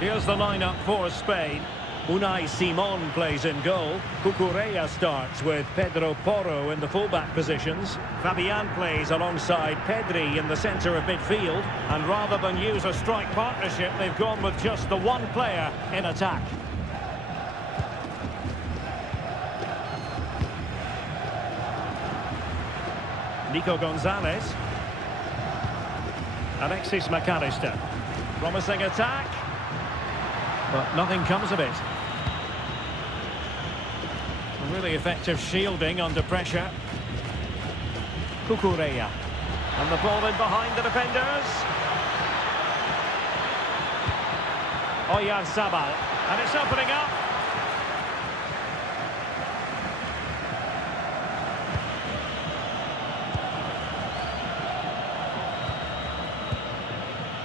Here's the lineup for Spain. Unai Simon plays in goal. Cucurella starts with Pedro Porro in the fullback positions. Fabian plays alongside Pedri in the centre of midfield. And rather than use a strike partnership, they've gone with just the one player in attack. Nico Gonzalez. Alexis McAllister. Promising attack, but nothing comes of it. Really effective shielding under pressure. Cucurella. And the ball in behind the defenders. Oyarzabal. And it's opening up.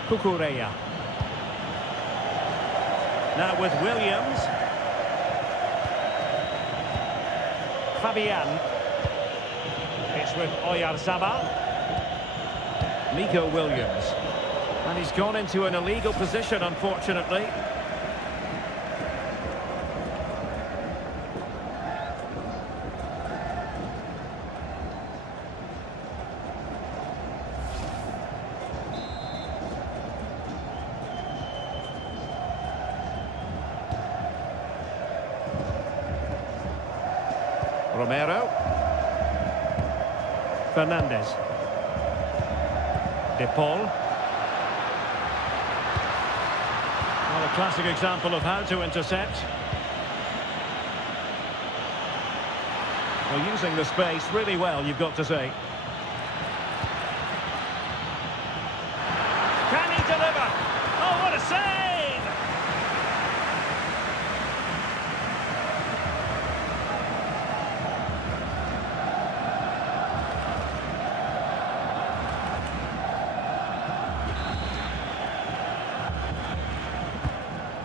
Cucurella. Now with Williams. Fabian. It's with Oyarzabal. Nico Williams. And he's gone into an illegal position, unfortunately. Romero. Fernandez. De Paul. Well, a classic example of how to intercept. Well, using the space really well, you've got to say. Can he deliver? Oh, what a save!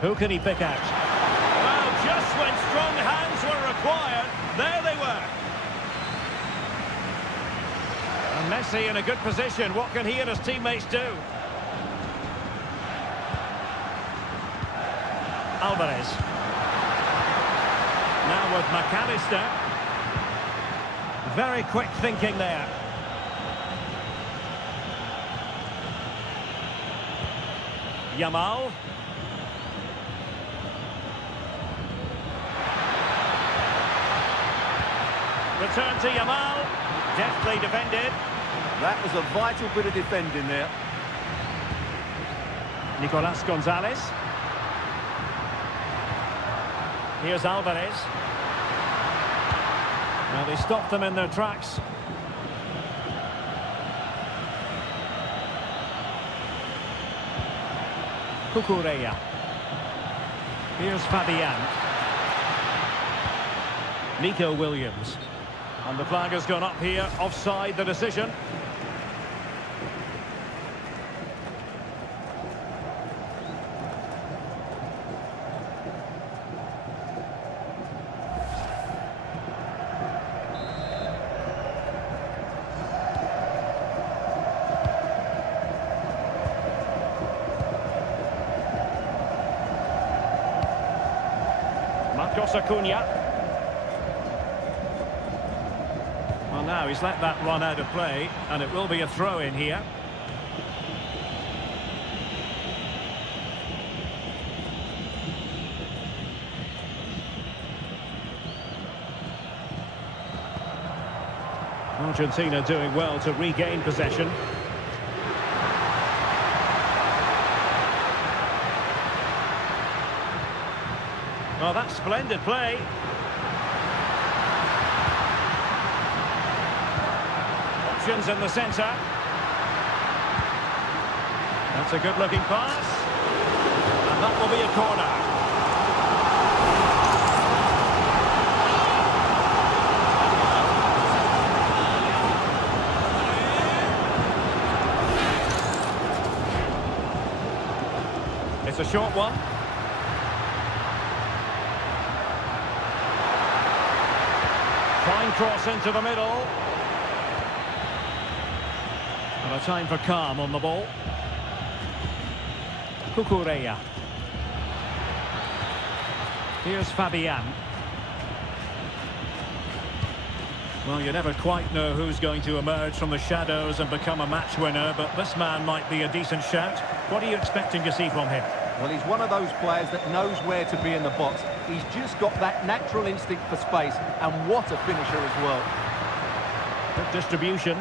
Who can he pick out? Well, just when strong hands were required, there they were. And Messi in a good position. What can he and his teammates do? Alvarez. Now with McAllister. Very quick thinking there. Yamal. Return to Yamal. Deftly defended. That was a vital bit of defending there. Nicolas Gonzalez. Here's Alvarez. Now they stopped them in their tracks. Cucurella. Here's Fabian. Nico Williams. And the flag has gone up here, offside the decision. Marcos Acuna. Well, now he's let that run out of play, and it will be a throw-in here. Argentina doing well to regain possession. Well, that's splendid play. Options in the centre. That's a good-looking pass. And that will be a corner. It's a short one. Fine cross into the middle. And a time for calm on the ball. Cucurella. Here's Fabian. Well, you never quite know who's going to emerge from the shadows and become a match winner, but this man might be a decent shout. What are you expecting to see from him? Well, he's one of those players that knows where to be in the box. He's just got that natural instinct for space, and what a finisher as well. Good distribution.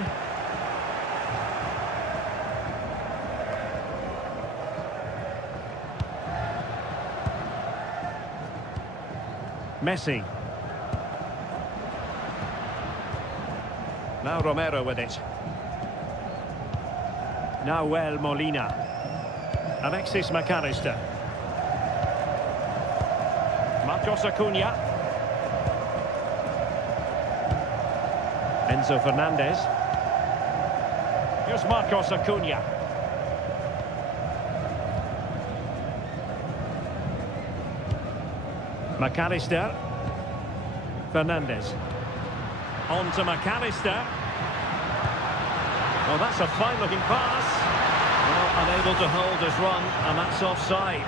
Messi. Now Romero with it. Nahuel Molina. Alexis McAllister. Marcos Acuna. Enzo Fernandez. Here's Marcos Acuna. McAllister. Fernandez. On to McAllister. Well, that's a fine-looking pass. Well, unable to hold his run, and that's offside.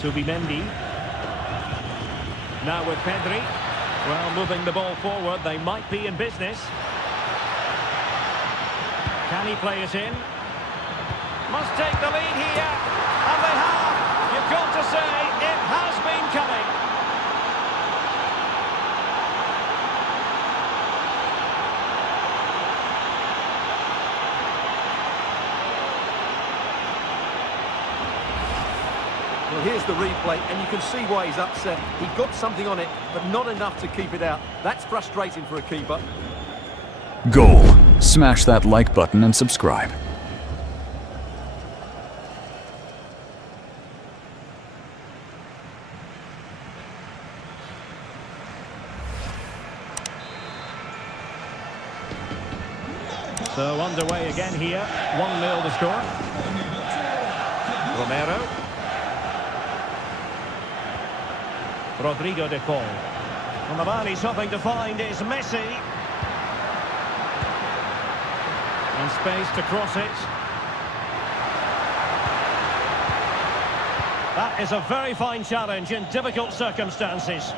Subimendi. Now with Pedri. Well, moving the ball forward, they might be in business. Can he play it in? Must take the lead here. And they have. You've got to say, it has been coming. Well, here's the replay, and you can see why he's upset. He got something on it, but not enough to keep it out. That's frustrating for a keeper. Goal. Smash that like button and subscribe. So underway again here. 1-0 to score. Romero. Rodrigo de Paul. And the man he's hoping to find is Messi. And space to cross it. That is a very fine challenge in difficult circumstances.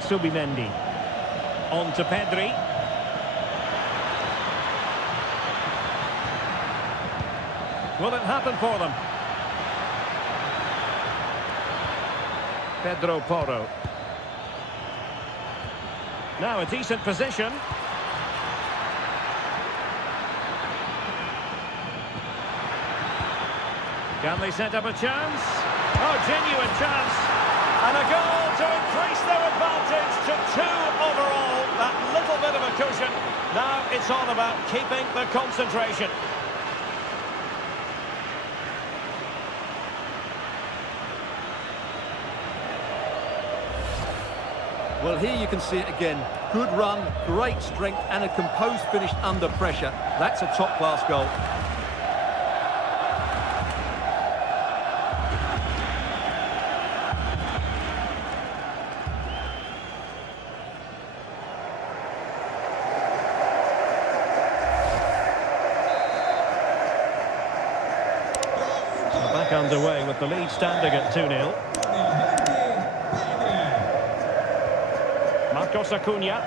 Subimendi. On to Pedri. Will it happen for them? Pedro Porro. Now a decent position. Can they set up a chance? Oh, genuine chance. And a goal to increase their advantage to 2 overall. That little bit of a cushion. Now it's all about keeping the concentration. Well, here you can see it again. Good run, great strength, and a composed finish under pressure. That's a top-class goal. Back underway with the lead standing at 2-0. Marcos Acuna.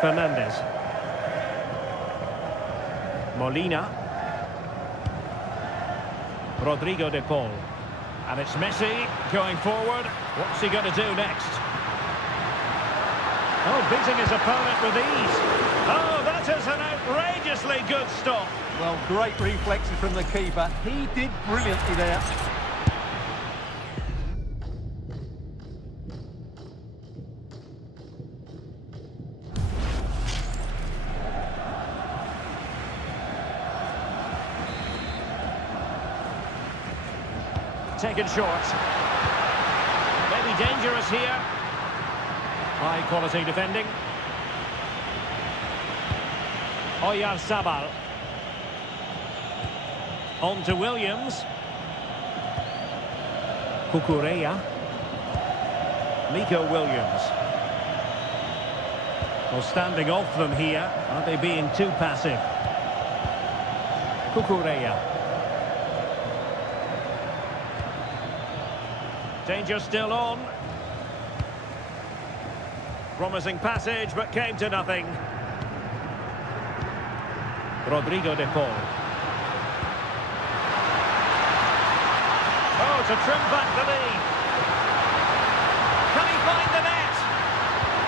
Fernandez. Molina. Rodrigo de Paul. And it's Messi going forward. What's he going to do next? Oh, beating his opponent with ease. Oh, that is an outrageously good stop. Well, great reflexes from the keeper. He did brilliantly there. Taken short. Maybe dangerous here. High quality defending. Oyarzabal. On to Williams. Cucurella. Nico Williams. Well, standing off them here. Are they being too passive? Cucurella. Danger still on. Promising passage, but came to nothing. Rodrigo de Paul. Oh, to trim back the lead. Can he find the net?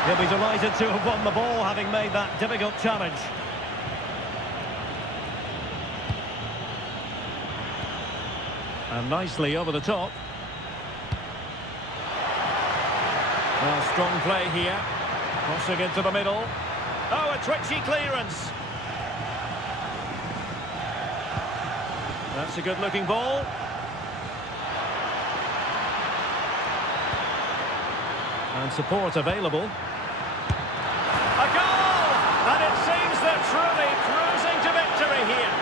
He'll be delighted to have won the ball, having made that difficult challenge. And nicely over the top. Well, strong play here. Crossing into the middle. Oh, a twitchy clearance. That's a good-looking ball. And support available. A goal! And it seems they're truly cruising to victory here.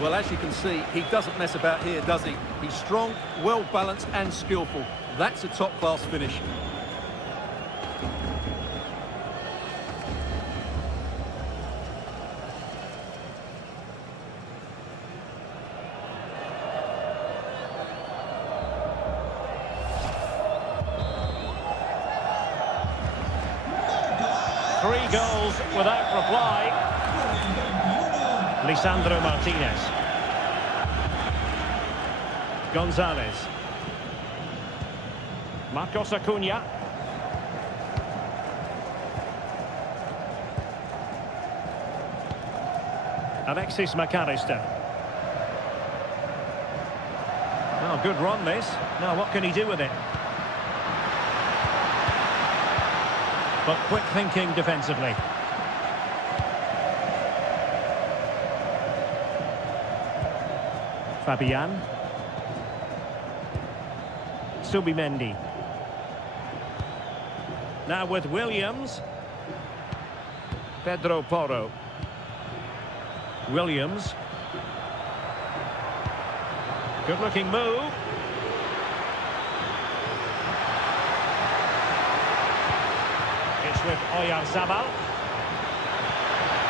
Well, as you can see, he doesn't mess about here, does he? He's strong, well-balanced and skillful. That's a top-class finish. Three goals without reply. Lisandro Martinez. Gonzalez. Marcos Acuna. Alexis McAllister. Oh, good run this. Now what can he do with it? But quick thinking defensively. Fabian. Subimendi. Now with Williams. Pedro Porro. Williams. Good-looking move. It's with Oyarzabal.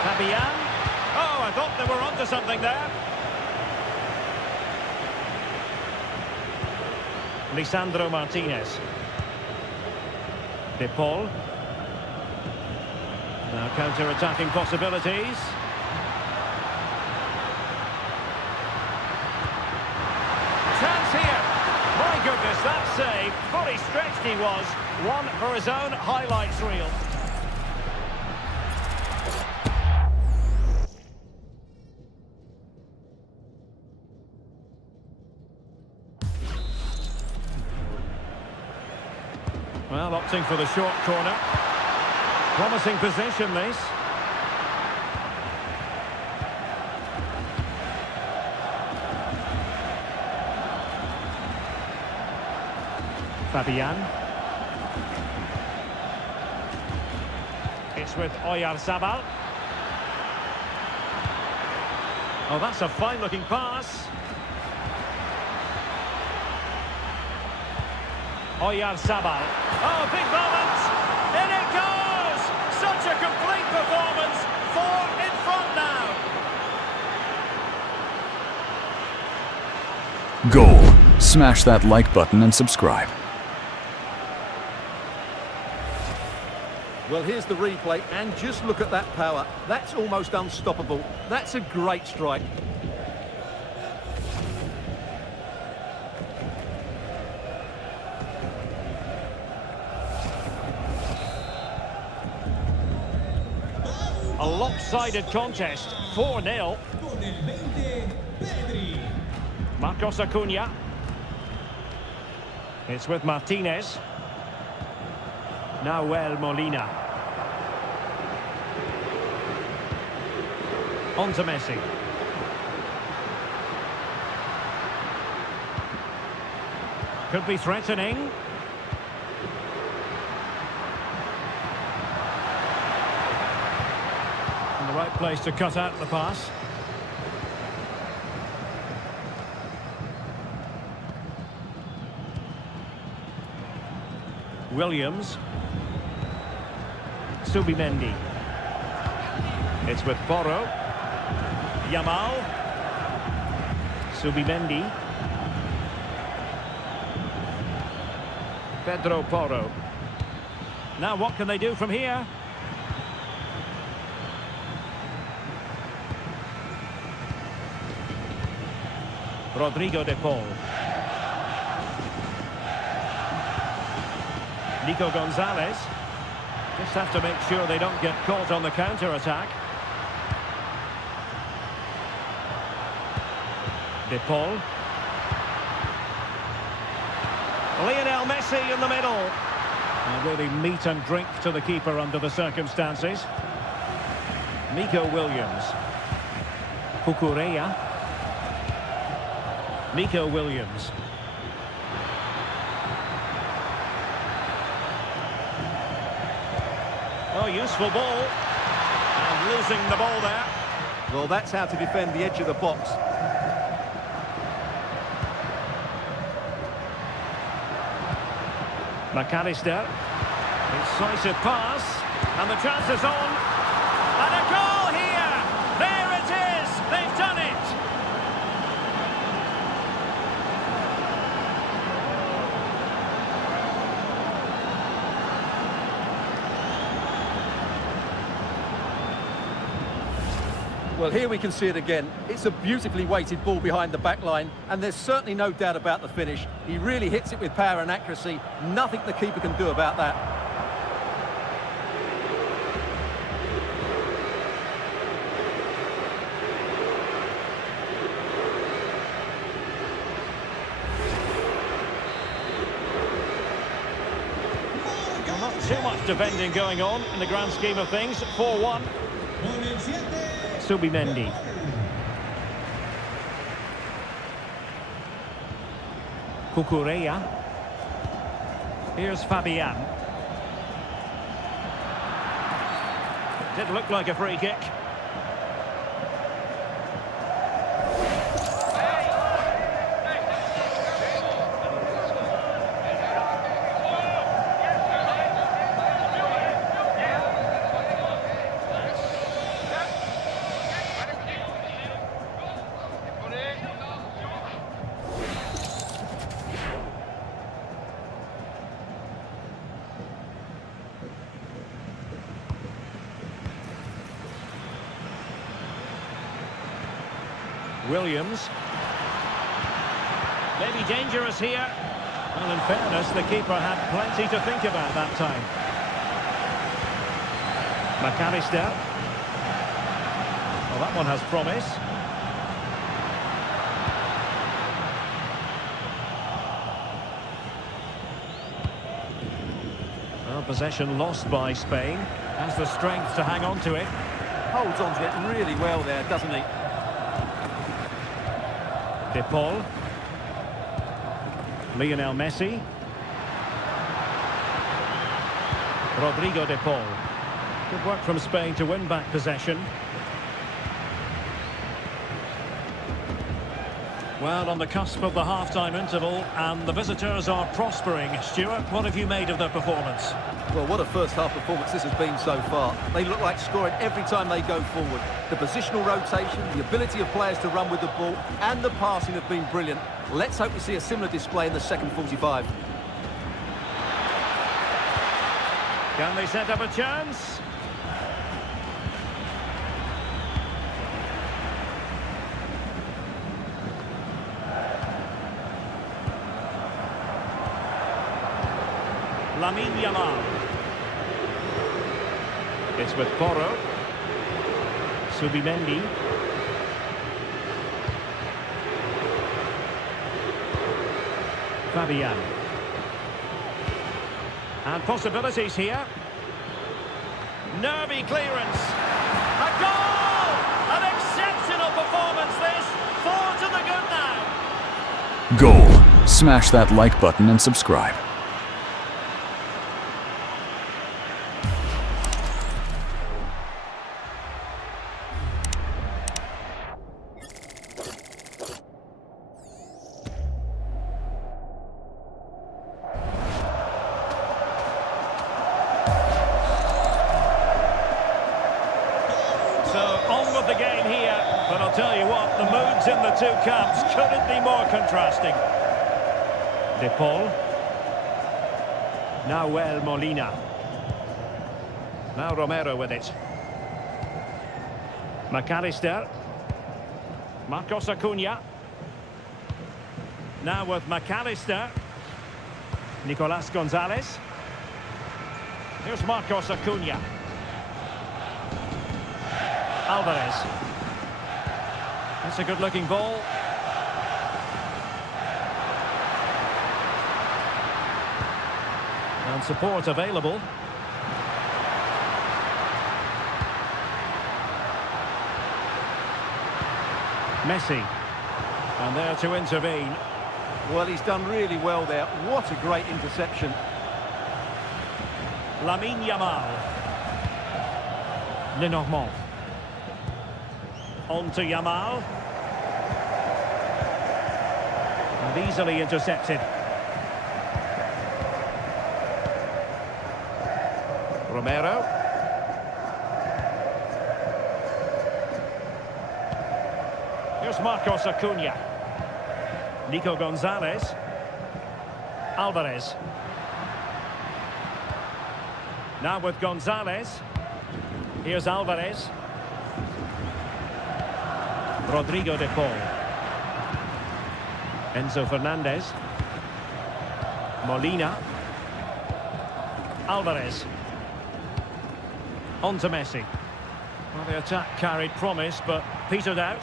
Fabian. Oh, I thought they were onto something there. Lisandro Martinez. De Paul. Now counter-attacking possibilities. Chance here. My goodness, that save. Fully stretched he was. One for his own highlights reel. Well, opting for the short corner. Promising position, this. Fabian. It's with Oyarzabal. Oh, that's a fine-looking pass. Oyarzabal. Oh, big moment! In it goes! Such a complete performance. 4 in front now. Goal. Smash that like button and subscribe. Well, here's the replay, and just look at that power. That's almost unstoppable. That's a great strike. A lopsided contest, 4-0. Con el 20, Pedri. Marcos Acuna. It's with Martinez. Nahuel Molina. On to Messi. Could be threatening. In the right place to cut out the pass. Williams. Subimendi. It's with Porro. Yamal. Subimendi. Pedro Porro. Now what can they do from here? Rodrigo de Paul. Nico Gonzalez. Just have to make sure they don't get caught on the counter-attack. De Paul. Lionel Messi in the middle. Really meat and drink to the keeper under the circumstances. Nico Williams. Cucurella. Nico Williams. Oh, useful ball. And losing the ball there. Well, that's how to defend the edge of the box. McAllister. Incisive pass. And the chance is on. And a goal here! There it is! They've done it! Well, here we can see it again. It's a beautifully weighted ball behind the back line, and there's certainly no doubt about the finish. He really hits it with power and accuracy. Nothing the keeper can do about that. Well, not too much defending going on in the grand scheme of things. 4-1. Con el 7, Subimendi. Cucurella. Here's Fabian. Did look like a free kick. Williams. Maybe dangerous here. Well, in fairness, the keeper had plenty to think about that time. McAllister. Well, that one has promise. Well, possession lost by Spain. Has the strength to hang on to it. Holds on to it really well there, doesn't he? De Paul. Lionel Messi. Rodrigo De Paul. Good work from Spain to win back possession. Well, on the cusp of the half-time interval, and the visitors are prospering. Stuart, what have you made of their performance? Well, what a first-half performance this has been so far. They look like scoring every time they go forward. The positional rotation, the ability of players to run with the ball, and the passing have been brilliant. Let's hope we see a similar display in the second 45. Can they set up a chance? Lamine Yamal. It's with Porro. Subimendi. Fabian. And possibilities here. Nervy clearance. A goal! An exceptional performance this. 4 to the good now. Goal. Smash that like button and subscribe. The game here, but I'll tell you what, the moods in the two camps couldn't be more contrasting. De Paul. Nahuel Molina. Now Romero with it. McAllister. Marcos Acuna. Now with McAllister. Nicolas Gonzalez. Here's Marcos Acuna. Alvarez. That's a good-looking ball. And support available. Messi. And there to intervene. Well, he's done really well there. What a great interception. Lamine Yamal. Lenormand. On to Yamal. And easily intercepted. Romero. Here's Marcos Acuna. Nico Gonzalez. Alvarez. Now with Gonzalez. Here's Alvarez. Rodrigo De Paul. Enzo Fernandez. Molina. Alvarez. On to Messi. Well, the attack carried promise, but petered out.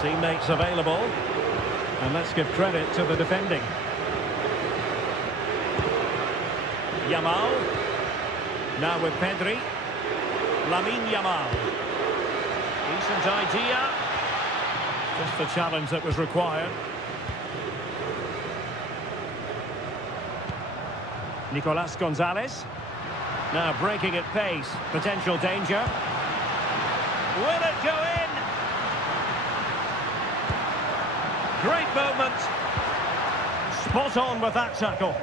Teammates available. And let's give credit to the defending. Yamal. Now with Pedri. Lamine Yamal. Decent idea. Just the challenge that was required. Nicolas Gonzalez. Now breaking at pace. Potential danger. Will it go in? Great movement. Spot on with that tackle.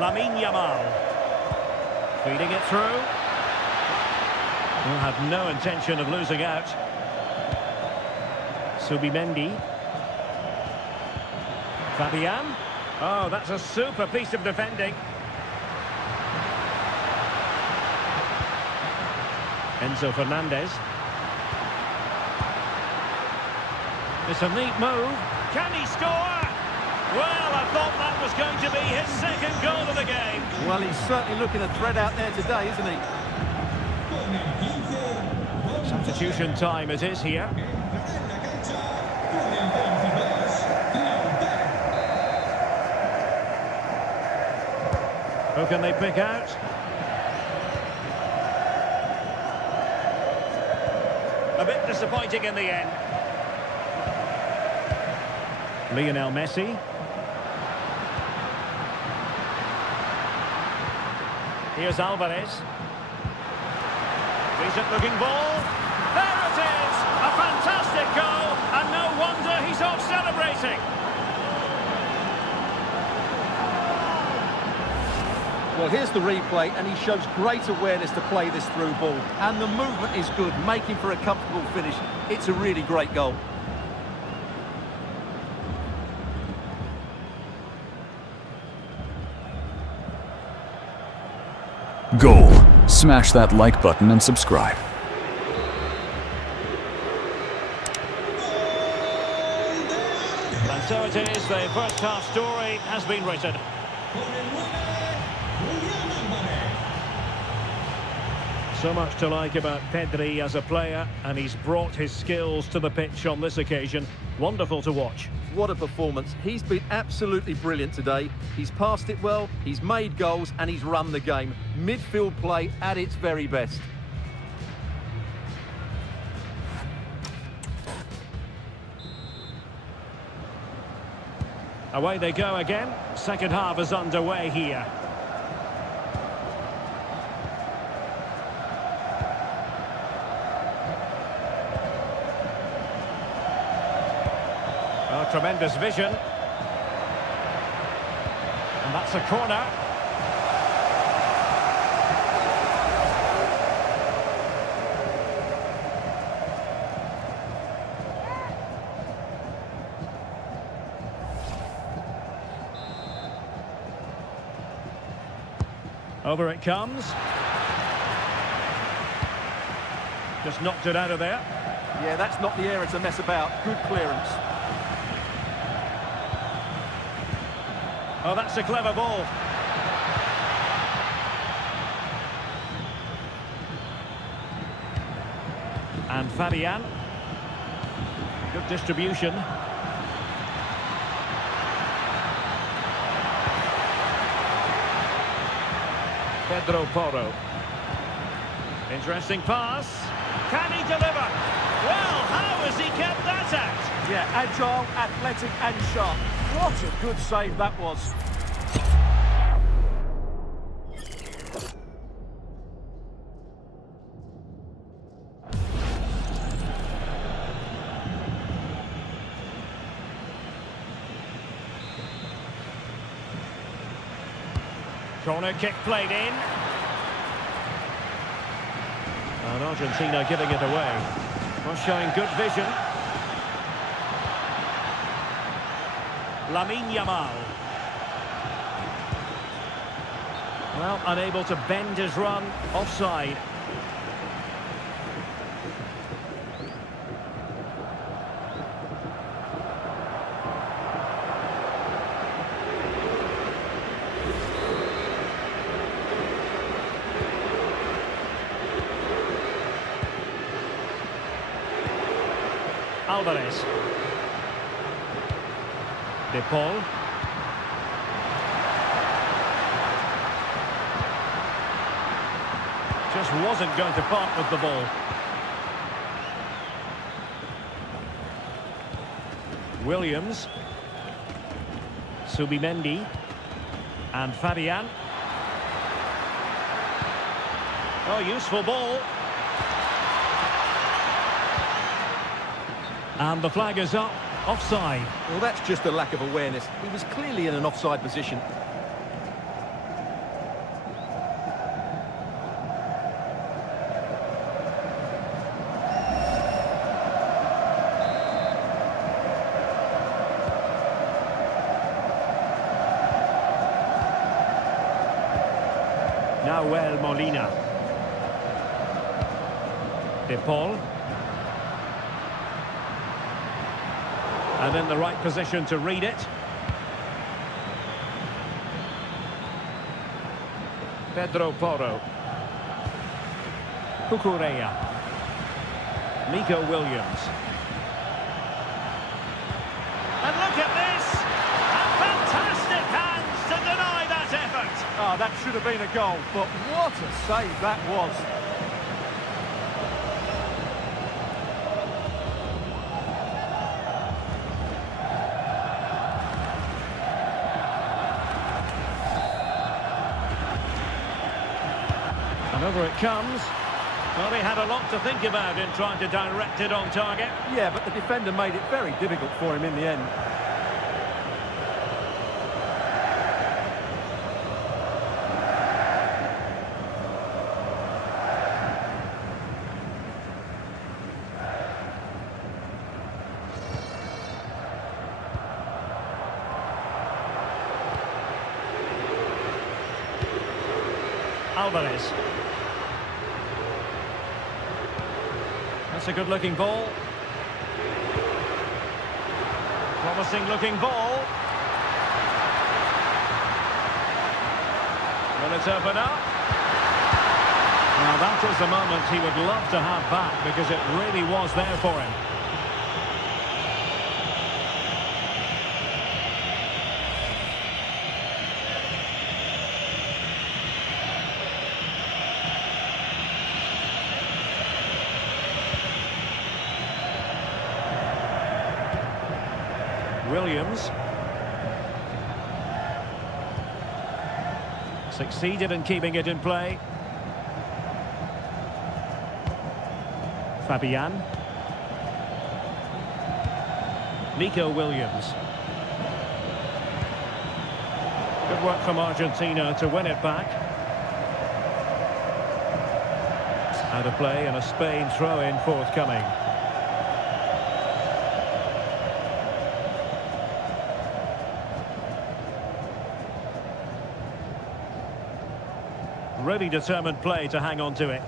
Lamine Yamal. Feeding it through. Will have no intention of losing out. Subimendi. Fabian. Oh, that's a super piece of defending. Enzo Fernandez. It's a neat move. Can he score? Well, I thought that was going to be his second goal of the game. Well, he's certainly looking a threat out there today, isn't he? Substitution time it is here. Who can they pick out? A bit disappointing in the end. Lionel Messi. Here's Alvarez. Decent looking ball. There it is! A fantastic goal, and no wonder he's off celebrating. Well, here's the replay, and he shows great awareness to play this through ball. And the movement is good, making for a comfortable finish. It's a really great goal. Goal. Smash that like button and subscribe. And so it is, the first half story has been written. So much to like about Pedri as a player, and he's brought his skills to the pitch on this occasion. Wonderful to watch. What a performance. He's been absolutely brilliant today. He's passed it well, he's made goals, and he's run the game. Midfield play at its very best. Away they go again. Second half is underway here. Oh, tremendous vision. And that's a corner. Over it comes. Just knocked it out of there. Yeah, that's not the area to mess about. Good clearance. Oh, that's a clever ball. And Fabian. Good distribution. Pedro Porro. Interesting pass. Can he deliver? Well, how has he kept that out? Yeah, agile, athletic and sharp. What a good save that was. Corner kick played in. And Argentina giving it away. Well, showing good vision. Lamine Yamal. Well, unable to bend his run. Offside. Alvarez. De Paul. Just wasn't going to part with the ball. Williams. Subimendi. And Fabian. Oh, useful ball. And the flag is up. Offside. Well, that's just a lack of awareness. He was clearly in an offside position. Nahuel Molina. De Paul. And in the right position to read it. Pedro Porro. Cucurella. Nico Williams. And look at this! And fantastic hands to deny that effort! Oh, that should have been a goal, but what a save that was. And over it comes. Well, he had a lot to think about in trying to direct it on target. Yeah, but the defender made it very difficult for him in the end. Alvarez. That's a good-looking ball. Promising-looking ball. Will it open up? Now that is the moment he would love to have back because it really was there for him. Williams succeeded in keeping it in play. Fabian. Nico Williams. Good work from Argentina to win it back. Out of play and a Spain throw-in forthcoming. Really determined play to hang on to it.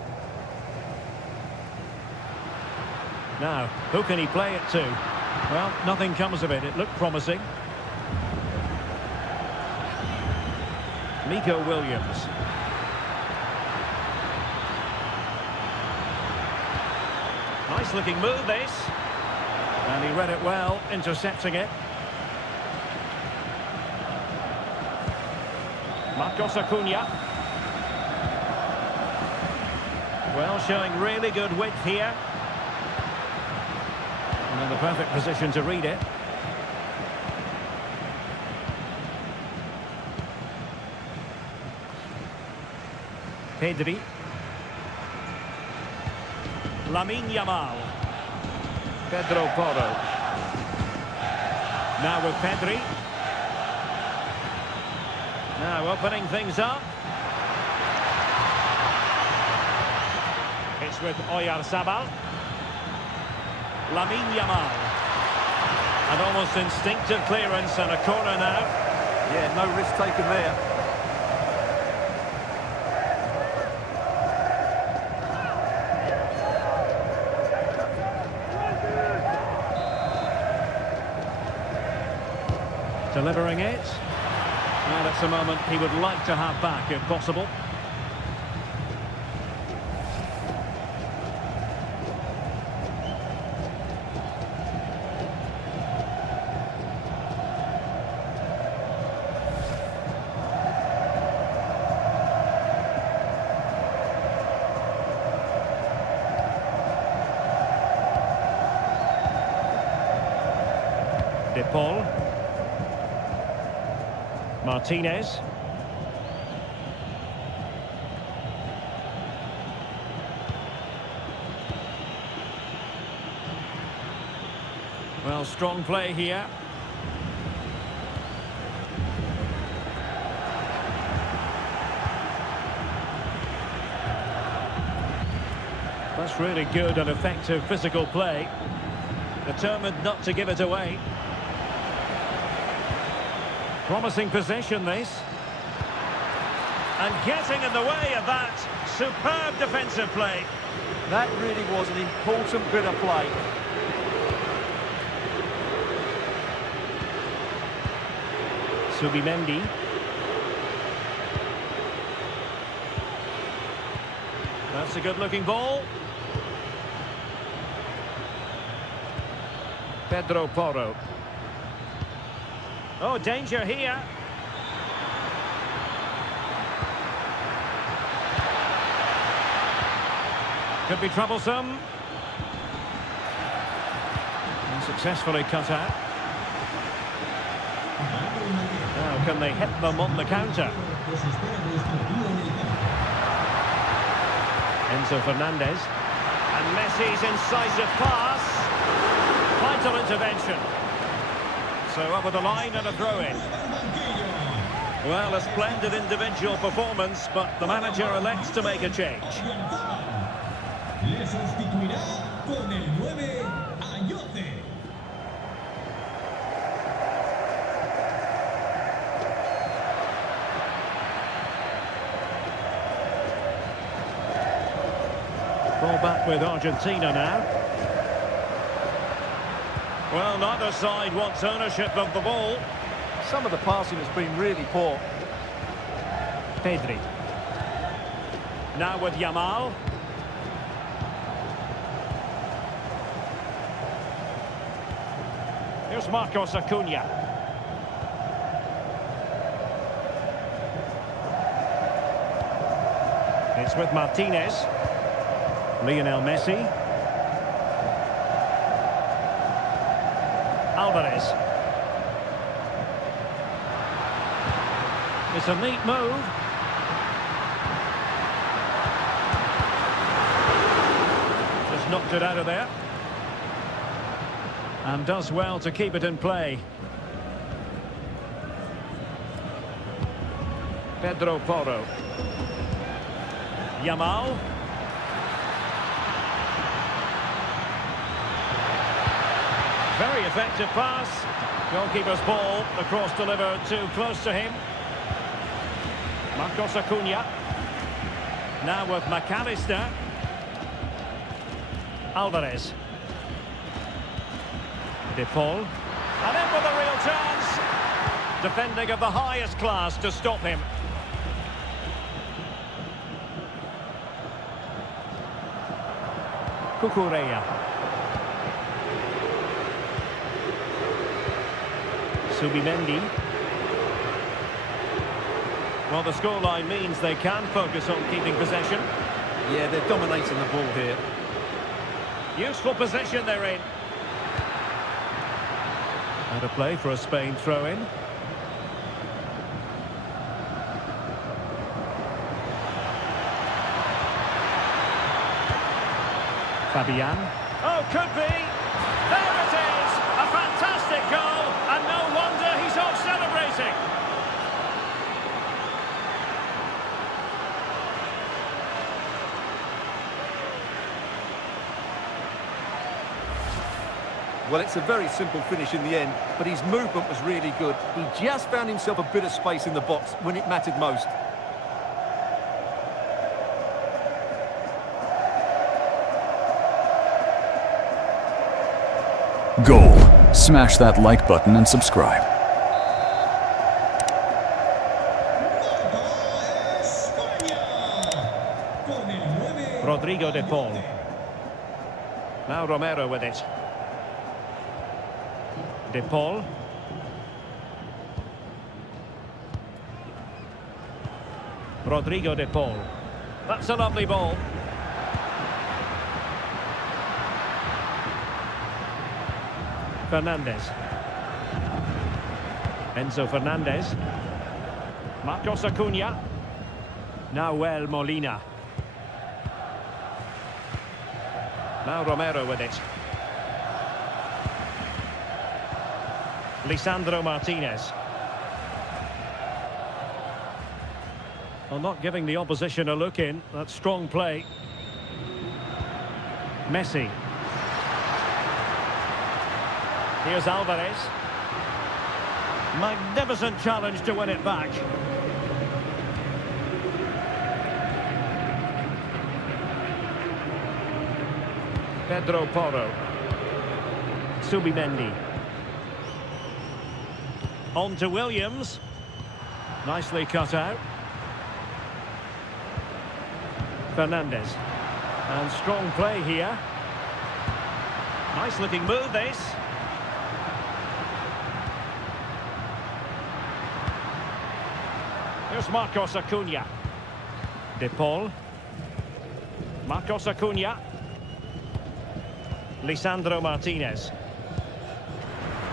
Now, who can he play it to? Well, nothing comes of it. It looked promising. Nico Williams. Nice looking move, this. And he read it well, intercepting it. Marcos Acuna. Well, showing really good width here. And in the perfect position to read it. Pedri. Lamine Yamal. Pedro Porro. Now with Pedri. Now opening things up. It's with Oyarzabal. Lamine Yamal. An almost instinctive clearance and a corner now. Yeah, no risk taken there. Delivering it. Now that's a moment he would like to have back if possible. De Paul. Martinez. Well, strong play here. That's really good and effective physical play. Determined not to give it away. Promising possession, this. And getting in the way of that. Superb defensive play. That really was an important bit of play. Subimendi. That's a good-looking ball. Pedro Porro. Oh, danger here. Could be troublesome. And successfully cut out. Now, can they hit them on the counter? Enzo Fernandez. And Messi's incisive pass. Vital intervention. So up with the line and a throw-in. Well, a splendid individual performance, but the manager elects to make a change. Le sustituirá con el 9 Ayoce. Ball back with Argentina now. Well, neither side wants ownership of the ball. Some of the passing has been really poor. Pedri. Now with Yamal. Here's Marcos Acuna. It's with Martinez. Lionel Messi. Alvarez. It's a neat move. Just knocked it out of there. And does well to keep it in play. Pedro Porro. Yamal. Very effective pass. Goalkeeper's ball. The cross delivered too close to him. Marcos Acuna. Now with McAllister. Alvarez. De Paul. And in with a real chance. Defending of the highest class to stop him. Cucurella. Subimendi. Well, the scoreline means they can focus on keeping possession. Yeah, they're dominating the ball here. Useful position they're in. And a play for a Spain throw-in. Fabian. Oh, could be. There it is. A fantastic goal. And no wonder he's off celebrating. Well, it's a very simple finish in the end, but his movement was really good. He just found himself a bit of space in the box when it mattered most. Goal. Smash that like button and subscribe. Rodrigo de Paul. Now Romero with it. De Paul. Rodrigo de Paul. That's a lovely ball. Fernandez. Enzo Fernandez. Marcos Acuna. Now Molina. Now Romero with it. Lisandro Martinez. Well, not giving the opposition a look in. That's strong play. Messi. Here's Alvarez. Magnificent challenge to win it back. Pedro Porro. Subimendi. On to Williams. Nicely cut out. Fernandez. And strong play here. Nice looking move this. Here's Marcos Acuna. De Paul. Marcos Acuna. Lisandro Martinez.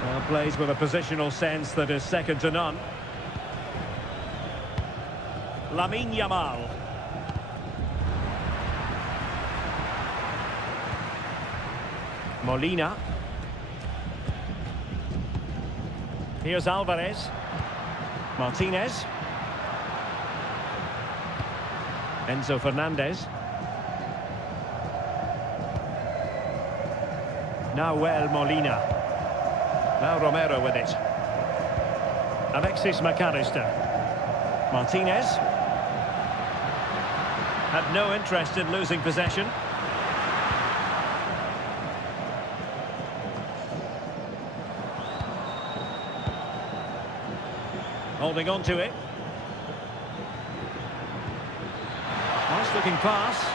Well, plays with a positional sense that is second to none. Lamine Yamal. Molina. Here's Alvarez. Martinez. Enzo Fernandez. Now Molina. Now Romero with it. Alexis McAllister. Martinez. Had no interest in losing possession. Holding on to it. Nice looking pass.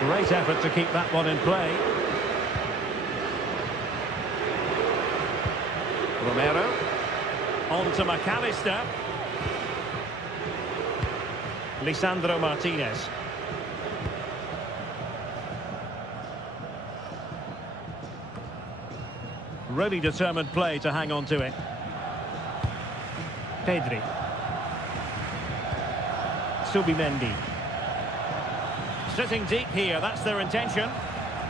Great effort to keep that one in play. Romero. On to McAllister. Lisandro Martinez. Really determined play to hang on to it. Pedri. Subimendi. Sitting deep here, that's their intention.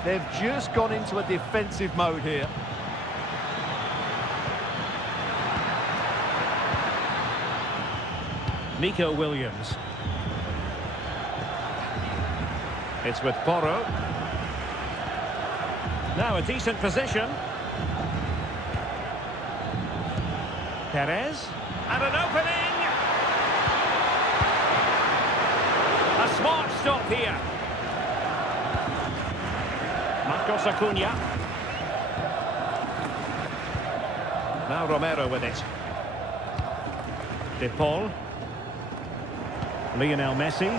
They've just gone into a defensive mode here. Nico Williams. It's with Porro. Now a decent position. Perez. And an opening! A smart stop here. Marcos Acuna. Now Romero with it. De Paul. Lionel Messi.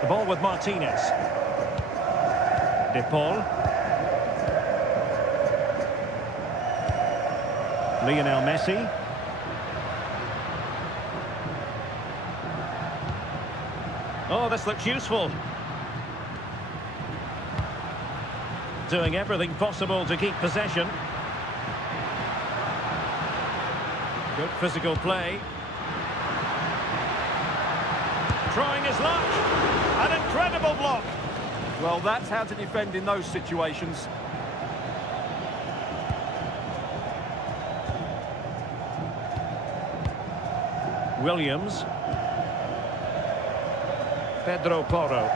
The ball with Martinez. De Paul. Lionel Messi. Oh, this looks useful. Doing everything possible to keep possession. Good physical play. Trying his luck. An incredible block. Well, that's how to defend in those situations. Williams. Pedro Porro.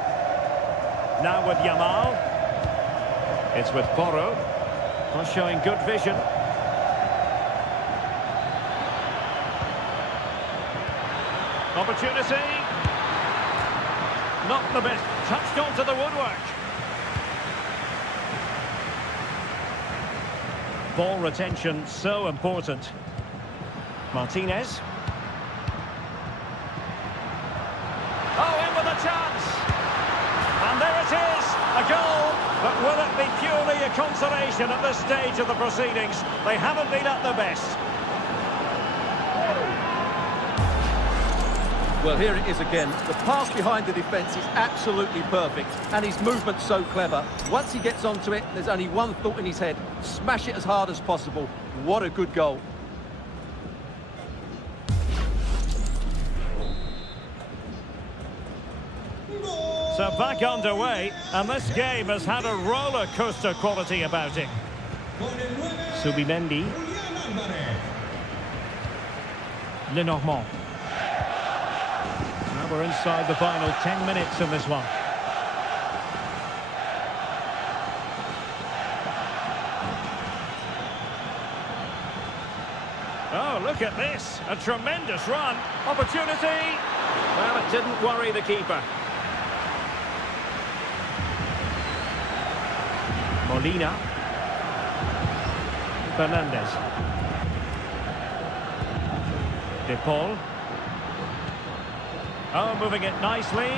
Now with Yamal. It's with Porro. Not showing good vision. Opportunity. Not the best. Touched onto the woodwork. Ball retention so important. Martinez. Oh, in with a chance. And there it is, a goal. But will it be purely a consolation at this stage of the proceedings? They haven't been at their best. Well, here it is again. The pass behind the defence is absolutely perfect, and his movement's so clever. Once he gets onto it, there's only one thought in his head: smash it as hard as possible. What a good goal. So back underway, and this game has had a roller coaster quality about it. Subimendi. Lenormand. Now we're inside the final 10 minutes of this one. Oh, look at this. A tremendous run. Opportunity. Well, it didn't worry the keeper. Molina. Fernandez. De Paul. Oh, moving it nicely.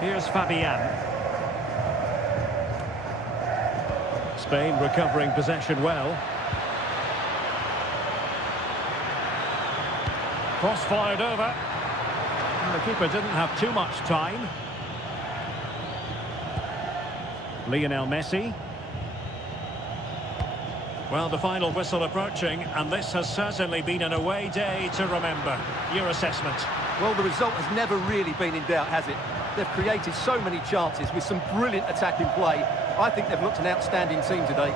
Here's Fabian. Spain recovering possession well. Cross fired over. And the keeper didn't have too much time. Lionel Messi. Well, the final whistle approaching, and this has certainly been an away day to remember. Your assessment? Well, the result has never really been in doubt, has it? They've created so many chances with some brilliant attacking play. I think they've looked an outstanding team today.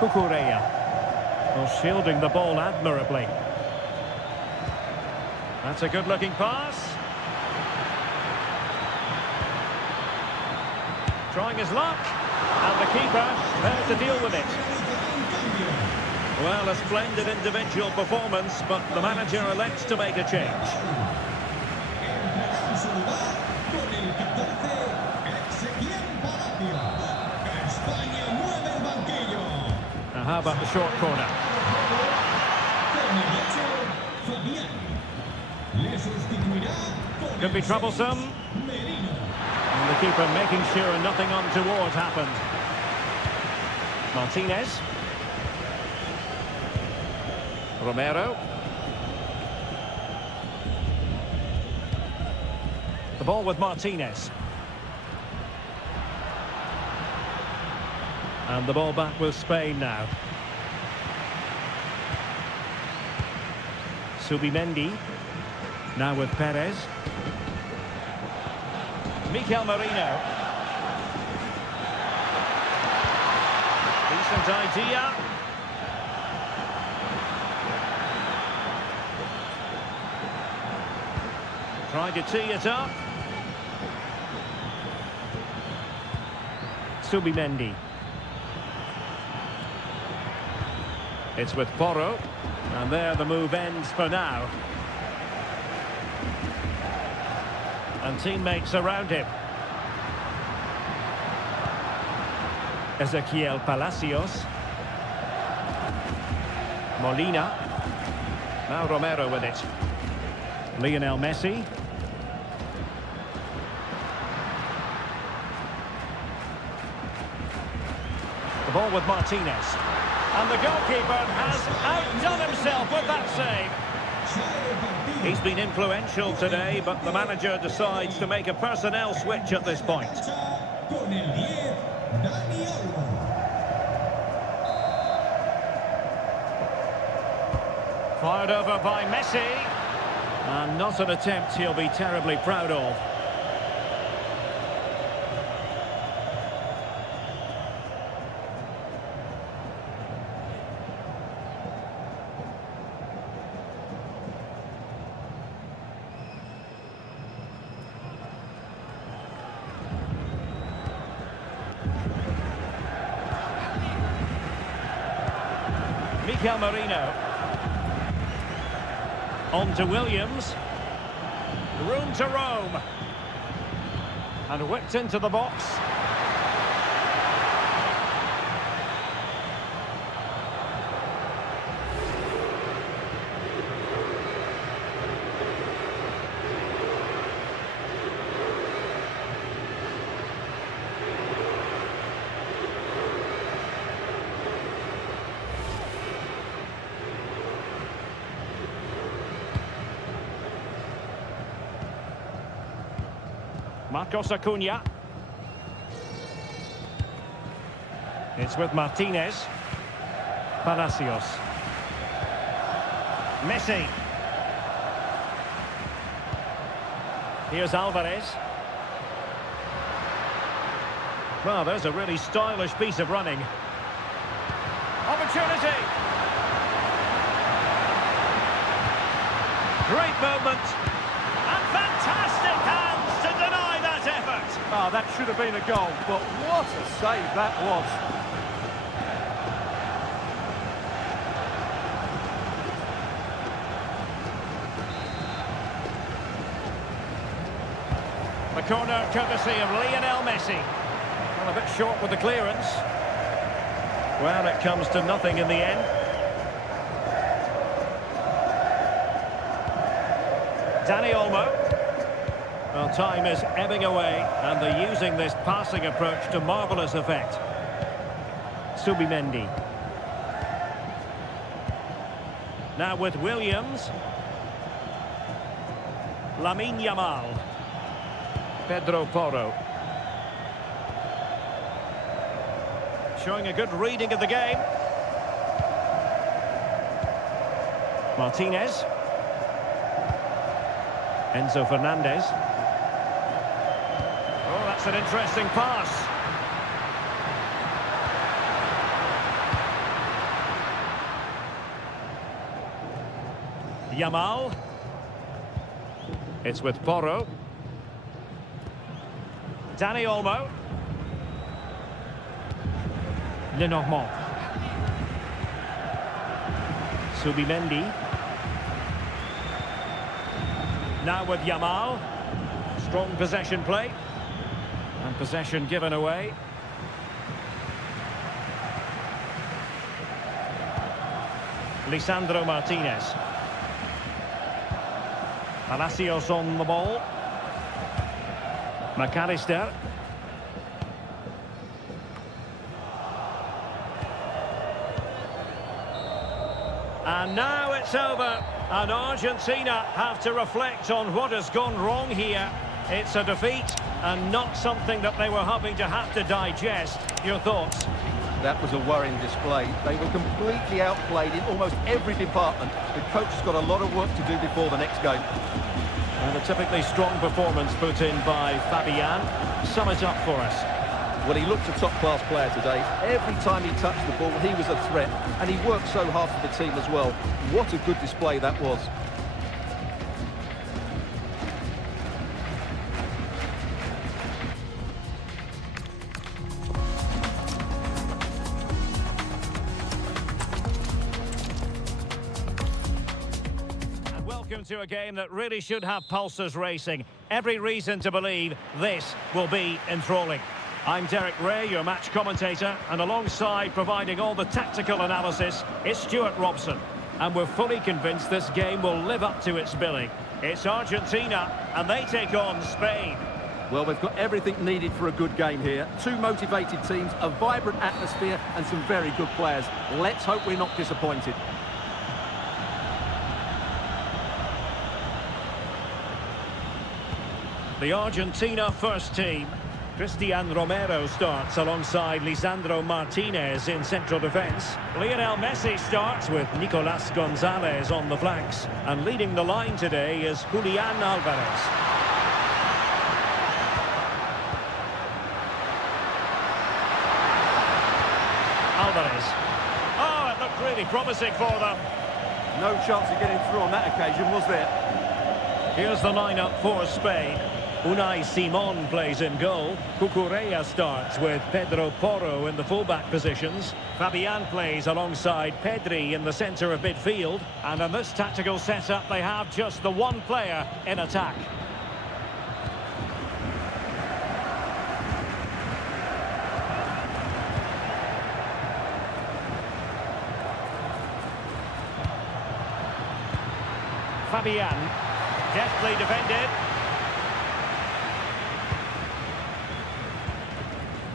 Cucurella. Well, shielding the ball admirably. That's a good-looking pass. Trying his luck. And the keeper there to deal with it. Well, a splendid individual performance, but the manager elects to make a change. Now, how about the short corner? Could be troublesome. And the keeper making sure nothing untoward happened. Martinez. Romero. The ball with Martinez. And the ball back with Spain now. Subimendi. Now with Perez. Mikel Merino. Decent idea. Trying to tee it up. Subimendi. It's with Porro. And there the move ends for now. And teammates around him. Ezequiel Palacios. Molina. Now Romero with it. Lionel Messi. The ball with Martinez. And the goalkeeper has outdone himself with that save. He's been influential today, but the manager decides to make a personnel switch at this point. Fired over by Messi. And not an attempt he'll be terribly proud of. Mikel Merino. On to Williams. Room to roam. And whipped into the box. Marcos Acuna. It's with Martinez. Palacios. Messi. Here's Alvarez. Well, there's a really stylish piece of running. Opportunity. Great moment. And fantastic hands to deny that effort. Oh, that should have been a goal, but what a save that was. The corner courtesy of Lionel Messi. Well, a bit short with the clearance. Well, it comes to nothing in the end. Dani Olmo. Well, time is ebbing away, and they're using this passing approach to marvellous effect. Subimendi. Now with Williams. Lamine Yamal. Pedro Porro. Showing a good reading of the game. Martinez. Enzo Fernandez. Oh, that's an interesting pass. Yamal. It's with Porro. Dani Olmo. Lenormand. Subimendi. Now with Yamal. Strong possession play. And possession given away. Lisandro Martinez. Palacios on the ball. McAllister. And now it's over, and Argentina have to reflect on what has gone wrong here. It's a defeat, and not something that they were hoping to have to digest. Your thoughts? That was a worrying display. They were completely outplayed in almost every department. The coach has got a lot of work to do before the next game. And a typically strong performance put in by Fabian. Sum it up for us. Well, he looked a top-class player today. Every time he touched the ball, he was a threat. And he worked so hard for the team as well. What a good display that was. Welcome to a game that really should have pulses racing. Every reason to believe this will be enthralling. I'm Derek Ray, your match commentator, and alongside providing all the tactical analysis is Stuart Robson. And we're fully convinced this game will live up to its billing. It's Argentina, and they take on Spain. Well, we've got everything needed for a good game here. Two motivated teams, a vibrant atmosphere, and some very good players. Let's hope we're not disappointed. The Argentina first team. Cristian Romero starts alongside Lisandro Martinez in central defence. Lionel Messi starts with Nicolas Gonzalez on the flanks. And leading the line today is Julian Alvarez. Alvarez. Oh, it looked really promising for them. No chance of getting through on that occasion, was there? Here's the lineup for Spain. Unai Simon plays in goal. Cucurella starts with Pedro Porro in the fullback positions. Fabian plays alongside Pedri in the centre of midfield. And in this tactical setup, they have just the one player in attack. Fabian, deftly defended.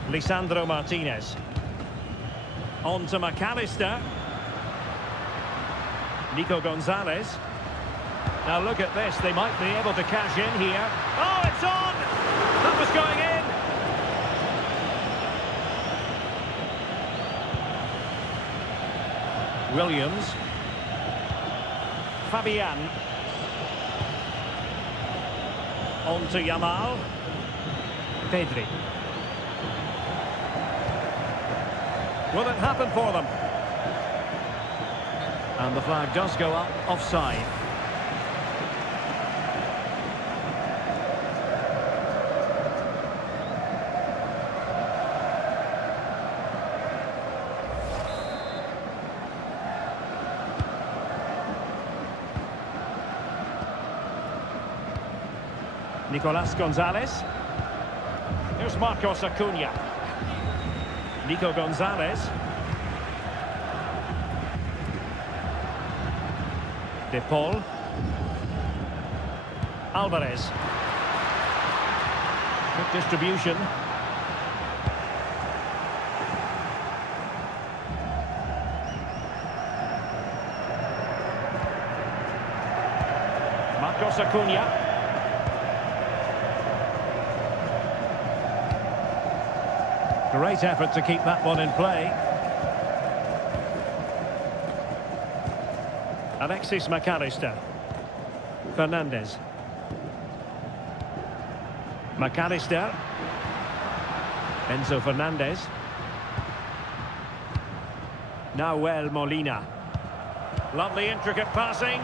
Lisandro Martinez. On to McAllister. Nico Gonzalez. Now look at this, they might be able to cash in here. Oh, it's on! The was going in. Williams. Fabian. On to Yamal. Pedri. Will it happen for them? And the flag does go up, offside. Nicolas Gonzalez. Here's Marcos Acuna. Nico Gonzalez. De Paul. Alvarez. Good distribution. Marcos Acuna. Great effort to keep that one in play. Alexis McAllister. Fernandez. McAllister. Enzo Fernandez. Nahuel Molina. Lovely intricate passing.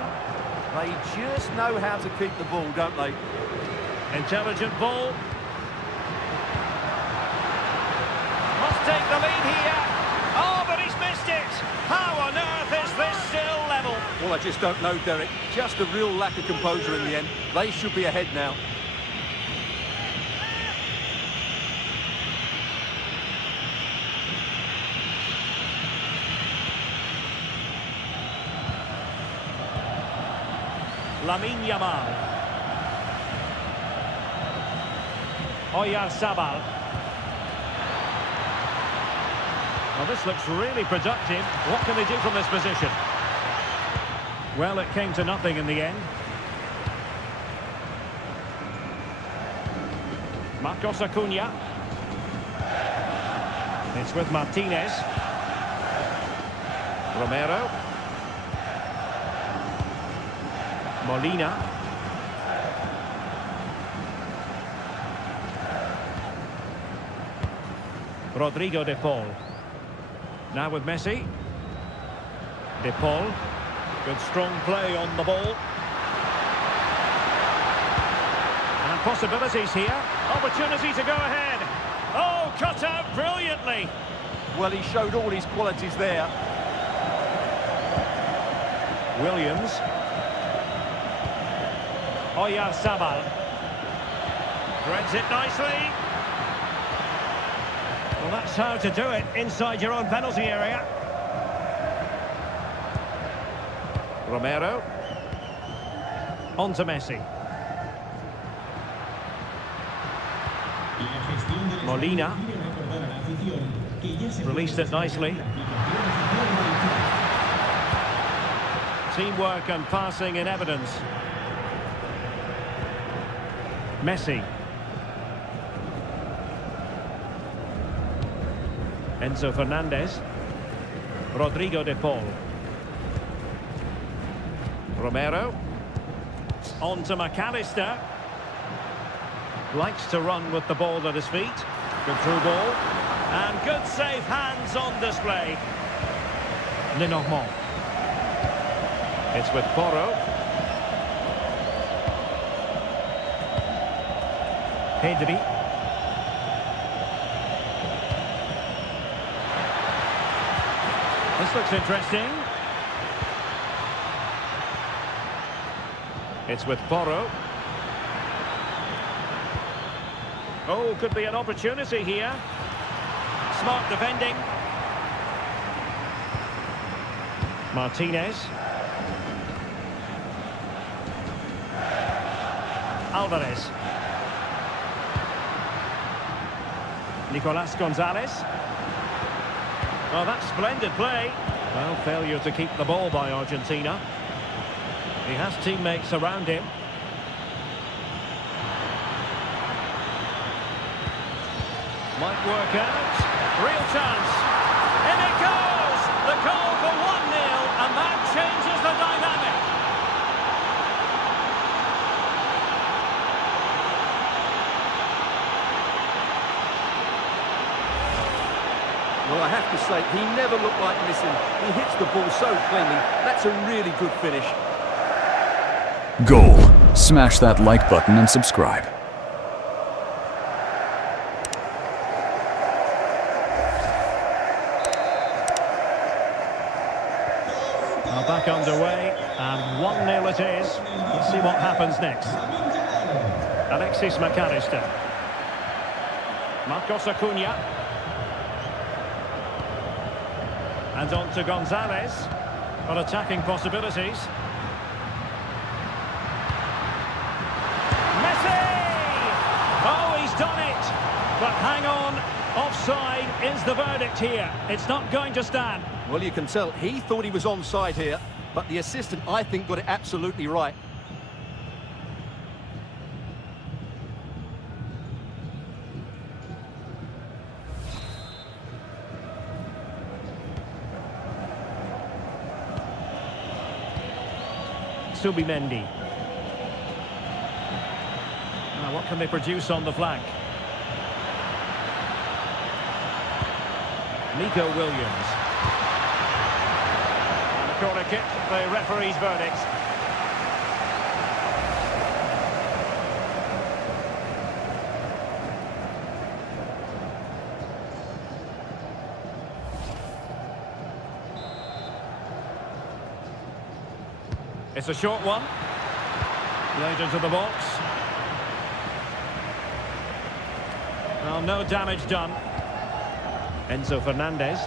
They just know how to keep the ball, don't they? Intelligent ball. Must take the lead here. Oh, but he's missed it. How on earth is this still level? Well, I just don't know, Derek. Just a real lack of composure in the end. They should be ahead now. Lamine Yamal. Oyarzabal. Well, this looks really productive. What can they do from this position? Well, it came to nothing in the end. Marcos Acuna. It's with Martinez. Romero. Molina. Rodrigo de Paul. Now with Messi. De Paul. Good strong play on the ball. And possibilities here. Opportunity to go ahead. Oh, cut out brilliantly. Well, he showed all his qualities there. Williams. Oyarzabal. Threads it nicely. Well, that's how to do it inside your own penalty area. Romero. On to Messi. Molina. Released it nicely. Teamwork and passing in evidence. Messi. Enzo Fernandez. Rodrigo de Paul. Romero. On to McAllister. Likes to run with the ball at his feet. Good through ball. And good safe hands on display. Lenormand. It's with Porro. Pedri. This looks interesting. It's with Porro. Oh, could be an opportunity here. Smart defending. Martinez. Alvarez. Nicolas Gonzalez. Oh, that's splendid play. Well, failure to keep the ball by Argentina. He has teammates around him. Might work out. Real chance. In it goes! The goal for 1-0, and that changes the dynamic. Well, I have to say, he never looked like missing. He hits the ball so cleanly. That's a really good finish. Goal. Smash that like button and subscribe. Now back underway, and 1-0 it is. Let's see what happens next. Alexis McAllister. Marcos Acuna. And on to Gonzalez. Got attacking possibilities. Messi! Oh, he's done it! But hang on, offside is the verdict here. It's not going to stand. Well, you can tell he thought he was onside here, but the assistant, I think, got it absolutely right. Subimendi. Now, what can they produce on the flank? Nico Williams. And a corner kick, the referee's verdict. It's a short one. Laid into the box. Well, no damage done. Enzo Fernandez.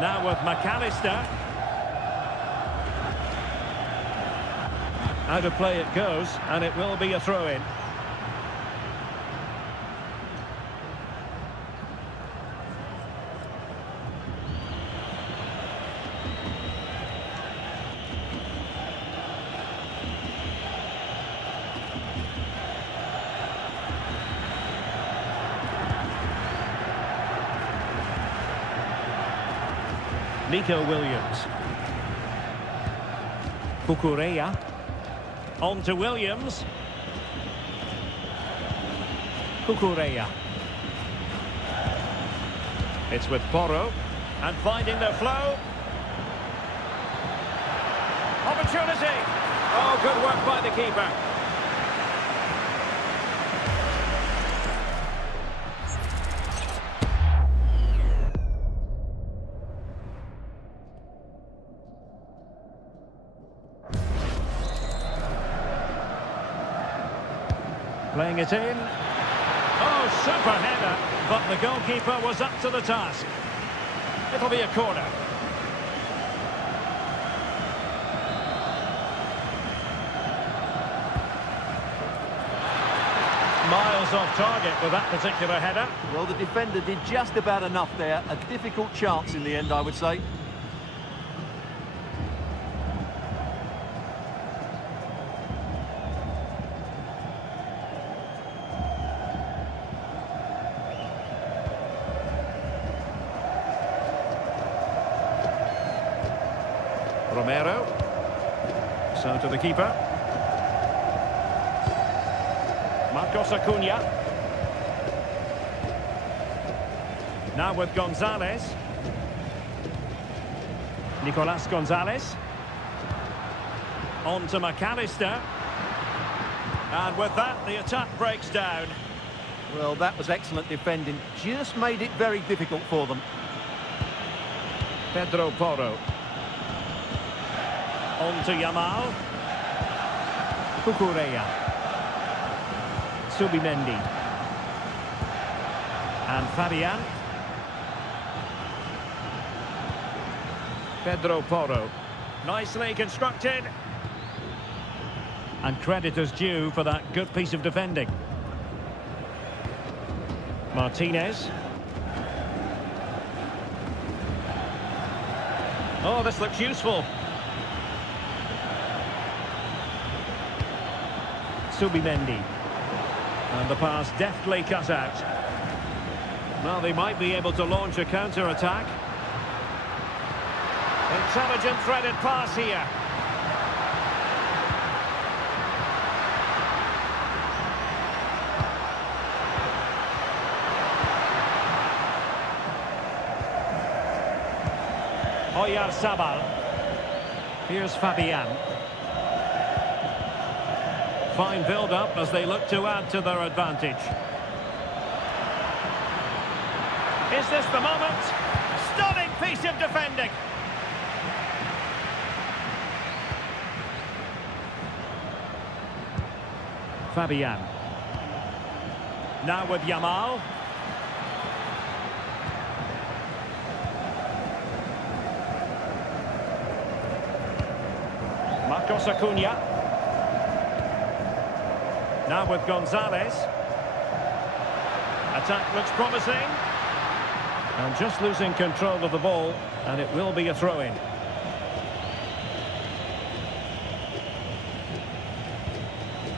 Now with McAllister. Out of play it goes, and it will be a throw-in. Nico Williams. Cucurella. On to Williams. Cucurella. It's with Porro. And finding the flow. Opportunity. Oh, good work by the keeper. Playing it in. Oh, super header, but the goalkeeper was up to the task. It'll be a corner. Miles off target with that particular header. Well, the defender did just about enough there. A difficult chance in the end, I would say. Romero. So to the keeper. Marcos Acuna. Now with Gonzalez. Nicolas Gonzalez. On to McAllister. And with that, the attack breaks down. Well, that was excellent defending. Just made it very difficult for them. Pedro Porro. On to Yamal. Cucurella. Subimendi. And Fabian. Pedro Porro. Nicely constructed. And credit is due for that good piece of defending. Martinez. Oh, this looks useful. Subimendi. And the pass deftly cut out. Well, they might be able to launch a counter-attack. Intelligent threaded pass here. Oyarzabal. Here's Fabian. Fine build-up as they look to add to their advantage. Is this the moment? Stunning piece of defending. Fabian. Now with Yamal. Marcos Acuna. Now with Gonzalez. Attack looks promising. And just losing control of the ball, and it will be a throw-in.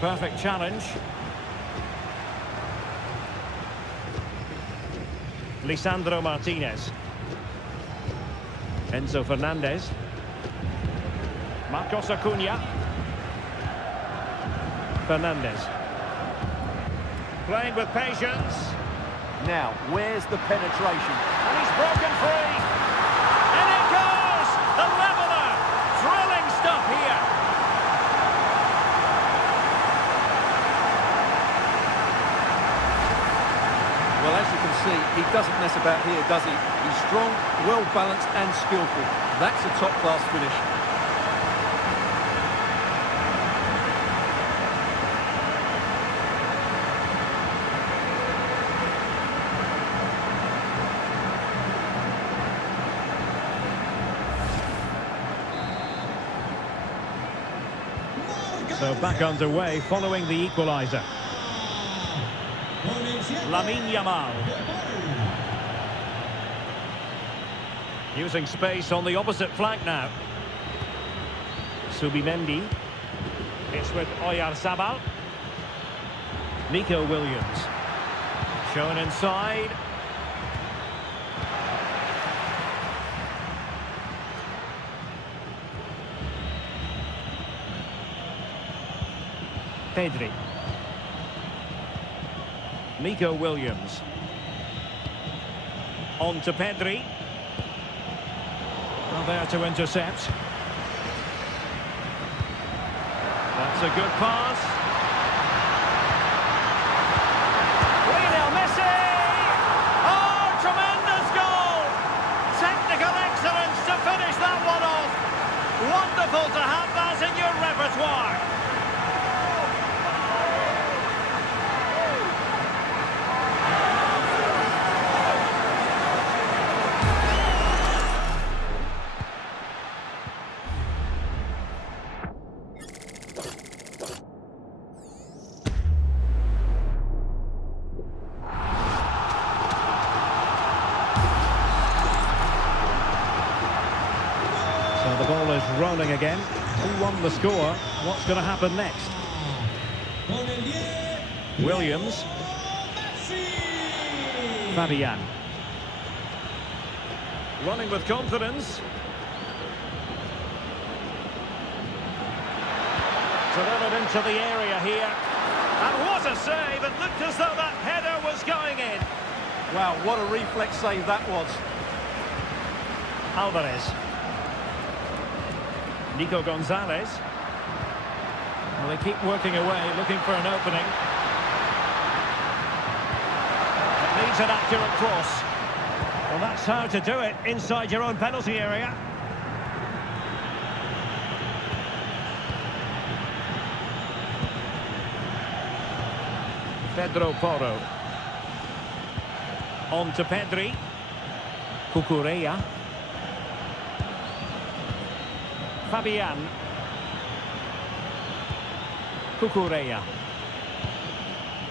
Perfect challenge. Lisandro Martinez. Enzo Fernandez. Marcos Acuna. Fernandez. Playing with patience. Now, where's the penetration? And he's broken free. And it goes! The leveller! Thrilling stuff here. Well, as you can see, he doesn't mess about here, does he? He's strong, well-balanced and skillful. That's a top-class finish. So back underway following the equaliser. Lamine Yamal. Using space on the opposite flank now. Subimendi. It's with Oyarzabal. Nico Williams. Shown inside. Pedri. Nico Williams. On to Pedri. Well, there to intercept. That's a good pass. Lionel Messi! Oh, tremendous goal! Technical excellence to finish that one off. Wonderful to have that in your repertoire. So the ball is rolling again. Who won the score? What's going to happen next? Williams. Fabian. Running with confidence. Delivered into the area here. And what a save! It looked as though that header was going in. Wow, what a reflex save that was. Alvarez. Nico Gonzalez. Well, they keep working away, looking for an opening. It needs an accurate cross. Well, that's how to do it inside your own penalty area. Pedro Porro. On to Pedri. Cucurella. Fabian. Cucurella.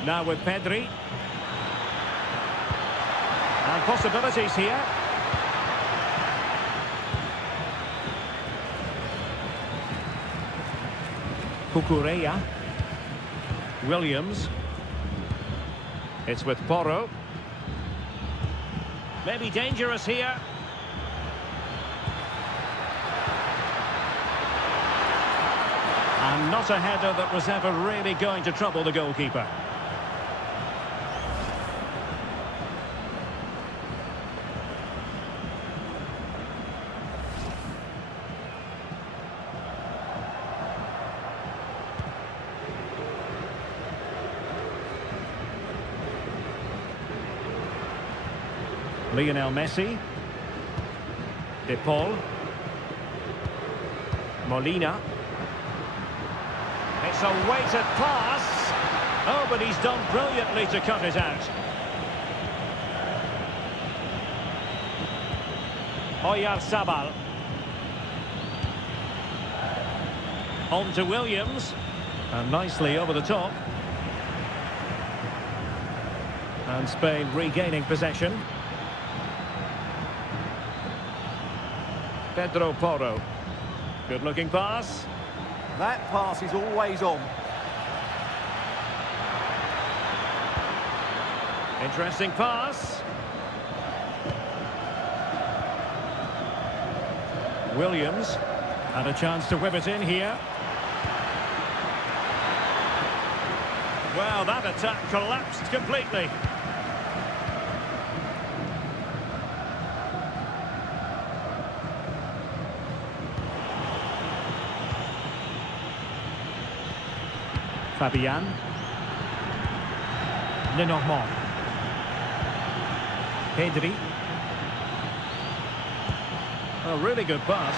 Now with Pedri. And possibilities here. Cucurella. Williams. It's with Porro. Maybe dangerous here. And not a header that was ever really going to trouble the goalkeeper. Lionel Messi. De Paul. Molina. It's a weighted pass. Oh, but he's done brilliantly to cut it out. Oyarzabal. On to Williams. And nicely over the top. And Spain regaining possession. Pedro Porro. Good looking pass. That pass is always on. Interesting pass. Williams had a chance to whip it in here. Well, that attack collapsed completely. Fabian. Lenormand. Pedri. A really good pass.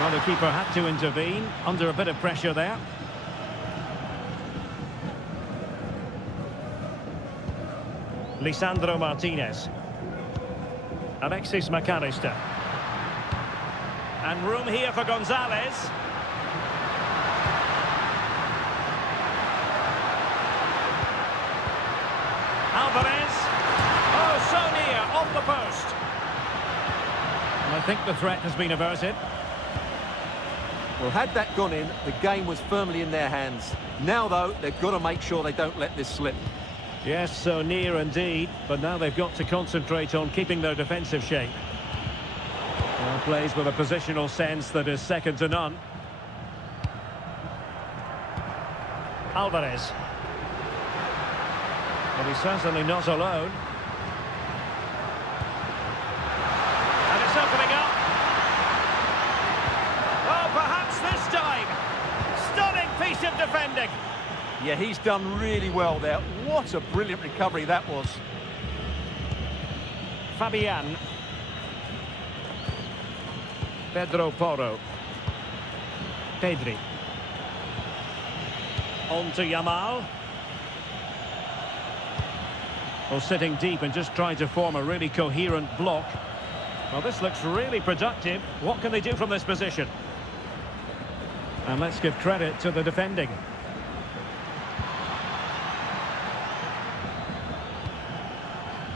Well, the keeper had to intervene under a bit of pressure there. Lisandro Martinez. Alexis McAllister. And room here for Gonzalez. Alvarez. Oh, so near, on the post. And I think the threat has been averted. Well, had that gone in, the game was firmly in their hands. Now, though, they've got to make sure they don't let this slip. Yes, so near indeed, but now they've got to concentrate on keeping their defensive shape. Well, plays with a positional sense that is second to none. Alvarez. But he's certainly not alone. And it's opening up. Oh, perhaps this time. Stunning piece of defending. Yeah, he's done really well there. What a brilliant recovery that was. Fabian. Pedro Porro. Pedri. On to Yamal. Well, sitting deep and just trying to form a really coherent block. Well, this looks really productive. What can they do from this position? And let's give credit to the defending.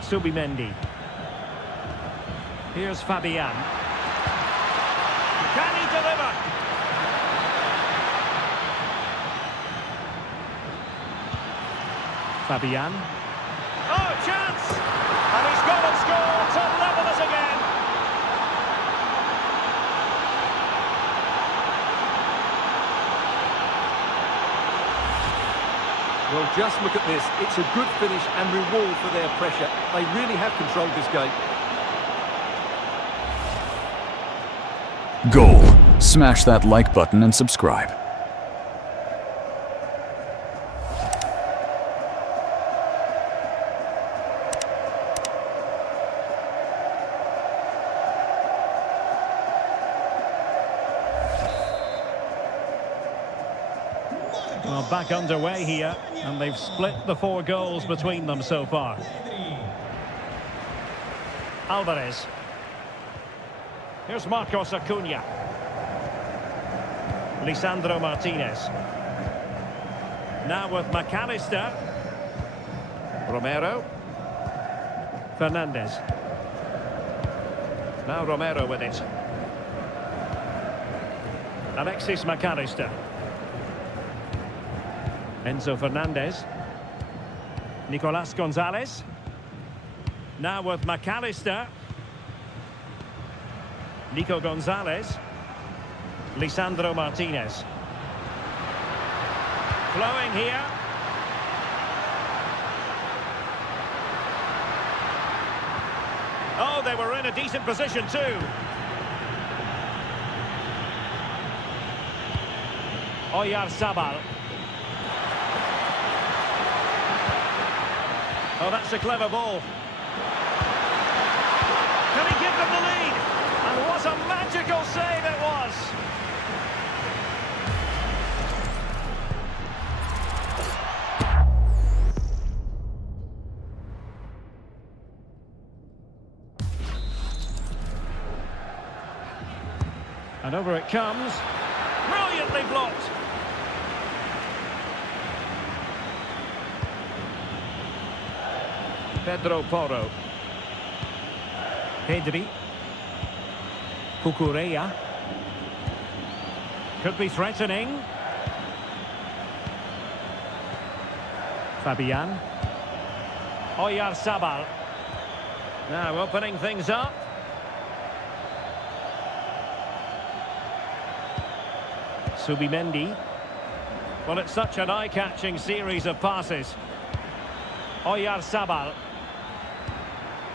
Subimendi. Here's Fabian. Can he deliver? Fabian. Oh, chance! And he's gone and scored to level us again. Well, just look at this. It's a good finish and reward for their pressure. They really have controlled this game. Goal. Smash that like button and subscribe. Well, back underway here, and they've split the 4 goals between them so far. Alvarez. Here's Marcos Acuna. Lisandro Martinez. Now with McAllister. Romero. Fernandez. Now Romero with it. Alexis McAllister. Enzo Fernandez. Nicolas Gonzalez. Now with McAllister. Nico Gonzalez. Lisandro Martinez. Flowing here. Oh, they were in a decent position too. Oyarzabal. Oh, that's a clever ball. Can he give them the lead? And what a magical save it was! And over it comes. Brilliantly blocked. Pedro Porro. Pedri. Cucurella. Could be threatening. Fabian. Oyarzabal. Now opening things up. Subimendi. Well, it's such an eye-catching series of passes. Oyarzabal.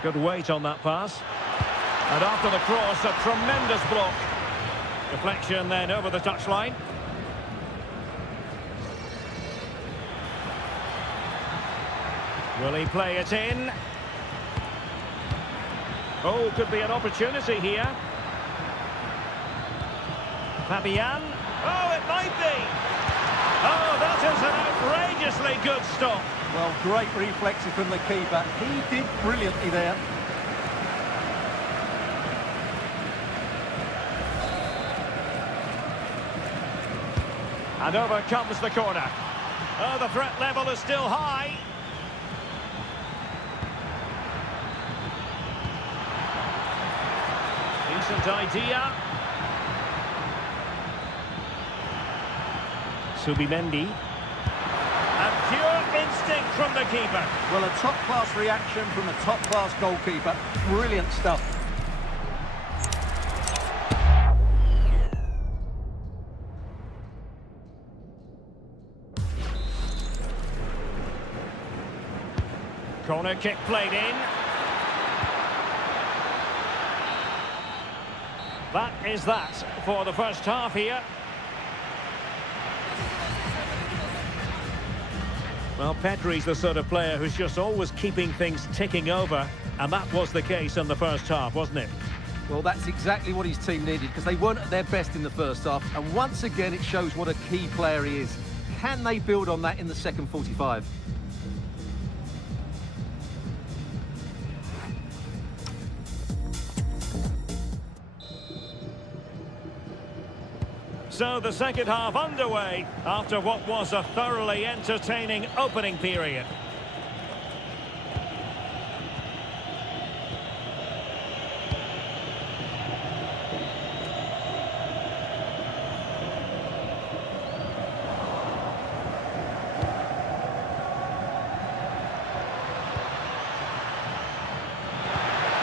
Good weight on that pass. And after the cross, a tremendous block. Deflection then over the touchline. Will he play it in? Oh, could be an opportunity here. Fabian. Oh, it might be. Oh, that is an outrageously good stop. Well, great reflexes from the keeper. He did brilliantly there. And over comes the corner. Oh, the threat level is still high. Decent idea. Subimendi. And pure instinct from the keeper. Well, a top-class reaction from a top-class goalkeeper. Brilliant stuff. Corner kick played in. That is that for the first half here. Well, Pedri's the sort of player who's just always keeping things ticking over, and that was the case in the first half, wasn't it? Well, that's exactly what his team needed, because they weren't at their best in the first half, and once again it shows what a key player he is. Can they build on that in the second 45? So the second half underway after what was a thoroughly entertaining opening period.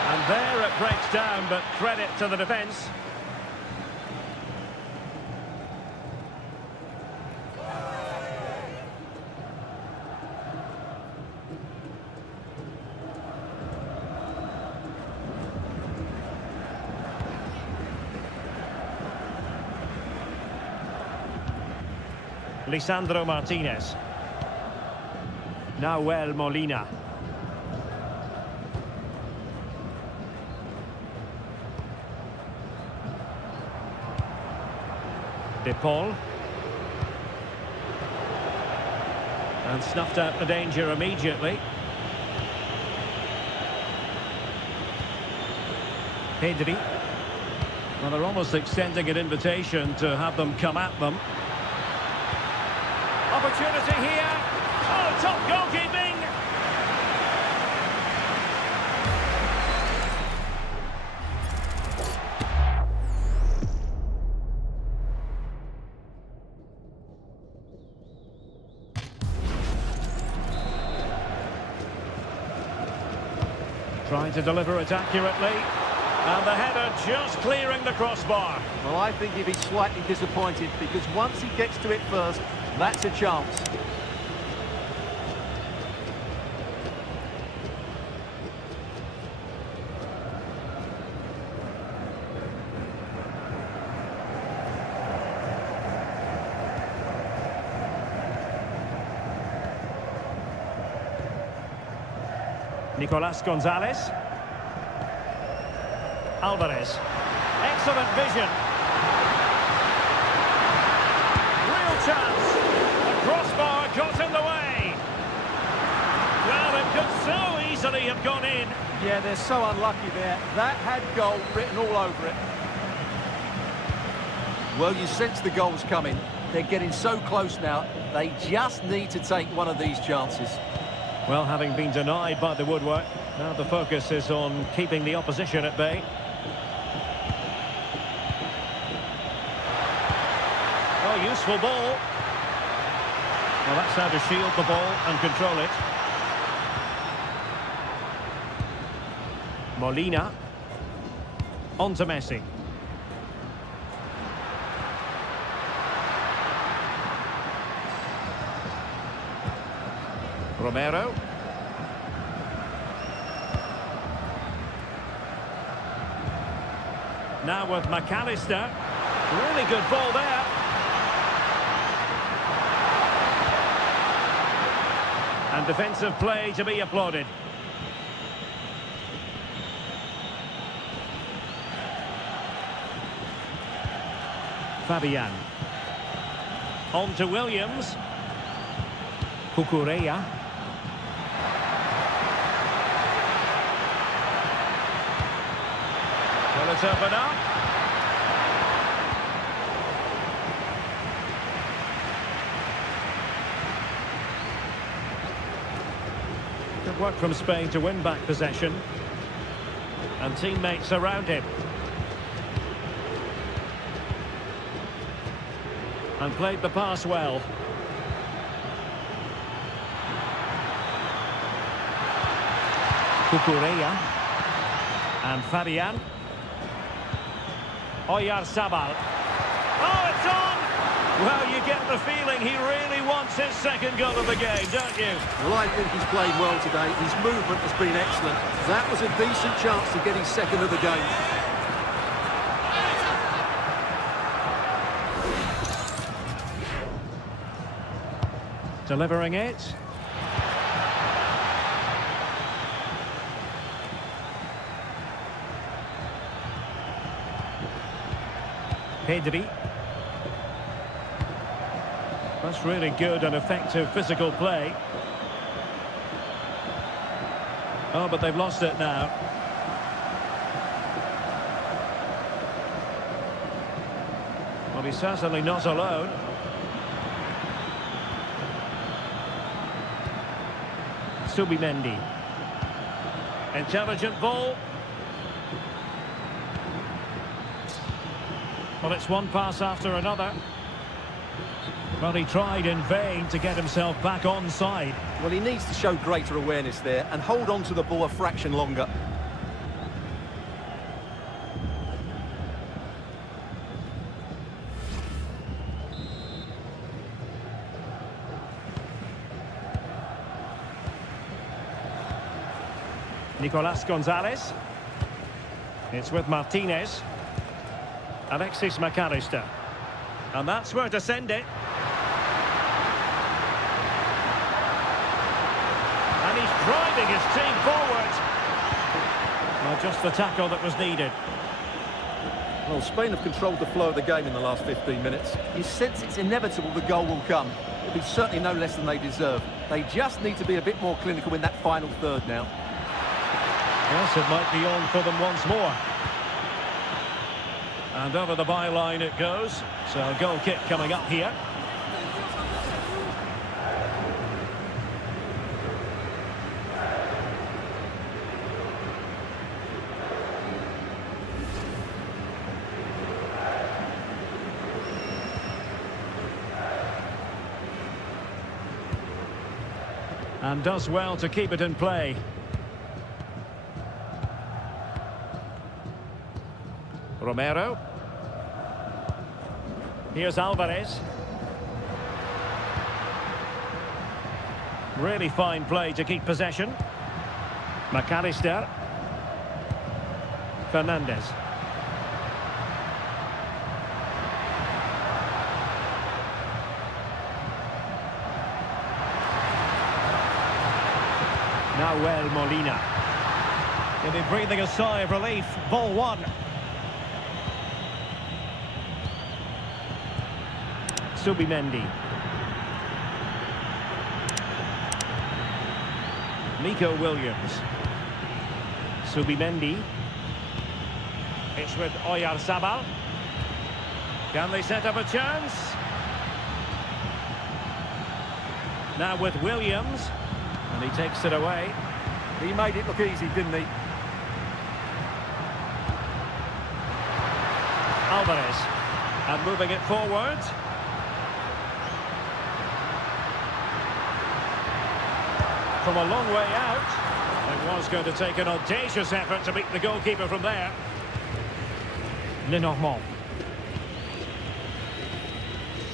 And there it breaks down, but credit to the defence. Lisandro Martinez. Nahuel Molina. De Paul. And snuffed out the danger immediately. Pedri. Well, they're almost extending an invitation to have them come at them. Opportunity here. Oh, top goalkeeping. Trying to deliver it accurately. And the header just clearing the crossbar. Well, I think he'd be slightly disappointed because once he gets to it first, that's a chance. Nicolas Gonzalez. Alvarez. Excellent vision. Real chance. The crossbar got in the way. Well, it could so easily have gone in. Yeah, they're so unlucky there. That had goal written all over it. Well, you sense the goal's coming. They're getting so close now. They just need to take one of these chances. Well, having been denied by the woodwork, now the focus is on keeping the opposition at bay. Oh, useful ball. Well, that's how to shield the ball and control it. Molina. On to Messi. Romero. Now with McAllister. Really good ball there. And defensive play to be applauded. Fabian. On to Williams. Cucurella. Well, it's open up. Good work from Spain to win back possession. And teammates around him. And played the pass well. Cucurella. And Fabian. Oyarzabal. Oh, it's on! Well, you get the feeling he really wants his second goal of the game, don't you? Well, I think he's played well today. His movement has been excellent. That was a decent chance to get his second of the game. Delivering it. Pedri. That's really good and effective physical play. Oh, but they've lost it now. Well, he's certainly not alone. Subimendi. Intelligent ball. Well, it's one pass after another. Well, he tried in vain to get himself back onside. Well, he needs to show greater awareness there and hold on to the ball a fraction longer. Nicolas Gonzalez. It's with Martinez. Alexis McAllister. And that's where to send it. And he's driving his team forward. Well, just the tackle that was needed. Well, Spain have controlled the flow of the game in the last 15 minutes. You sense it's inevitable the goal will come. It'll be certainly no less than they deserve. They just need to be a bit more clinical in that final third now. Yes, it might be on for them once more. And over the byline it goes. So a goal kick coming up here. And does well to keep it in play. Romero. Here's Alvarez. Really fine play to keep possession. McAllister. Fernandez. Nahuel Molina. He'll be breathing a sigh of relief. Ball one. Subimendi. Nico Williams. Subimendi. It's with Oyarzabal. Can they set up a chance? Now with Williams. And he takes it away. He made it look easy, didn't he? Alvarez. And moving it forward. From a long way out. It was going to take an audacious effort to beat the goalkeeper from there. Lenormand.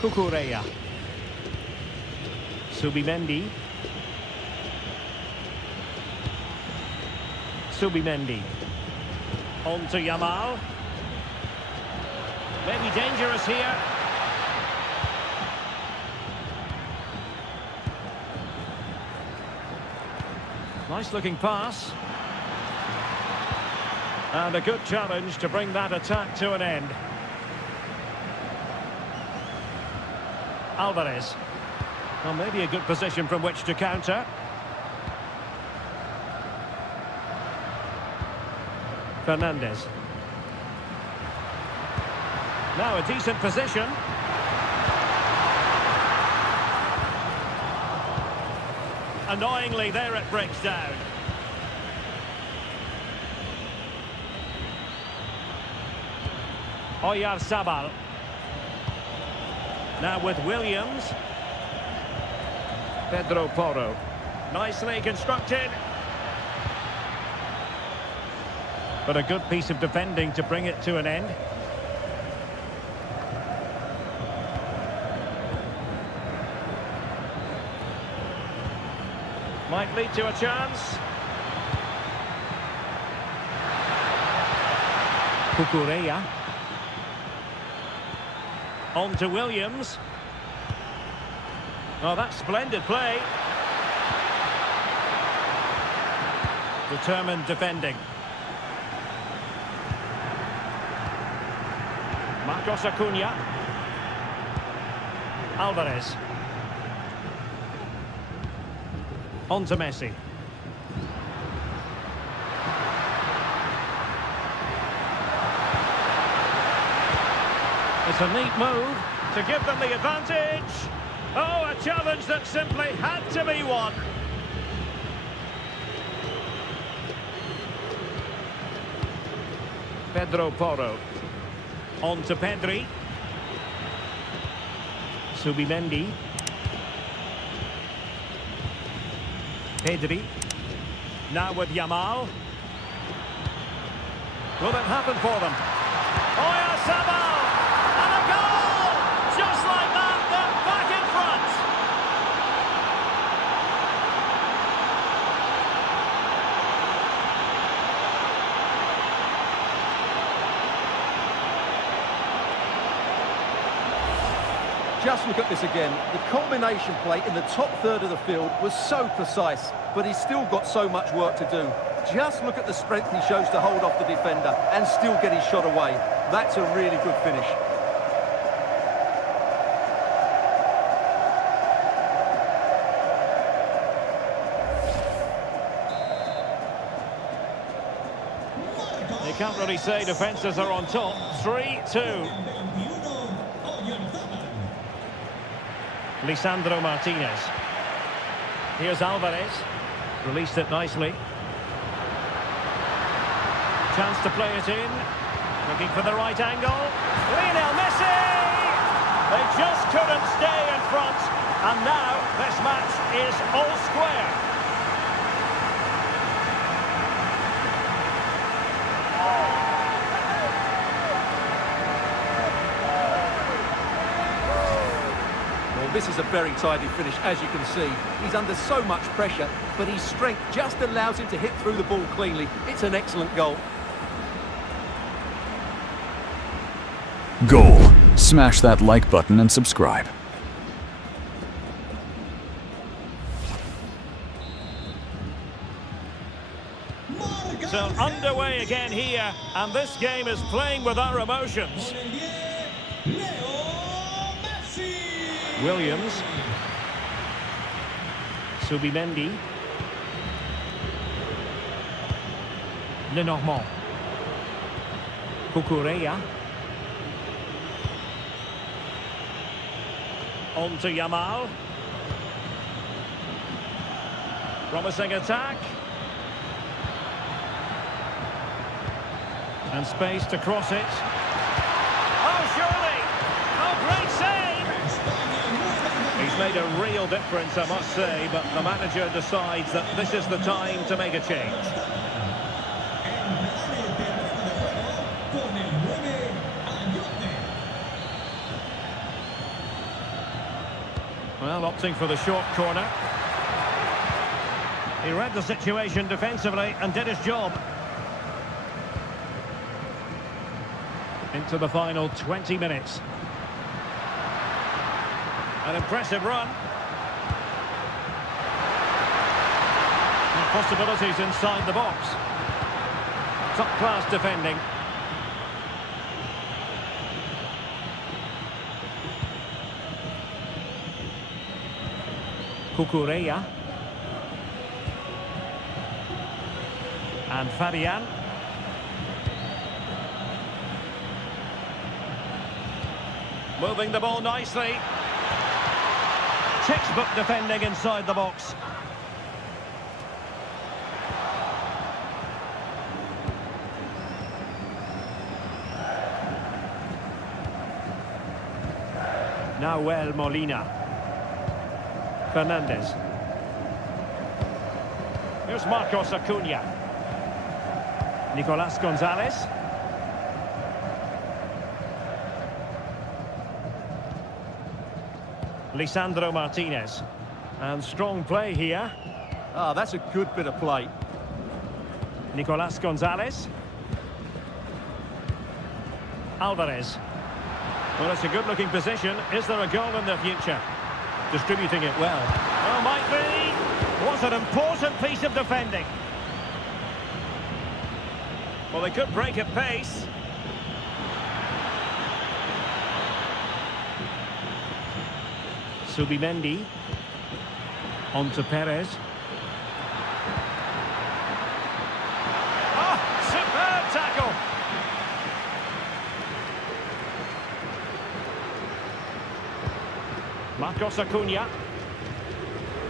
Cucurella. Subimendi. Subimendi. On to Yamal. Maybe dangerous here. Nice looking pass. And a good challenge to bring that attack to an end. Alvarez. Well, maybe a good position from which to counter. Fernandez. Now a decent position. Annoyingly, there it breaks down. Oyarzabal. Now with Williams. Pedro Porro. Nicely constructed. But a good piece of defending to bring it to an end. Might lead to a chance. Cucurella. On to Williams. Oh, that's splendid play. Determined defending. Marcos Acuna. Alvarez. On to Messi. It's a neat move to give them the advantage. Oh, a challenge that simply had to be won. Pedro Porro. On to Pedri. Subimendi. Pedri. Now with Yamal. Will it happen for them? Oyarzabal! And a goal! Just like that, they're back in front. Just look at this again. The combination play in the top third of the field was so precise, but he's still got so much work to do. Just look at the strength he shows to hold off the defender and still get his shot away. That's a really good finish. You can't really say defences are on top. 3-2. Lisandro Martinez. Here's Alvarez. Released it nicely. Chance to play it in. Looking for the right angle. Lionel Messi! They just couldn't stay in front. And now this match is all square. this is a very tidy finish, as you can see. He's under so much pressure, but his strength just allows him to hit through the ball cleanly. It's an excellent goal. Goal. Smash that like button and subscribe. So underway again here, and this game is playing with our emotions. Williams. Subimendi. Lenormand. Cucurella. On to Yamal. Promising attack. And space to cross it. Oh, surely! Oh, great save! He's made a real difference, I must say, but the manager decides that this is the time to make a change. Well, opting for the short corner. He read the situation defensively and did his job. Into the final 20 minutes. An impressive run. And possibilities inside the box. Top-class defending. Cucurella. And Fabian. Moving the ball nicely. Textbook defending inside the box. Nahuel Molina. Fernandez. Here's Marcos Acuna. Nicolas Gonzalez. Lisandro Martinez. And strong play here. Ah, that's a good bit of play. Nicolas Gonzalez. Alvarez. Well, it's a good-looking position. Is there a goal in the future? Distributing it well. Oh, might be. Was an important piece of defending. Well, they could break at pace. Subimendi. On to Perez. Oh, superb tackle. Marcos Acuna.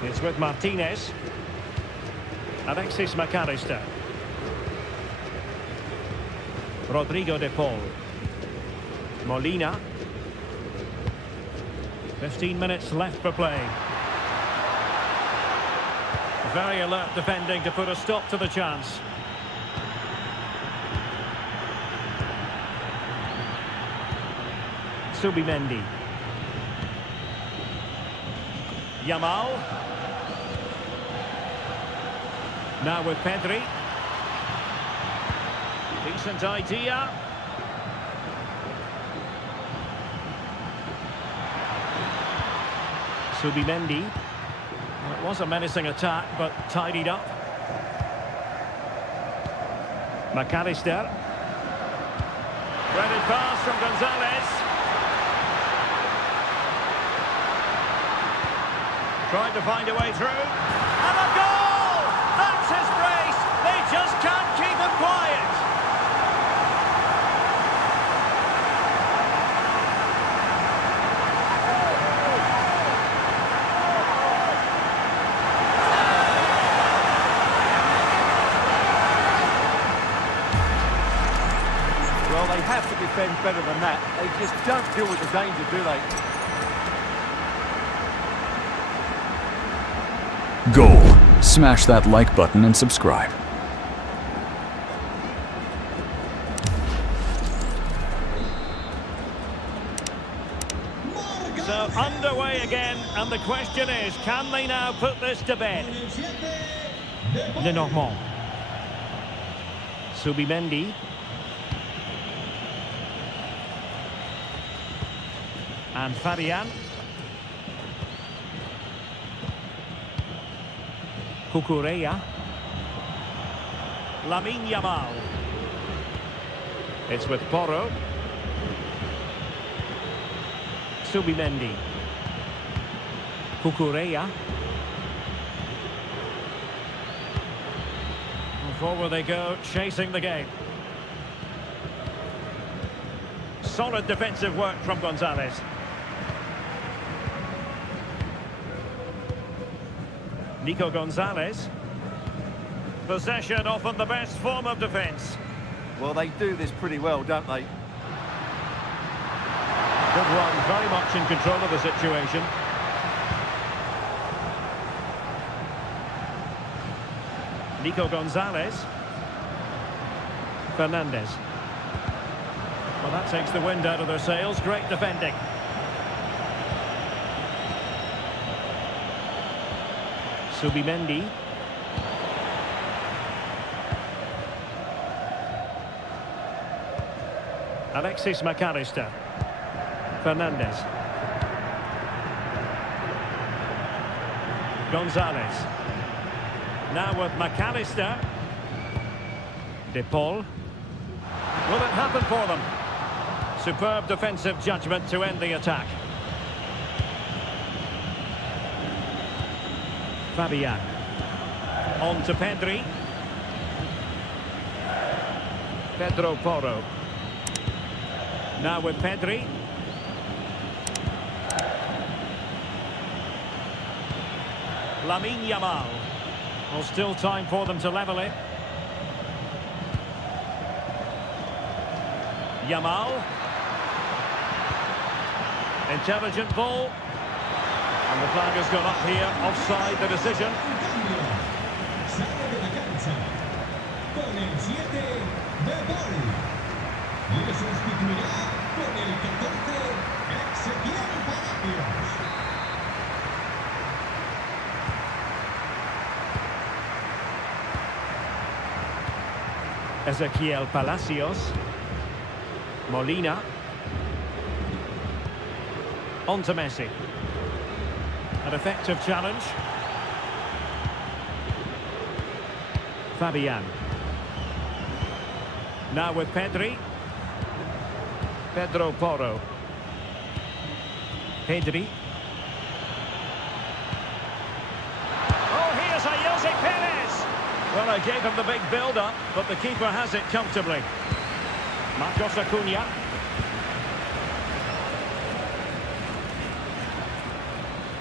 It's with Martinez. Alexis McAllister. Rodrigo de Paul. Molina. 15 minutes left for play. Very alert defending to put a stop to the chance. Subimendi. Yamal. Now with Pedri. Decent idea. Subimendi. Well, it was a menacing attack, but tidied up. McAllister. Threaded pass from Gonzalez. Tried to find a way through. And a goal! That's his brace! They just can't keep him quiet! Well, they have to defend better than that. They just don't deal with the danger, do they? Goal. Smash that like button and subscribe. So underway again, and the question is, can they now put this to bed? Lenormand. Subimendi. And Fabian. Cucurella. Lamine Yamal. It's with Porro. Subimendi. Cucurella. And forward they go, chasing the game. Solid defensive work from Gonzalez. Nico Gonzalez. Possession, often the best form of defence. Well, they do this pretty well, don't they? Good run, very much in control of the situation. Nico Gonzalez. Fernandez. Well, that takes the wind out of their sails. Great defending. Subimendi. Alexis McAllister. Fernandez. Gonzalez. Now with McAllister. De Paul. Will it happen for them? Superb defensive judgment to end the attack. Fabian. On to Pedri. Pedro Porro. Now with Pedri. Lamine Yamal. Well, still time for them to level it. Yamal. Intelligent ball. And the flag has gone up here. Offside the decision. Sale de la cancha con el 7 de Paul. Y le sustituirá con el 14 Ezequiel Palacios. Ezequiel Palacios. Molina. On to Messi. An effective challenge. Fabian. Now with Pedri. Pedro Porro. Pedri. Oh, here's a Jose Perez. Well, I gave him the big build-up, but the keeper has it comfortably. Marcos Acuna.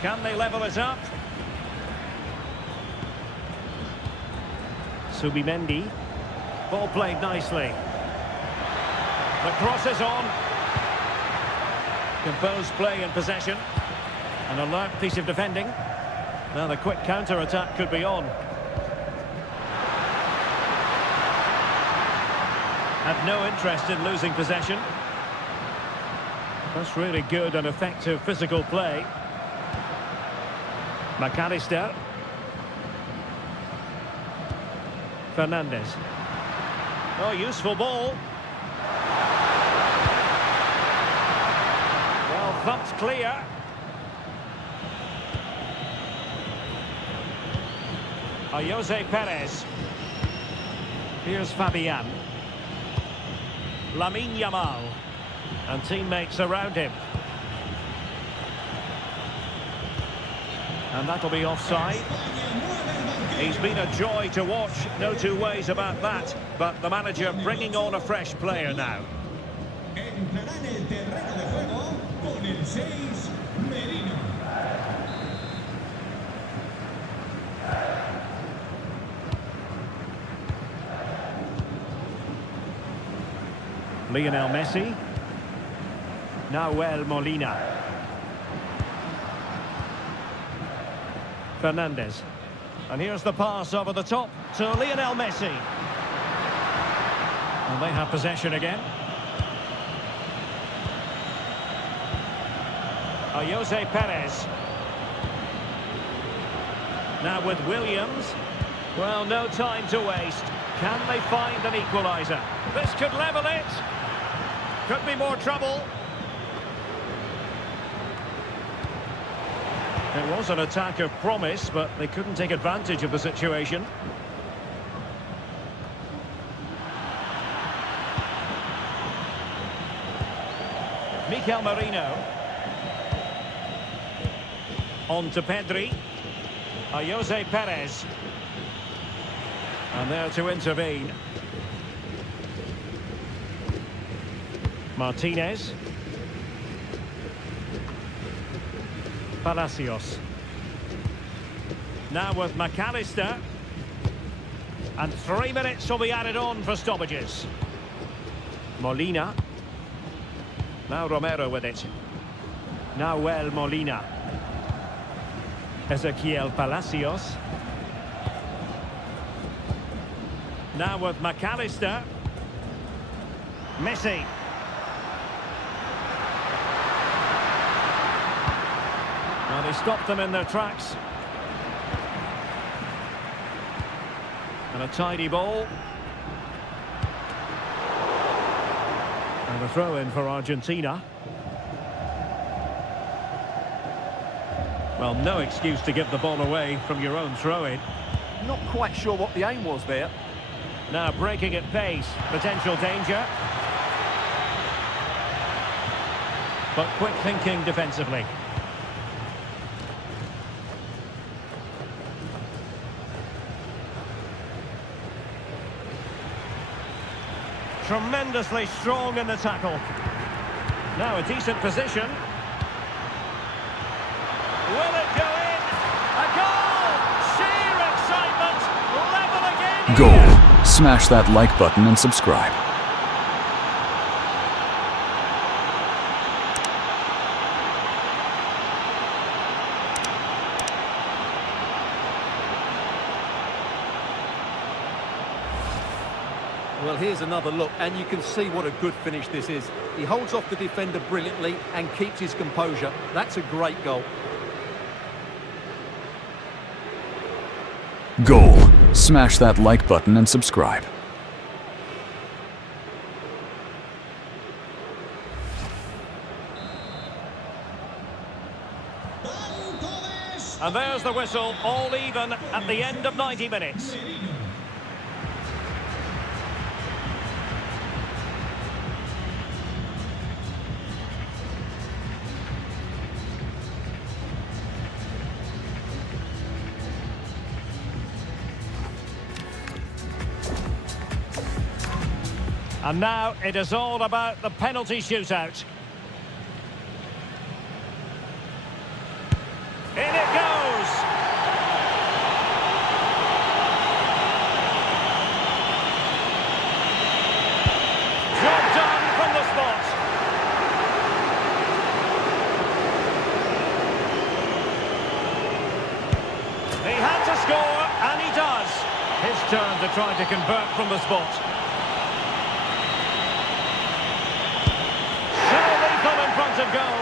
Can they level it up? Subimendi. Ball played nicely. The cross is on. Composed play in possession. An alert piece of defending. Now the quick counter-attack could be on. Have no interest in losing possession. That's really good and effective physical play. McAllister. Fernandez. Oh, useful ball. Well, thumped clear. Jose Perez. Here's Fabian. Lamine Yamal. And teammates around him. And that'll be offside. He's been a joy to watch, no two ways about that. But the manager bringing on a fresh player now. Entrará en el terreno de juego con el 6 Merino. Lionel Messi. Nahuel Molina. Fernandez. And here's the pass over the top to Lionel Messi. And they have possession again. Jose Perez. Now with Williams. Well, no time to waste. Can they find an equaliser? This could level it. Could be more trouble. It was an attack of promise, but they couldn't take advantage of the situation. Mikel Merino. On to Pedri. Jose Perez. And there to intervene. Martinez. Palacios. Now with McAllister. And 3 minutes will be added on for stoppages. Molina. Now Romero with it. Nahuel Molina. Ezequiel Palacios. Now with McAllister. Messi. Well, they stopped them in their tracks. And a tidy ball. And a throw-in for Argentina. Well, no excuse to give the ball away from your own throw-in. Not quite sure what the aim was there. Now breaking at pace. Potential danger. But quick thinking defensively. Tremendously strong in the tackle. Now a decent position. Will it go in? A goal! Sheer excitement! Level again! Goal. Smash that like button and subscribe. Well, here's another look, and you can see what a good finish this is. He holds off the defender brilliantly and keeps his composure. That's a great goal. Goal. Smash that like button and subscribe. And there's the whistle, all even at the end of 90 minutes. And now it is all about the penalty shootout. In it goes! Job done from the spot. He had to score, and he does. His turn to try to convert from the spot. In front of goal.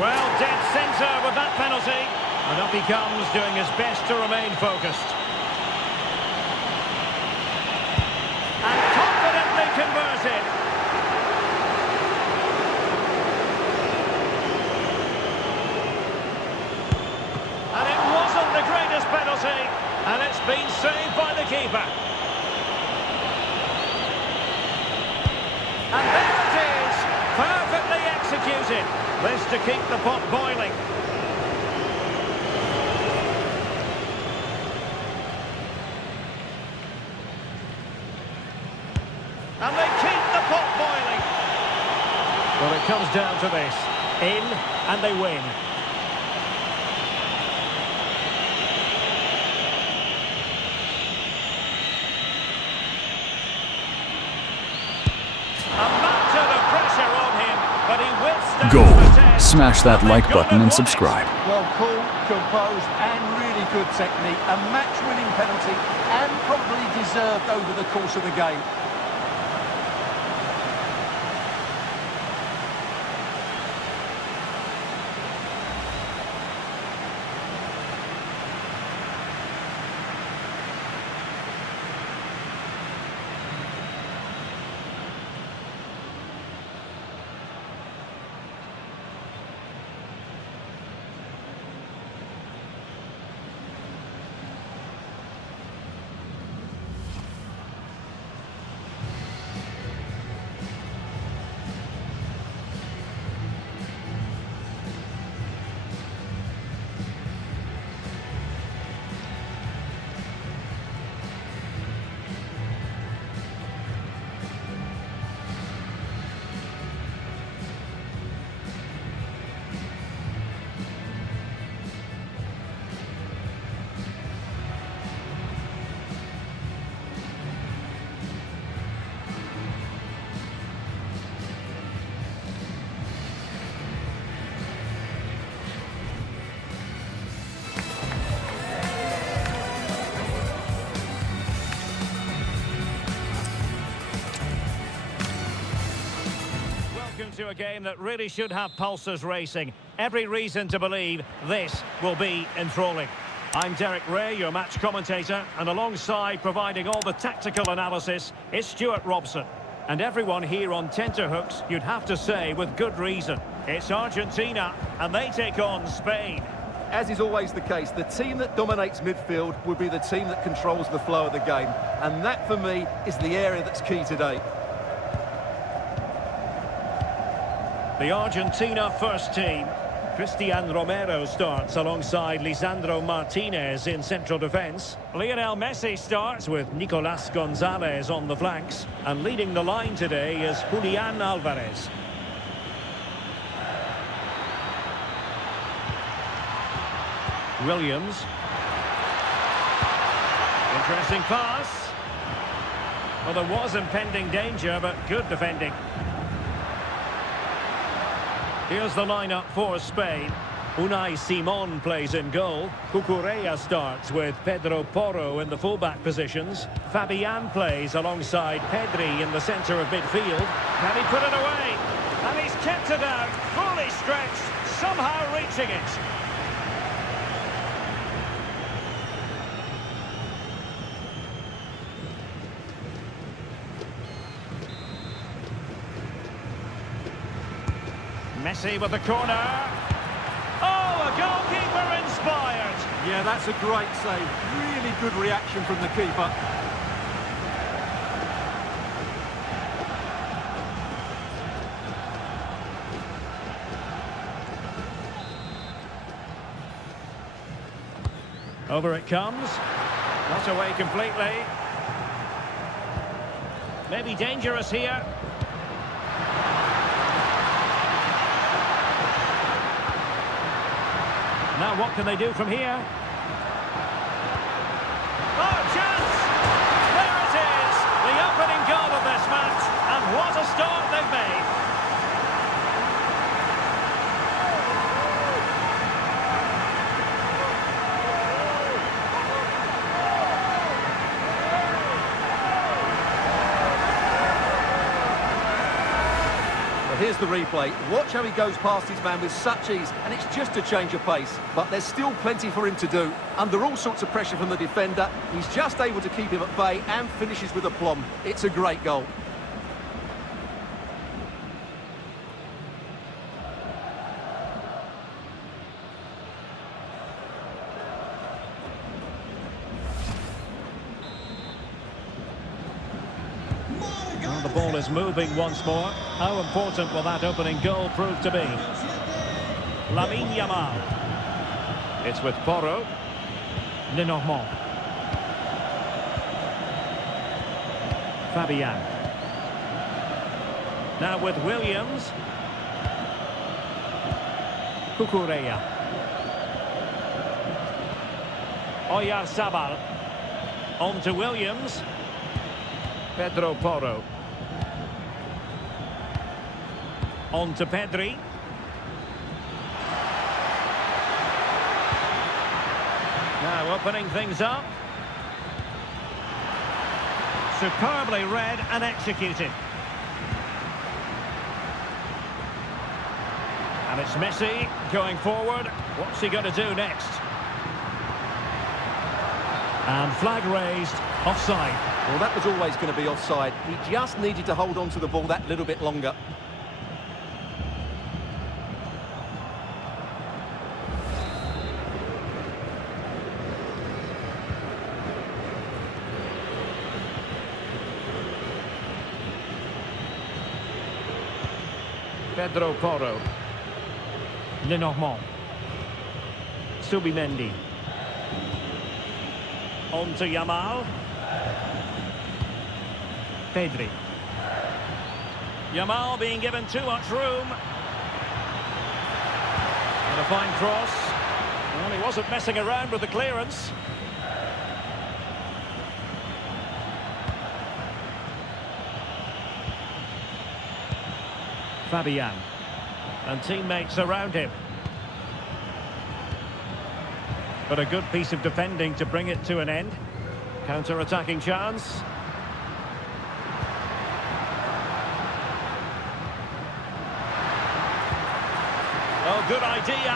Well, dead centre with that penalty. And up he comes, doing his best to remain focused. And confidently converted. And it wasn't the greatest penalty. And it's been saved by the keeper. And there it is, perfectly executed. This to keep the pot boiling. And they keep the pot boiling. Well, it comes down to this. In, and they win. Goal. Smash that like button and subscribe. Well, cool, composed, and really good technique. A match-winning penalty, and probably deserved over the course of the game. to a game that really should have pulses racing. Every reason to believe this will be enthralling. I'm Derek Ray, your match commentator, and alongside providing all the tactical analysis is Stuart Robson. And everyone here on tenterhooks, you'd have to say with good reason. It's Argentina, and they take on Spain. As is always the case, the team that dominates midfield will be the team that controls the flow of the game. And that, for me, is the area that's key today. The Argentina first team. Cristian Romero starts alongside Lisandro Martinez in central defence. Lionel Messi starts with Nicolas Gonzalez on the flanks. And leading the line today is Julian Alvarez. Williams. Interesting pass. Well, there was impending danger, but good defending. Here's the lineup for Spain. Unai Simon plays in goal. Cucurella starts with Pedro Porro in the fullback positions. Fabian plays alongside Pedri in the centre of midfield. Can he put it away? And he's kept it out, fully stretched, somehow reaching it. Messi with the corner. Oh, a goalkeeper inspired. Yeah, that's a great save. Really good reaction from the keeper. Over it comes. Not away completely. Maybe dangerous here. Now what can they do from here? Oh, chance! There it is! The opening goal of this match. And what a start they've made. Here's the replay. Watch how he goes past his man with such ease, and it's just a change of pace. But there's still plenty for him to do. Under all sorts of pressure from the defender, he's just able to keep him at bay and finishes with aplomb. It's a great goal. The ball is moving once more. How important will that opening goal prove to be? Lamine Yamal. It's with Porro. Lenormand. Fabian. Now with Williams. Cucurella. Oyarzabal. On to Williams. Pedro Porro. On to Pedri. Now opening things up. Superbly read and executed. And it's Messi going forward. What's he going to do next? And flag raised. Offside. Well, that was always going to be offside. He just needed to hold on to the ball that little bit longer. Pedro Porro. Lenormand. Subimendi. On to Yamal. Pedri. Yamal being given too much room. And a fine cross. Well, he wasn't messing around with the clearance. Fabian. And teammates around him. But a good piece of defending to bring it to an end. Counter-attacking chance. Oh, good idea.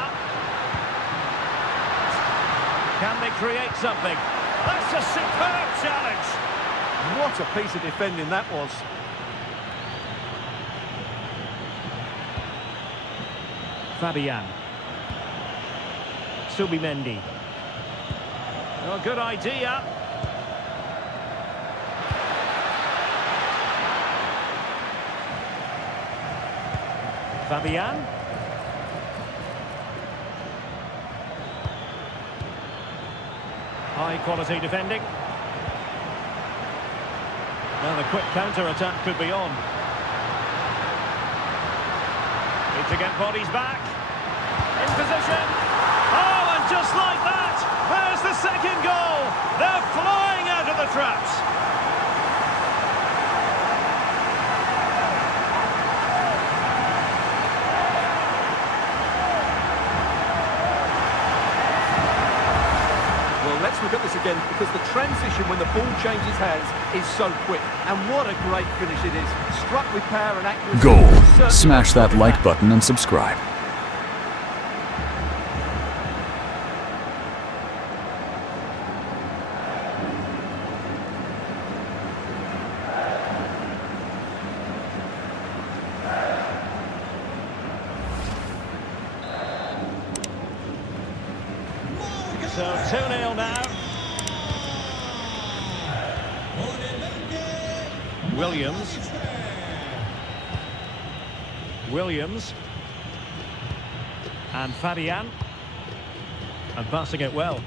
Can they create something? That's a superb challenge. What a piece of defending that was. Fabian. Subimendi. Oh, good idea. Fabian. High quality defending. Now the quick counter-attack could be on. Need to get bodies back. In position. Oh, and just like that, there's the second goal. They're flying out of the traps. Well, let's look at this again, because the transition when the ball changes hands is so quick. And what a great finish it is. Struck with power and accuracy. Goal. Certainly Smash that like button and subscribe. So 2-0 now. Williams. Williams. And Fabian. And passing it well.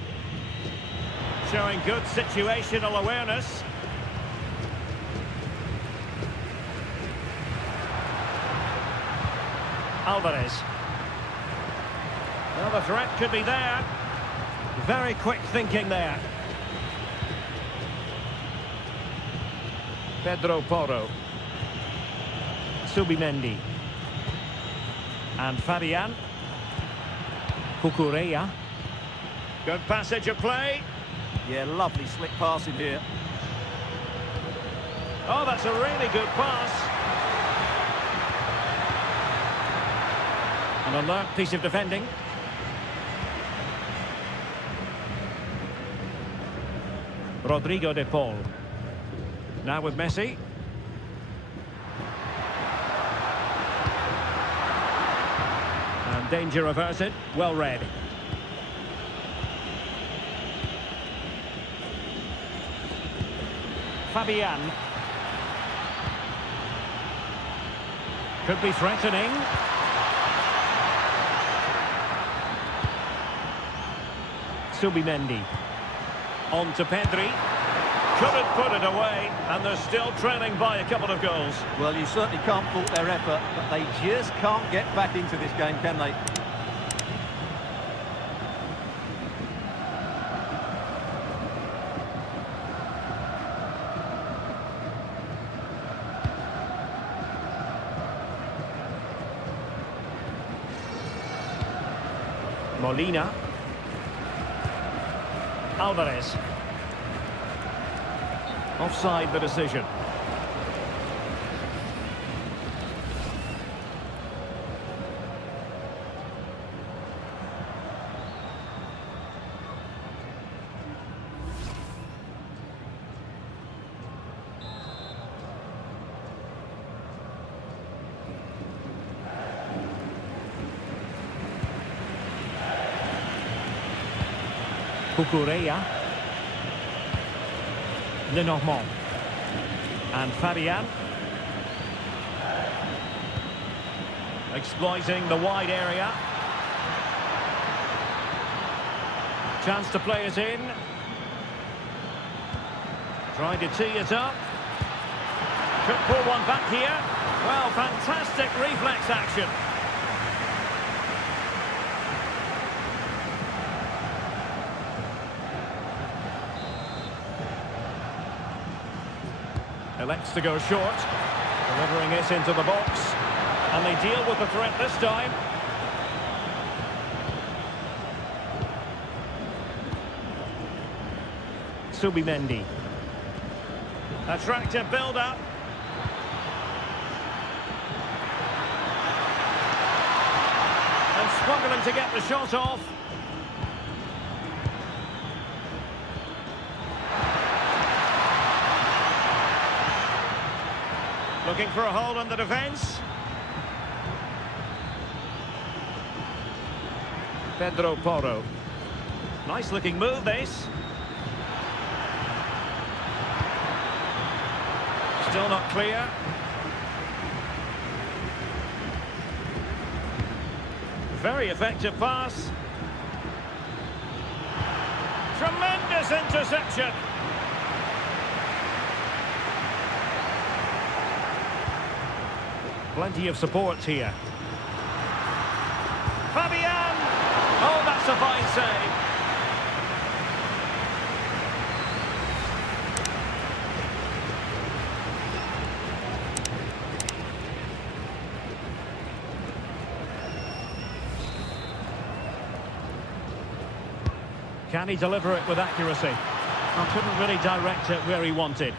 Showing good situational awareness. Alvarez. Well, the threat could be there. Very quick thinking there. Pedro Porro. Subimendi. And Fabian. Cucurella. Good passage of play. Yeah, lovely slick passing here. Oh, that's a really good pass. An alert piece of defending. Rodrigo de Paul. Now with Messi. And danger averted. Well read. Fabian. Could be threatening. Subimendi. On to Pedri. Couldn't put it away, and they're still trailing by a couple of goals. Well, you certainly can't fault their effort, but they just can't get back into this game, can they? Molina. Alvarez. Offside the decision. Cucurella. Lenormand. And Fabian. Exploiting the wide area. Chance to play it in. Trying to tee it up. Could pull one back here. Well, fantastic reflex action. Elects to go short, delivering it into the box, and they deal with the threat this time. Subimendi. Attractive build-up. And struggling to get the shot off. Looking for a hold on the defence. Pedro Porro. Nice looking move, this. Still not clear. Very effective pass. Tremendous interception. Plenty of support here. Fabian! Oh, that's a fine save. Can he deliver it with accuracy? I couldn't really direct it where he wanted.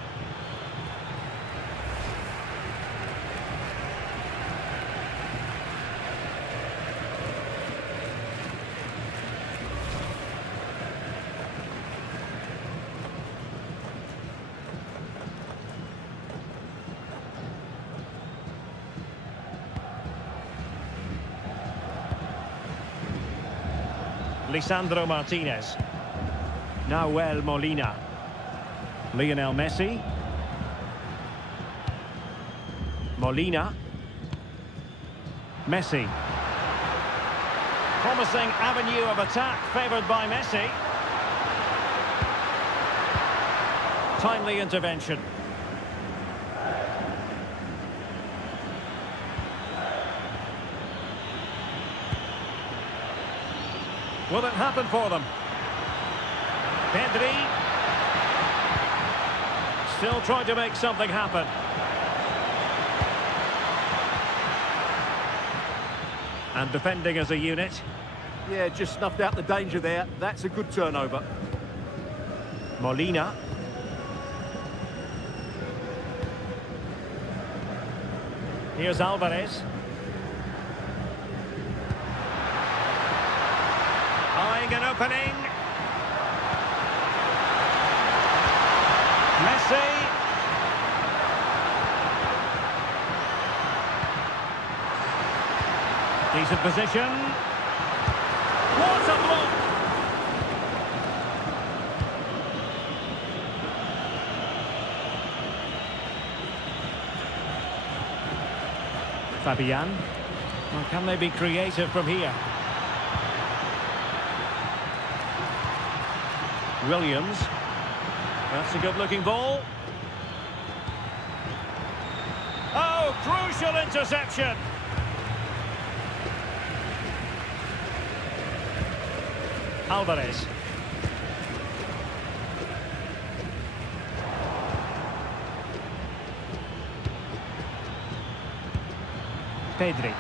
Lisandro Martinez. Nahuel Molina. Lionel Messi. Molina. Messi. Promising avenue of attack favoured by Messi. Timely intervention. Will it happen for them? Pedri. Still trying to make something happen. And defending as a unit. Yeah, just snuffed out the danger there. That's a good turnover. Molina. Here's Alvarez. Eyeing an opening. Messi. Decent position. What a block! Fabian. Well, can they be creative from here? Williams. That's a good-looking ball. Oh, crucial interception. Alvarez. Pedri.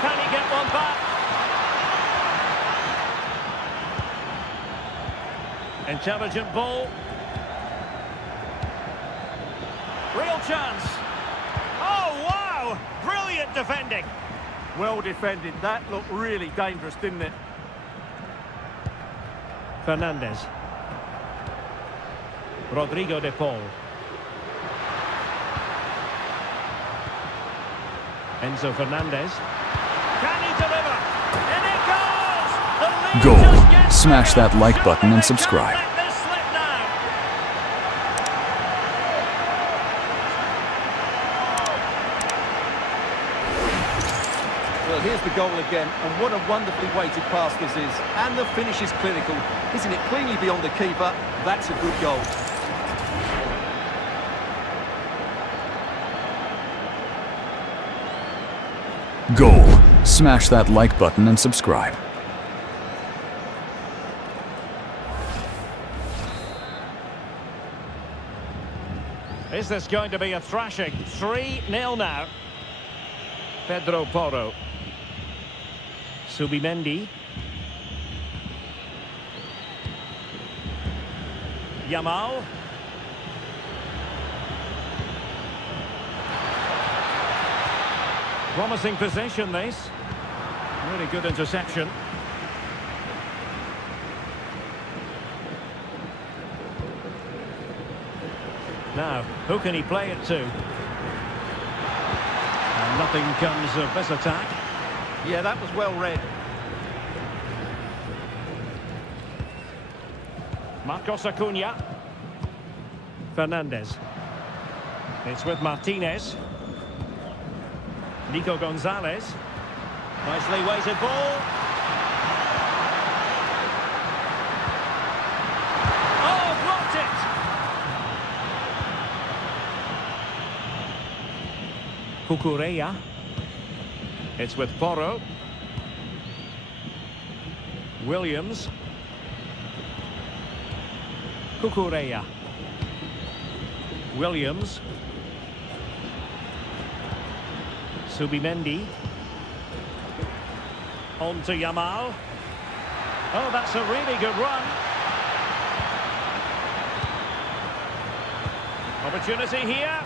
Can he get one back? Intelligent ball. Real chance. Oh, wow! Brilliant defending. Well defended. That looked really dangerous, didn't it? Fernandez. Rodrigo de Paul. Enzo Fernandez. Can he deliver? And it goes! The lead Goal. just gets Smash better. that like button and subscribe. Can't let this slip now. Well, here's the goal again, and what a wonderfully weighted pass this is. And the finish is clinical. Hitting it cleanly beyond the keeper, that's a good goal. Goal. Smash that like button and subscribe. Is this going to be a thrashing? 3-0 now. Pedro Porro. Subimendi. Yamal. Promising possession, this. Really good interception. Now, who can he play it to? And nothing comes of this attack. Yeah, that was well read. Marcos Acuna. Fernandez. It's with Martinez. Nico Gonzalez. Nicely weighted ball. Oh, blocked it! Cucurella. It's with Porro. Williams. Cucurella. Williams. Subimendi. On to Yamal. Oh, that's a really good run. Opportunity here.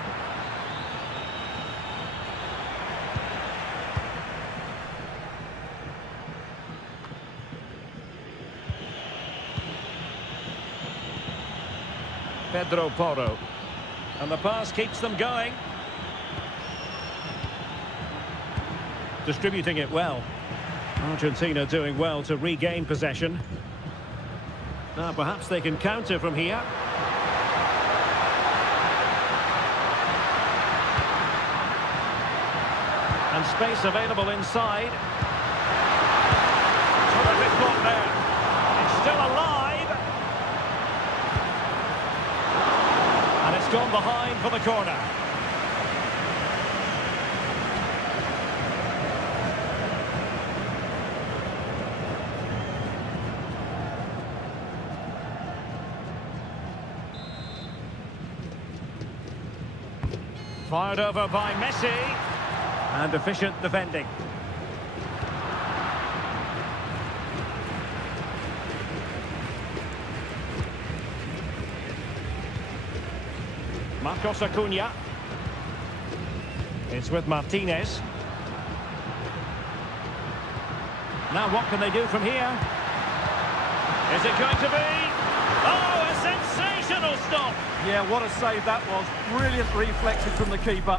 Pedro Porro. And the pass keeps them going. Distributing it well. Argentina doing well to regain possession. Now perhaps they can counter from here. And space available inside. Terrific block there. It's still alive. And it's gone behind for the corner. Fired over by Messi. And efficient defending. Marcos Acuna. It's with Martinez. Now what can they do from here? Is it going to be? Oh, a sensational stop! Yeah, what a save that was. Brilliant reflexes from the keeper.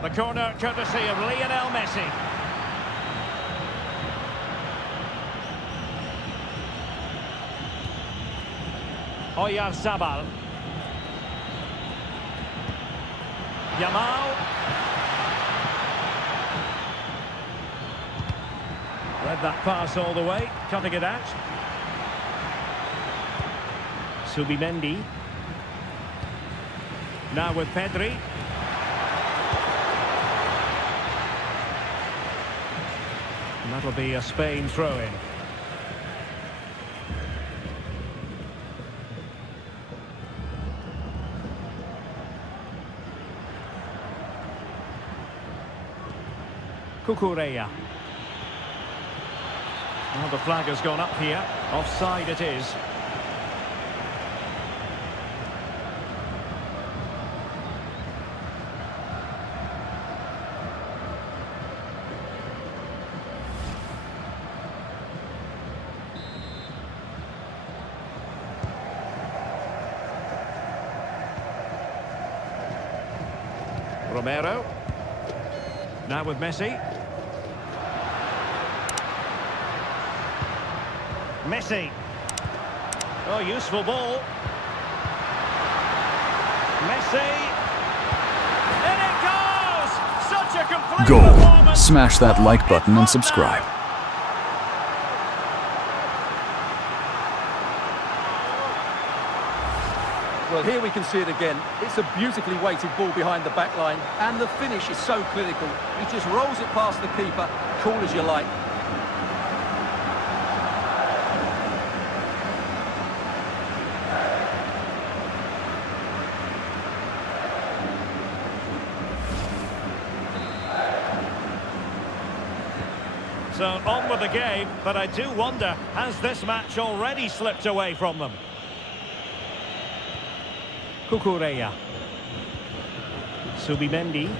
The corner courtesy of Lionel Messi. Oyarzabal. Yamal. Read that pass all the way, cutting it out. Subimendi. Now with Pedri. And that'll be a Spain throw-in. Cucurella. Well, the flag has gone up here. Offside it is. Romero. Now with Messi. Messi. Oh, useful ball. Messi. In it goes! Such a complete Goal. performance. Smash that like button and subscribe. Well, here we can see it again. It's a beautifully weighted ball behind the back line, and the finish is so clinical. He just rolls it past the keeper, cool as you like. So on with the game, but I do wonder, has this match already slipped away from them? Cucurella. Subimendi.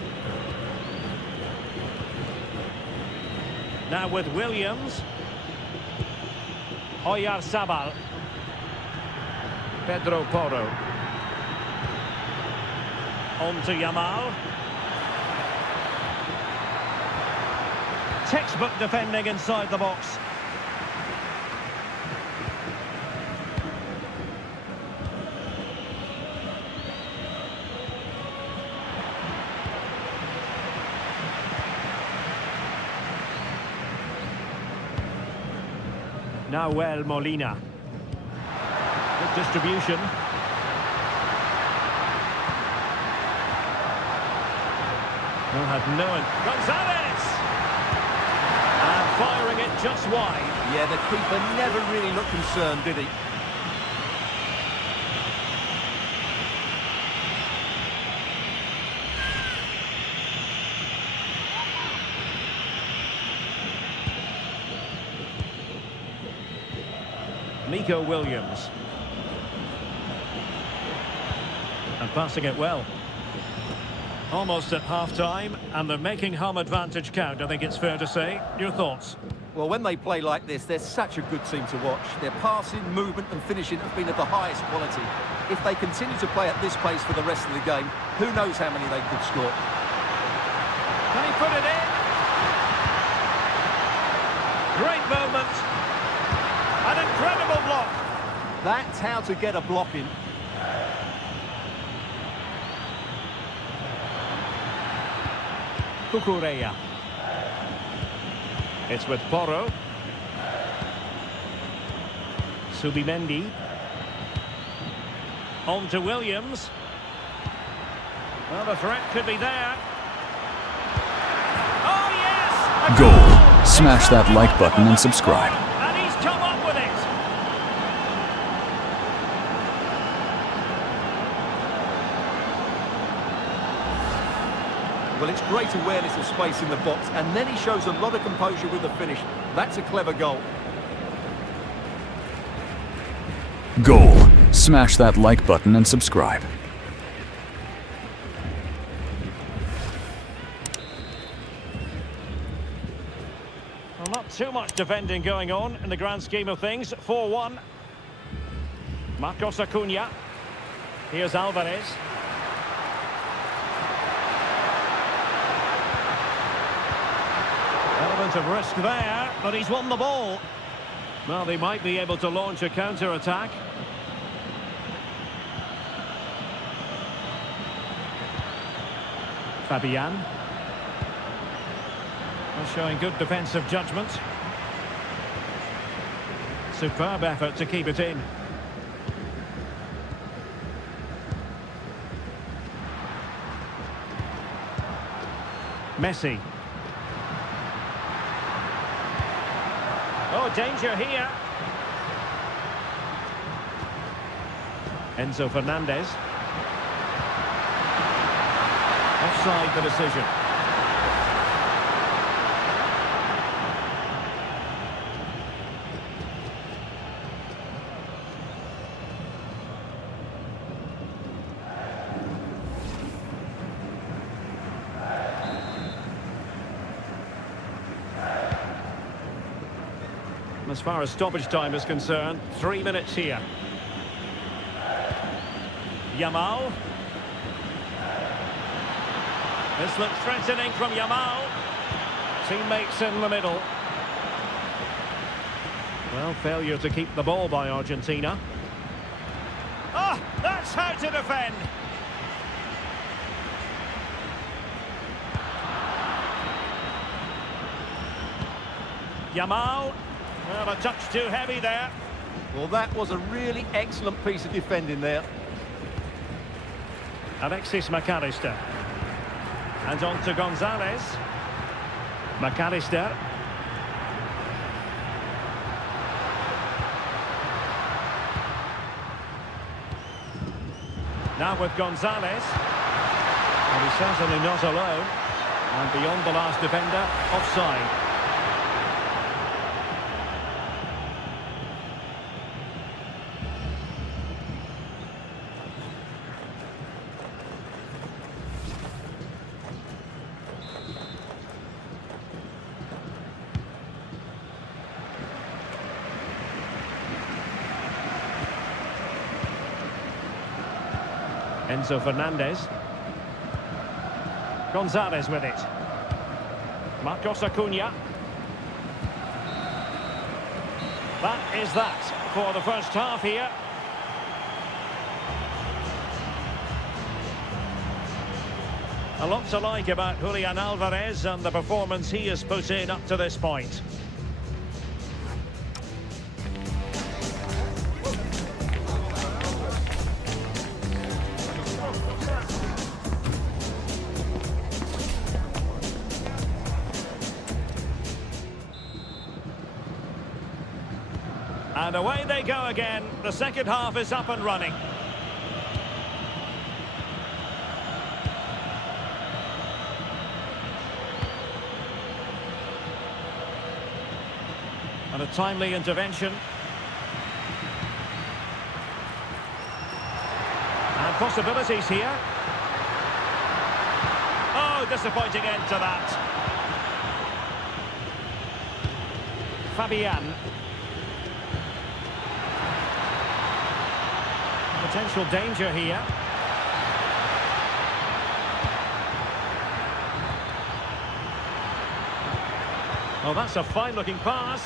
Now with Williams. Oyarzabal. Pedro Porro. On to Yamal. Textbook defending inside the box. Nahuel Molina. Good distribution. Will have no one. Gonzalez! And firing it just wide. Yeah, the keeper never really looked concerned, did he? Nico Williams. And passing it well. Almost at half-time, and they're making home advantage count, I think it's fair to say. Your thoughts? Well, when they play like this, they're such a good team to watch. Their passing, movement and finishing have been of the highest quality. If they continue to play at this pace for the rest of the game, who knows how many they could score. Can he put it in? Great moment. An incredible block. That's how to get a block in. Cucurella. It's with Porro. Subimendi. On to Williams. Well, the threat could be there. Oh, yes! A Goal. Smash that like button and subscribe. And he's come up with it. Well, it's great awareness of space in the box, and then he shows a lot of composure with the finish. That's a clever goal. Goal. Smash that like button and subscribe. Well, not too much defending going on in the grand scheme of things. 4-1. Marcos Acuna. Here's Alvarez. Element of risk there, but he's won the ball. Well, they might be able to launch a counter-attack. Fabian. Well, showing good defensive judgment. Superb effort to keep it in. Messi. Oh, danger here. Enzo Fernandez. Offside the decision. As far as stoppage time is concerned, 3 minutes here. Yamal. This looks threatening from Yamal. Teammates in the middle. Well, failure to keep the ball by Argentina. Ah, that's how to defend. Yamal. Well, a touch too heavy there. Well, that was a really excellent piece of defending there. Alexis McAllister. And on to Gonzalez. McAllister. Now with Gonzalez. And he's certainly not alone. And beyond the last defender, offside. Enzo Fernandez. Gonzalez with it. Marcos Acuna. That is that for the first half here. A lot to like about Julian Alvarez and the performance he has put in up to this point. And away they go again. The second half is up and running. And a timely intervention. And possibilities here. Oh, disappointing end to that. Fabian. Potential danger here. Oh, that's a fine-looking pass.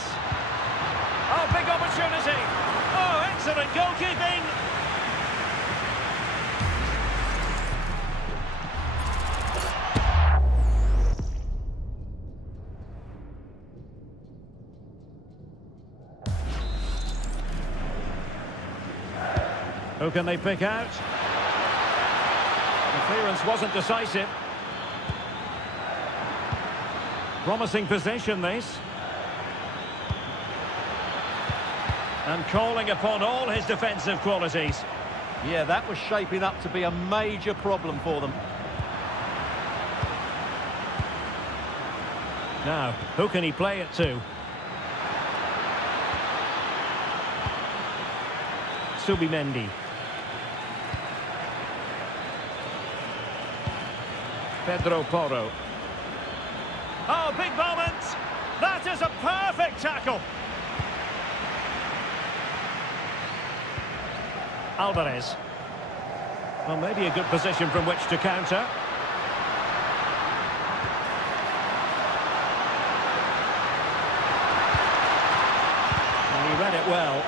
Oh, big opportunity. Oh, excellent goalkeeping. Who can they pick out? The clearance wasn't decisive. Promising possession, this. And calling upon all his defensive qualities. Yeah, that was shaping up to be a major problem for them. Now, who can he play it to? Subimendi. Pedro Porro. Oh, big moment! That is a perfect tackle! Alvarez. Well, maybe a good position from which to counter. And he read it well.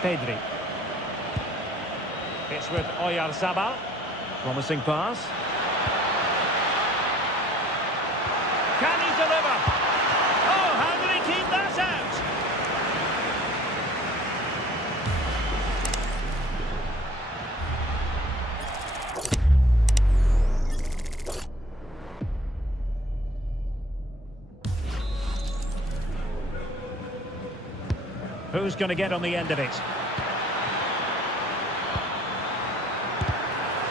Pedri. It's with Oyarzabal. Promising pass. Can he deliver? Oh, how did he keep that out? Who's going to get on the end of it?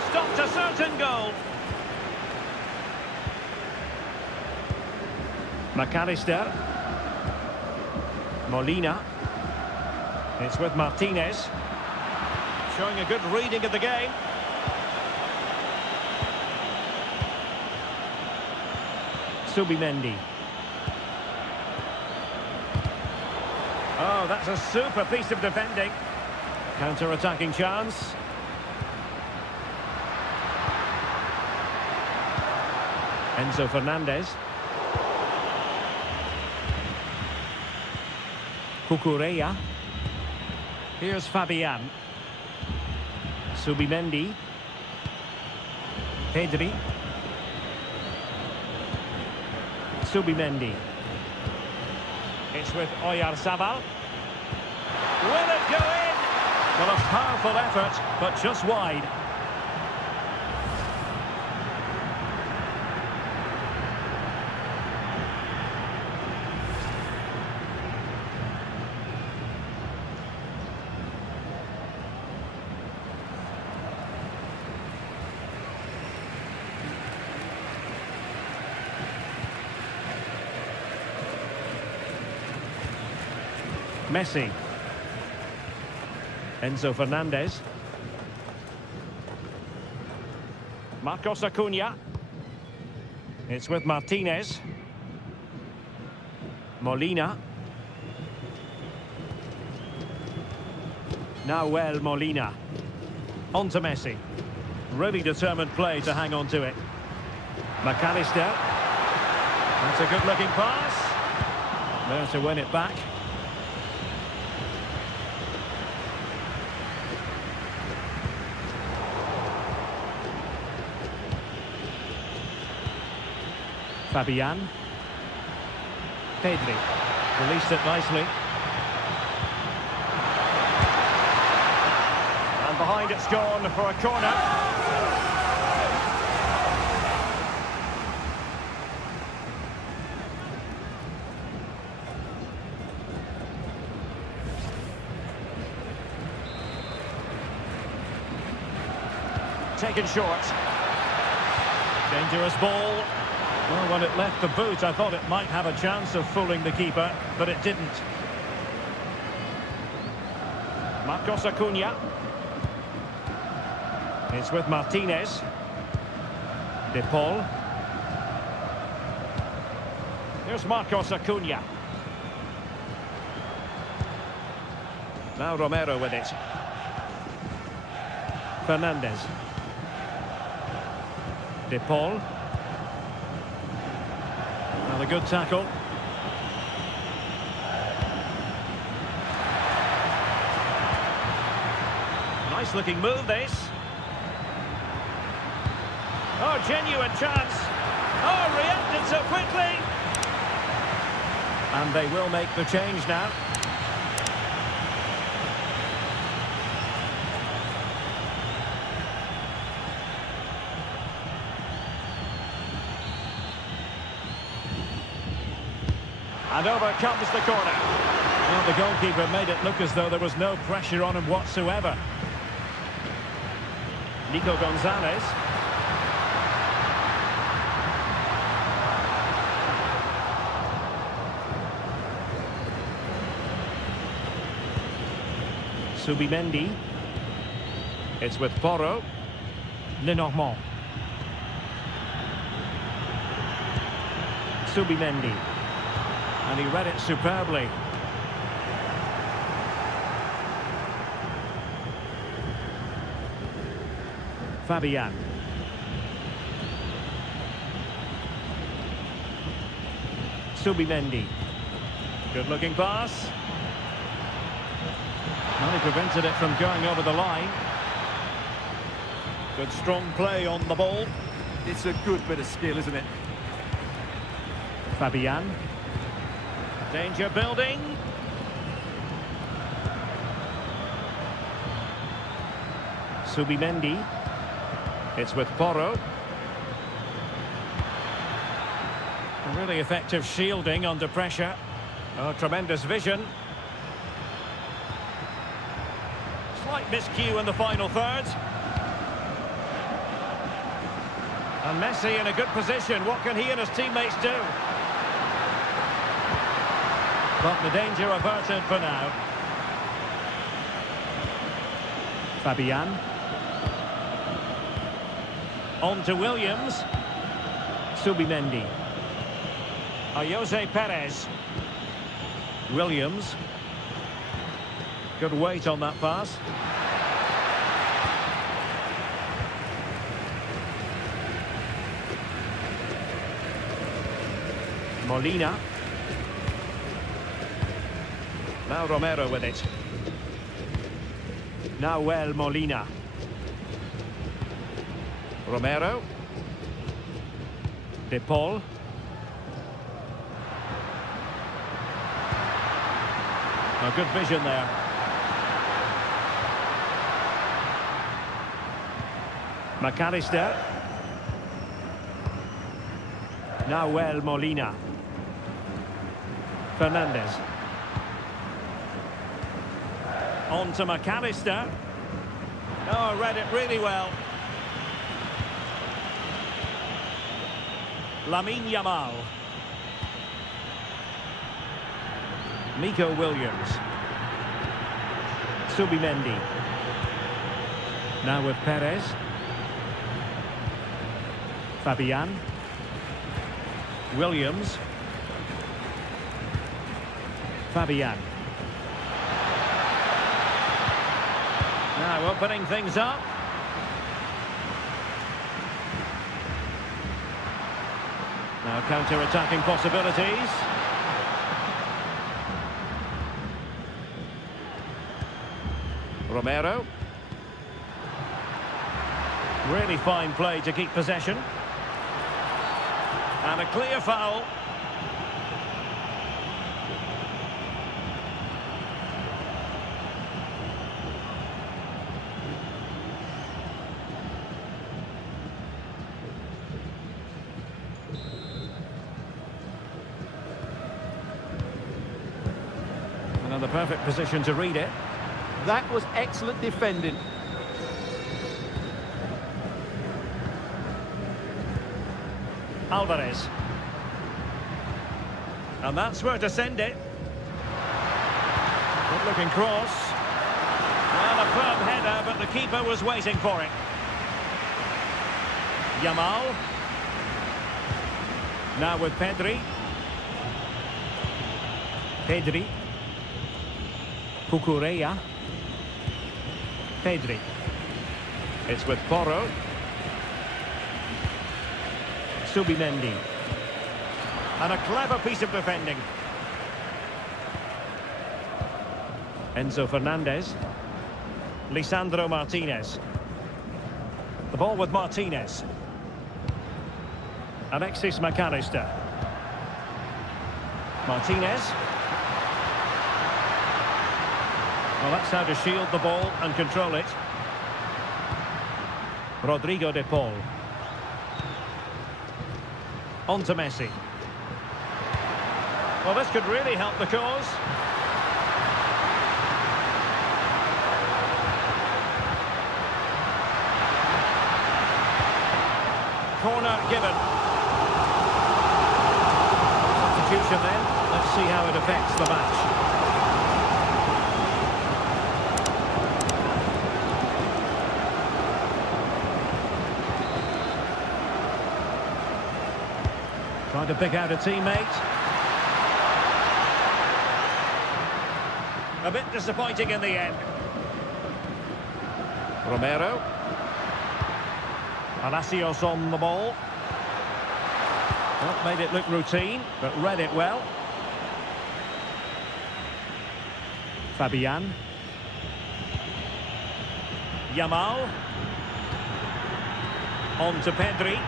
Stopped a certain goal. McAllister. Molina. It's with Martinez. Showing a good reading of the game. Subimendi. Oh, that's a super piece of defending. Counter-attacking chance. Enzo Fernandez. Cucurella. Here's Fabian. Subimendi. Pedri. Subimendi. It's with Oyarzabal. Will it go in? Well, a powerful effort, but just wide. Messi. Enzo Fernandez. Marcos Acuna. It's with Martinez. Molina. Now Molina. On to Messi. Really determined play to hang on to it. McAllister. That's a good-looking pass. There to win it back. Fabian. Pedri. Released it nicely. And behind it's gone for a corner. Taken short. Dangerous ball. Well, when it left the boot, I thought it might have a chance of fooling the keeper, but it didn't. Marcos Acuna. It's with Martinez. De Paul. Here's Marcos Acuna. Now Romero with it. Fernandez. De Paul. Well, a good tackle. Nice looking move, this. Oh, genuine chance. Oh, reacted so quickly. And they will make the change now. And over comes the corner. Well, the goalkeeper made it look as though there was no pressure on him whatsoever. Nico Gonzalez. Subimendi. It's with Porro. Lenormand. Subimendi. And he read it superbly. Fabian. Subimendi. Good looking pass. Well, he prevented it from going over the line. Good strong play on the ball. It's a good bit of skill, isn't it? Fabian. Danger building. Subimendi. It's with Porro. Really effective shielding under pressure. Oh, tremendous vision. Slight miscue in the final third. And Messi in a good position. What can he and his teammates do? But the danger averted for now. Fabian. On to Williams. Subimendi. Jose Perez. Williams. Good weight on that pass. Molina. Now Romero with it. Now Molina. Romero. De Paul. A good vision there. McAllister. Now Molina. Fernandez. On to McAllister. Oh, read it really well. Lamine Yamal. Nico Williams. Subimendi. Now with Perez. Fabian. Williams. Now opening things up. Now counter-attacking possibilities. Romero. Really fine play to keep possession. And a clear foul. Another perfect position to read it. That was excellent defending. Alvarez. And that's where to send it. Good looking cross. Well, a firm header, but the keeper was waiting for it. Yamal. Now with Pedri. Pedri. Cucurella. Pedri. It's with Porro. Subimendi. And a clever piece of defending. Enzo Fernandez. Lisandro Martinez. The ball with Martinez. Alexis McAllister. Martinez. Well, that's how to shield the ball and control it. Rodrigo de Paul. On to Messi. Well, this could really help the cause. Corner given. Substitution then. Let's see how it affects the match. Trying to pick out a teammate. A bit disappointing in the end. Romero. Palacios on the ball. Well, made it look routine, but read it well. Fabian. Yamal. On to Pedri.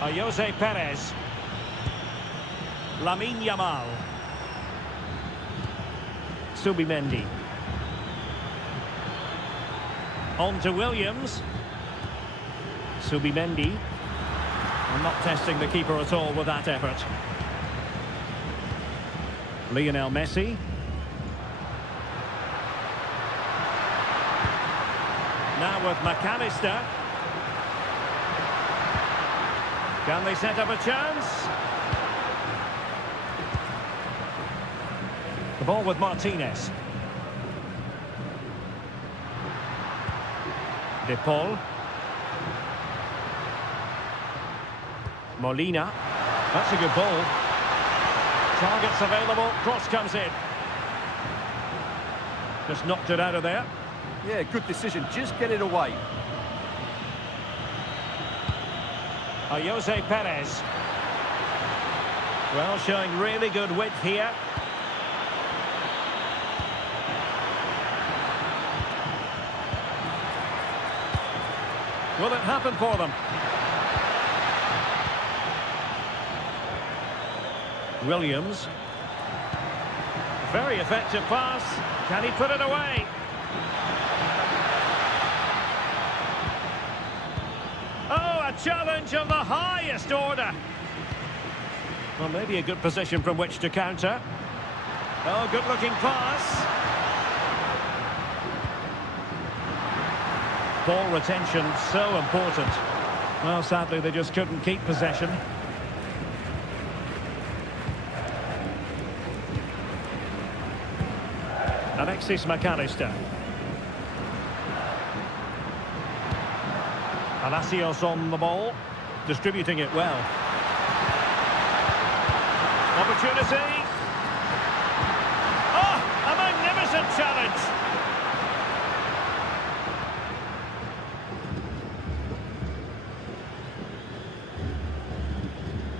Jose Perez. Lamine Yamal. Subimendi. On to Williams. Subimendi. I'm not testing the keeper at all with that effort. Lionel Messi. Now with McAllister. Can they set up a chance? The ball with Martinez. De Paul. Molina. That's a good ball. Targets available. Cross comes in. Just knocked it out of there. Yeah, good decision. Just get it away. Jose Perez. Well, showing really good width here. Will it happen for them? Williams. Very effective pass. Can he put it away? Oh, a challenge of the highest order. Well, maybe a good position from which to counter. Oh, good-looking pass. Ball retention, so important. Well, sadly, they just couldn't keep possession. Alexis McAllister. Palacios on the ball, distributing it well. Opportunity. Oh, a magnificent challenge.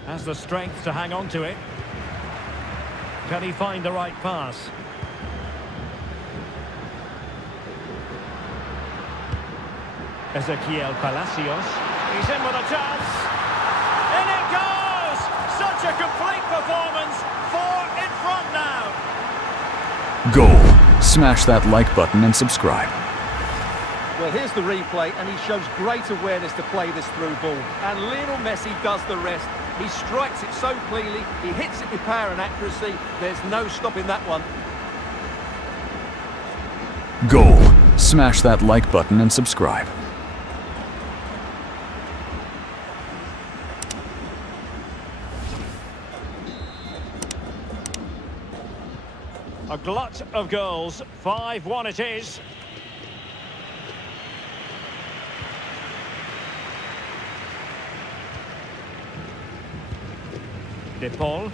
Has the strength to hang on to it. Can he find the right pass? Ezequiel Palacios. He's in with a chance. In it goes! Such a complete performance. 4 in front now. Goal. Smash that like button and subscribe. Well, here's the replay, and he shows great awareness to play this through ball. And Lionel Messi does the rest. He strikes it so cleanly, he hits it with power and accuracy. There's no stopping that one. Goal. Smash that like button and subscribe. A glut of goals. 5-1 it is. De Paul.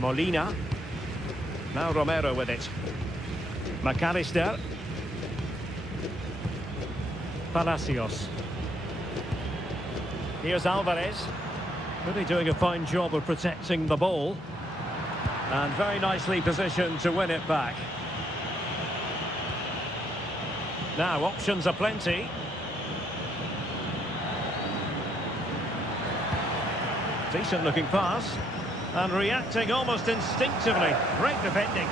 Molina. Now Romero with it. McAllister. Palacios. Here's Alvarez. Really doing a fine job of protecting the ball. And very nicely positioned to win it back. Now, options are plenty. Decent looking pass. And reacting almost instinctively. Great defending.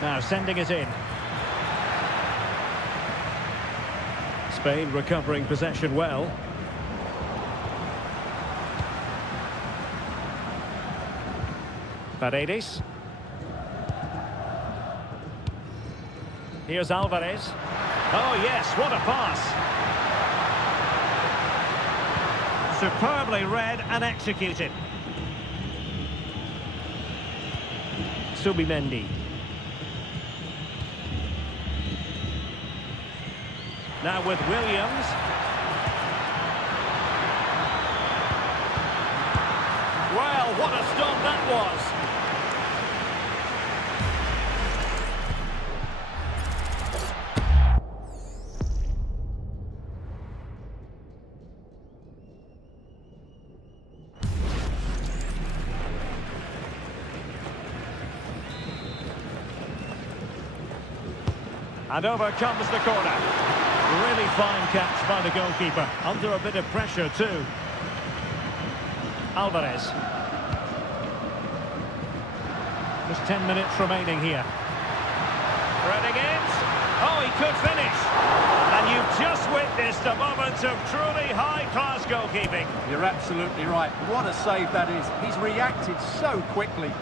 Now sending it in. Spain recovering possession well. Paredes. Here's Alvarez. Oh yes, what a pass. Superbly read and executed. Subimendi. Now with Williams. Well, what a stop that was. And over comes the corner. Really fine catch by the goalkeeper. Under a bit of pressure too. Alvarez. Just 10 minutes remaining here. Threading it. Oh, he could finish. And you've just witnessed a moment of truly high-class goalkeeping. You're absolutely right. What a save that is. He's reacted so quickly.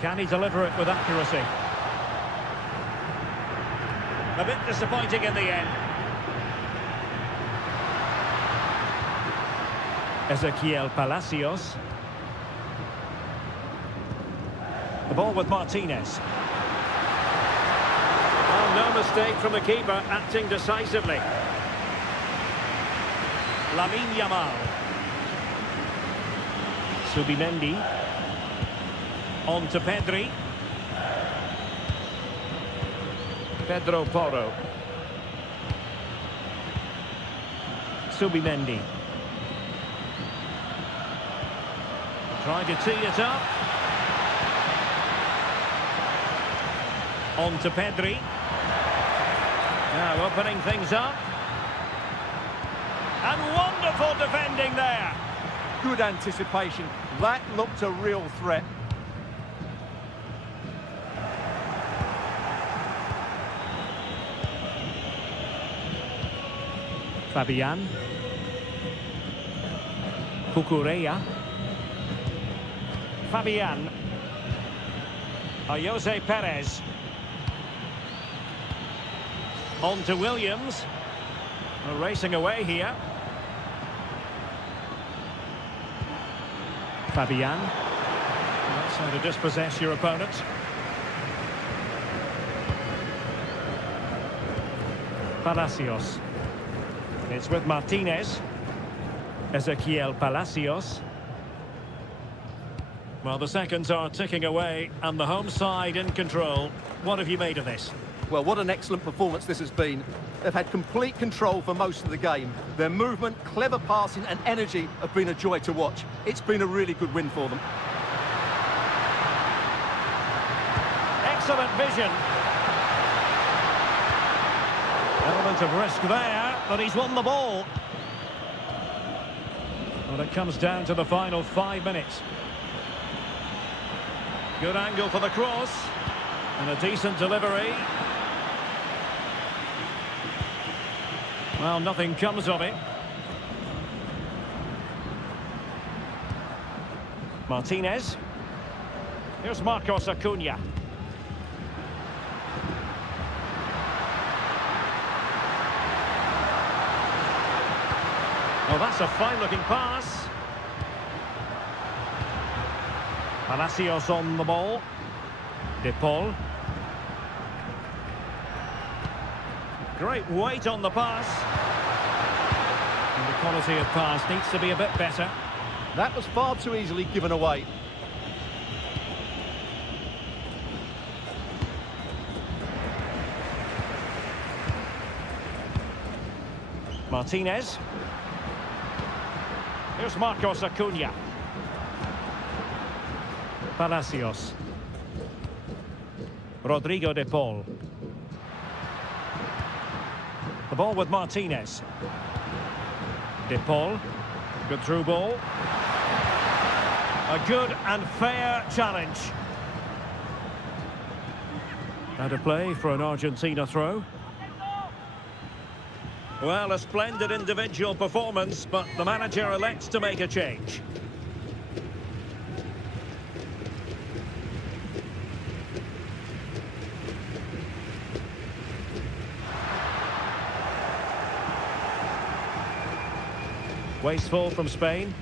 Can he deliver it with accuracy? A bit disappointing in the end. Ezequiel Palacios. The ball with Martinez. Oh, no mistake from the keeper, acting decisively. Lamine Yamal. Subimendi. On to Pedri. Pedro Porro. Subimendi. Trying to tee it up. On to Pedri. Now opening things up. And wonderful defending there. Good anticipation. That looked a real threat. Fabian. Cucurella. Fabian. Jose Perez. On to Williams. We're racing away here. Fabian. That's how to dispossess your opponent. Palacios. It's with Martinez. Ezequiel Palacios. Well, the seconds are ticking away, and the home side in control. What have you made of this? Well, what an excellent performance this has been. They've had complete control for most of the game. Their movement, clever passing and energy have been a joy to watch. It's been a really good win for them. Excellent vision. Element of risk there, but he's won the ball. Well, it comes down to the final 5 minutes. Good angle for the cross. And a decent delivery. Well, nothing comes of it. Martinez. Here's Marcos Acuna. Well, that's a fine-looking pass. Palacios on the ball. De Paul. Great weight on the pass. And the quality of pass needs to be a bit better. That was far too easily given away. Martinez. Here's Marcos Acuna. Palacios. Rodrigo De Paul. The ball with Martinez. De Paul. Good through ball. A good and fair challenge. Out of play for an Argentina throw. Well, a splendid individual performance, but the manager elects to make a change. Wasteful from Spain.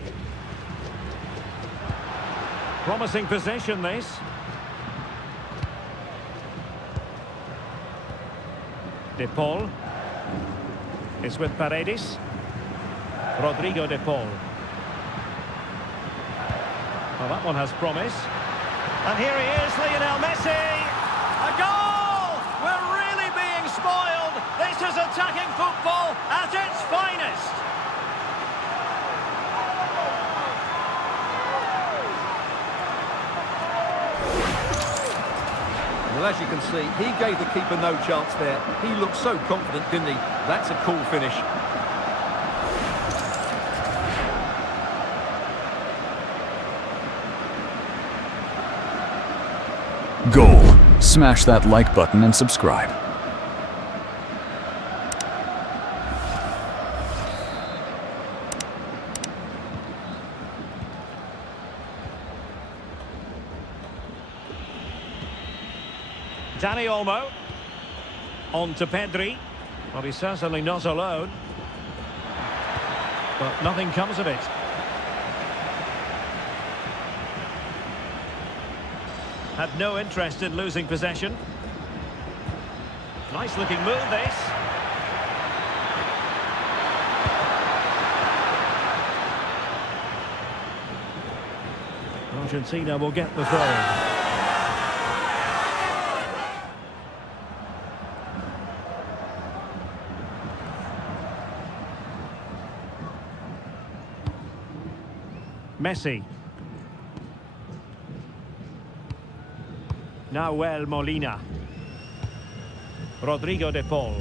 Promising possession, this. De Paul. It's with Paredes. Rodrigo De Paul. Well, that one has promise. And here he is, Lionel Messi. A goal! We're really being spoiled. This is attacking football at its finest. Well, as you can see, he gave the keeper no chance there. He looked so confident, didn't he? That's a cool finish. Goal. Smash that like button and subscribe. Dani Olmo. On to Pedri. Well, he's certainly not alone. But nothing comes of it. Had no interest in losing possession. Nice looking move, this. Argentina will get the throw. Messi. Nahuel Molina. Rodrigo De Paul.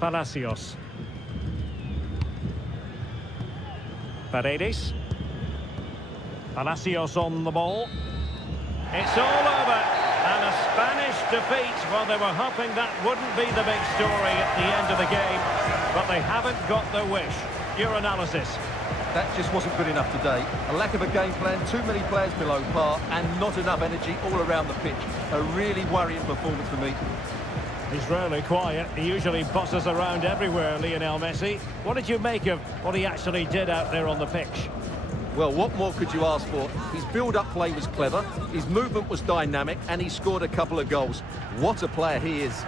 Palacios. Paredes. Palacios on the ball. It's all over. And a Spanish defeat. Well, they were hoping that wouldn't be the big story at the end of the game. But they haven't got their wish. Your analysis? That just wasn't good enough today. A lack of a game plan, too many players below par, and not enough energy all around the pitch. A really worrying performance for me. He's rarely quiet. He usually bosses around everywhere, Lionel Messi. What did you make of what he actually did out there on the pitch? Well, what more could you ask for? His build-up play was clever, his movement was dynamic, and he scored a couple of goals. What a player he is.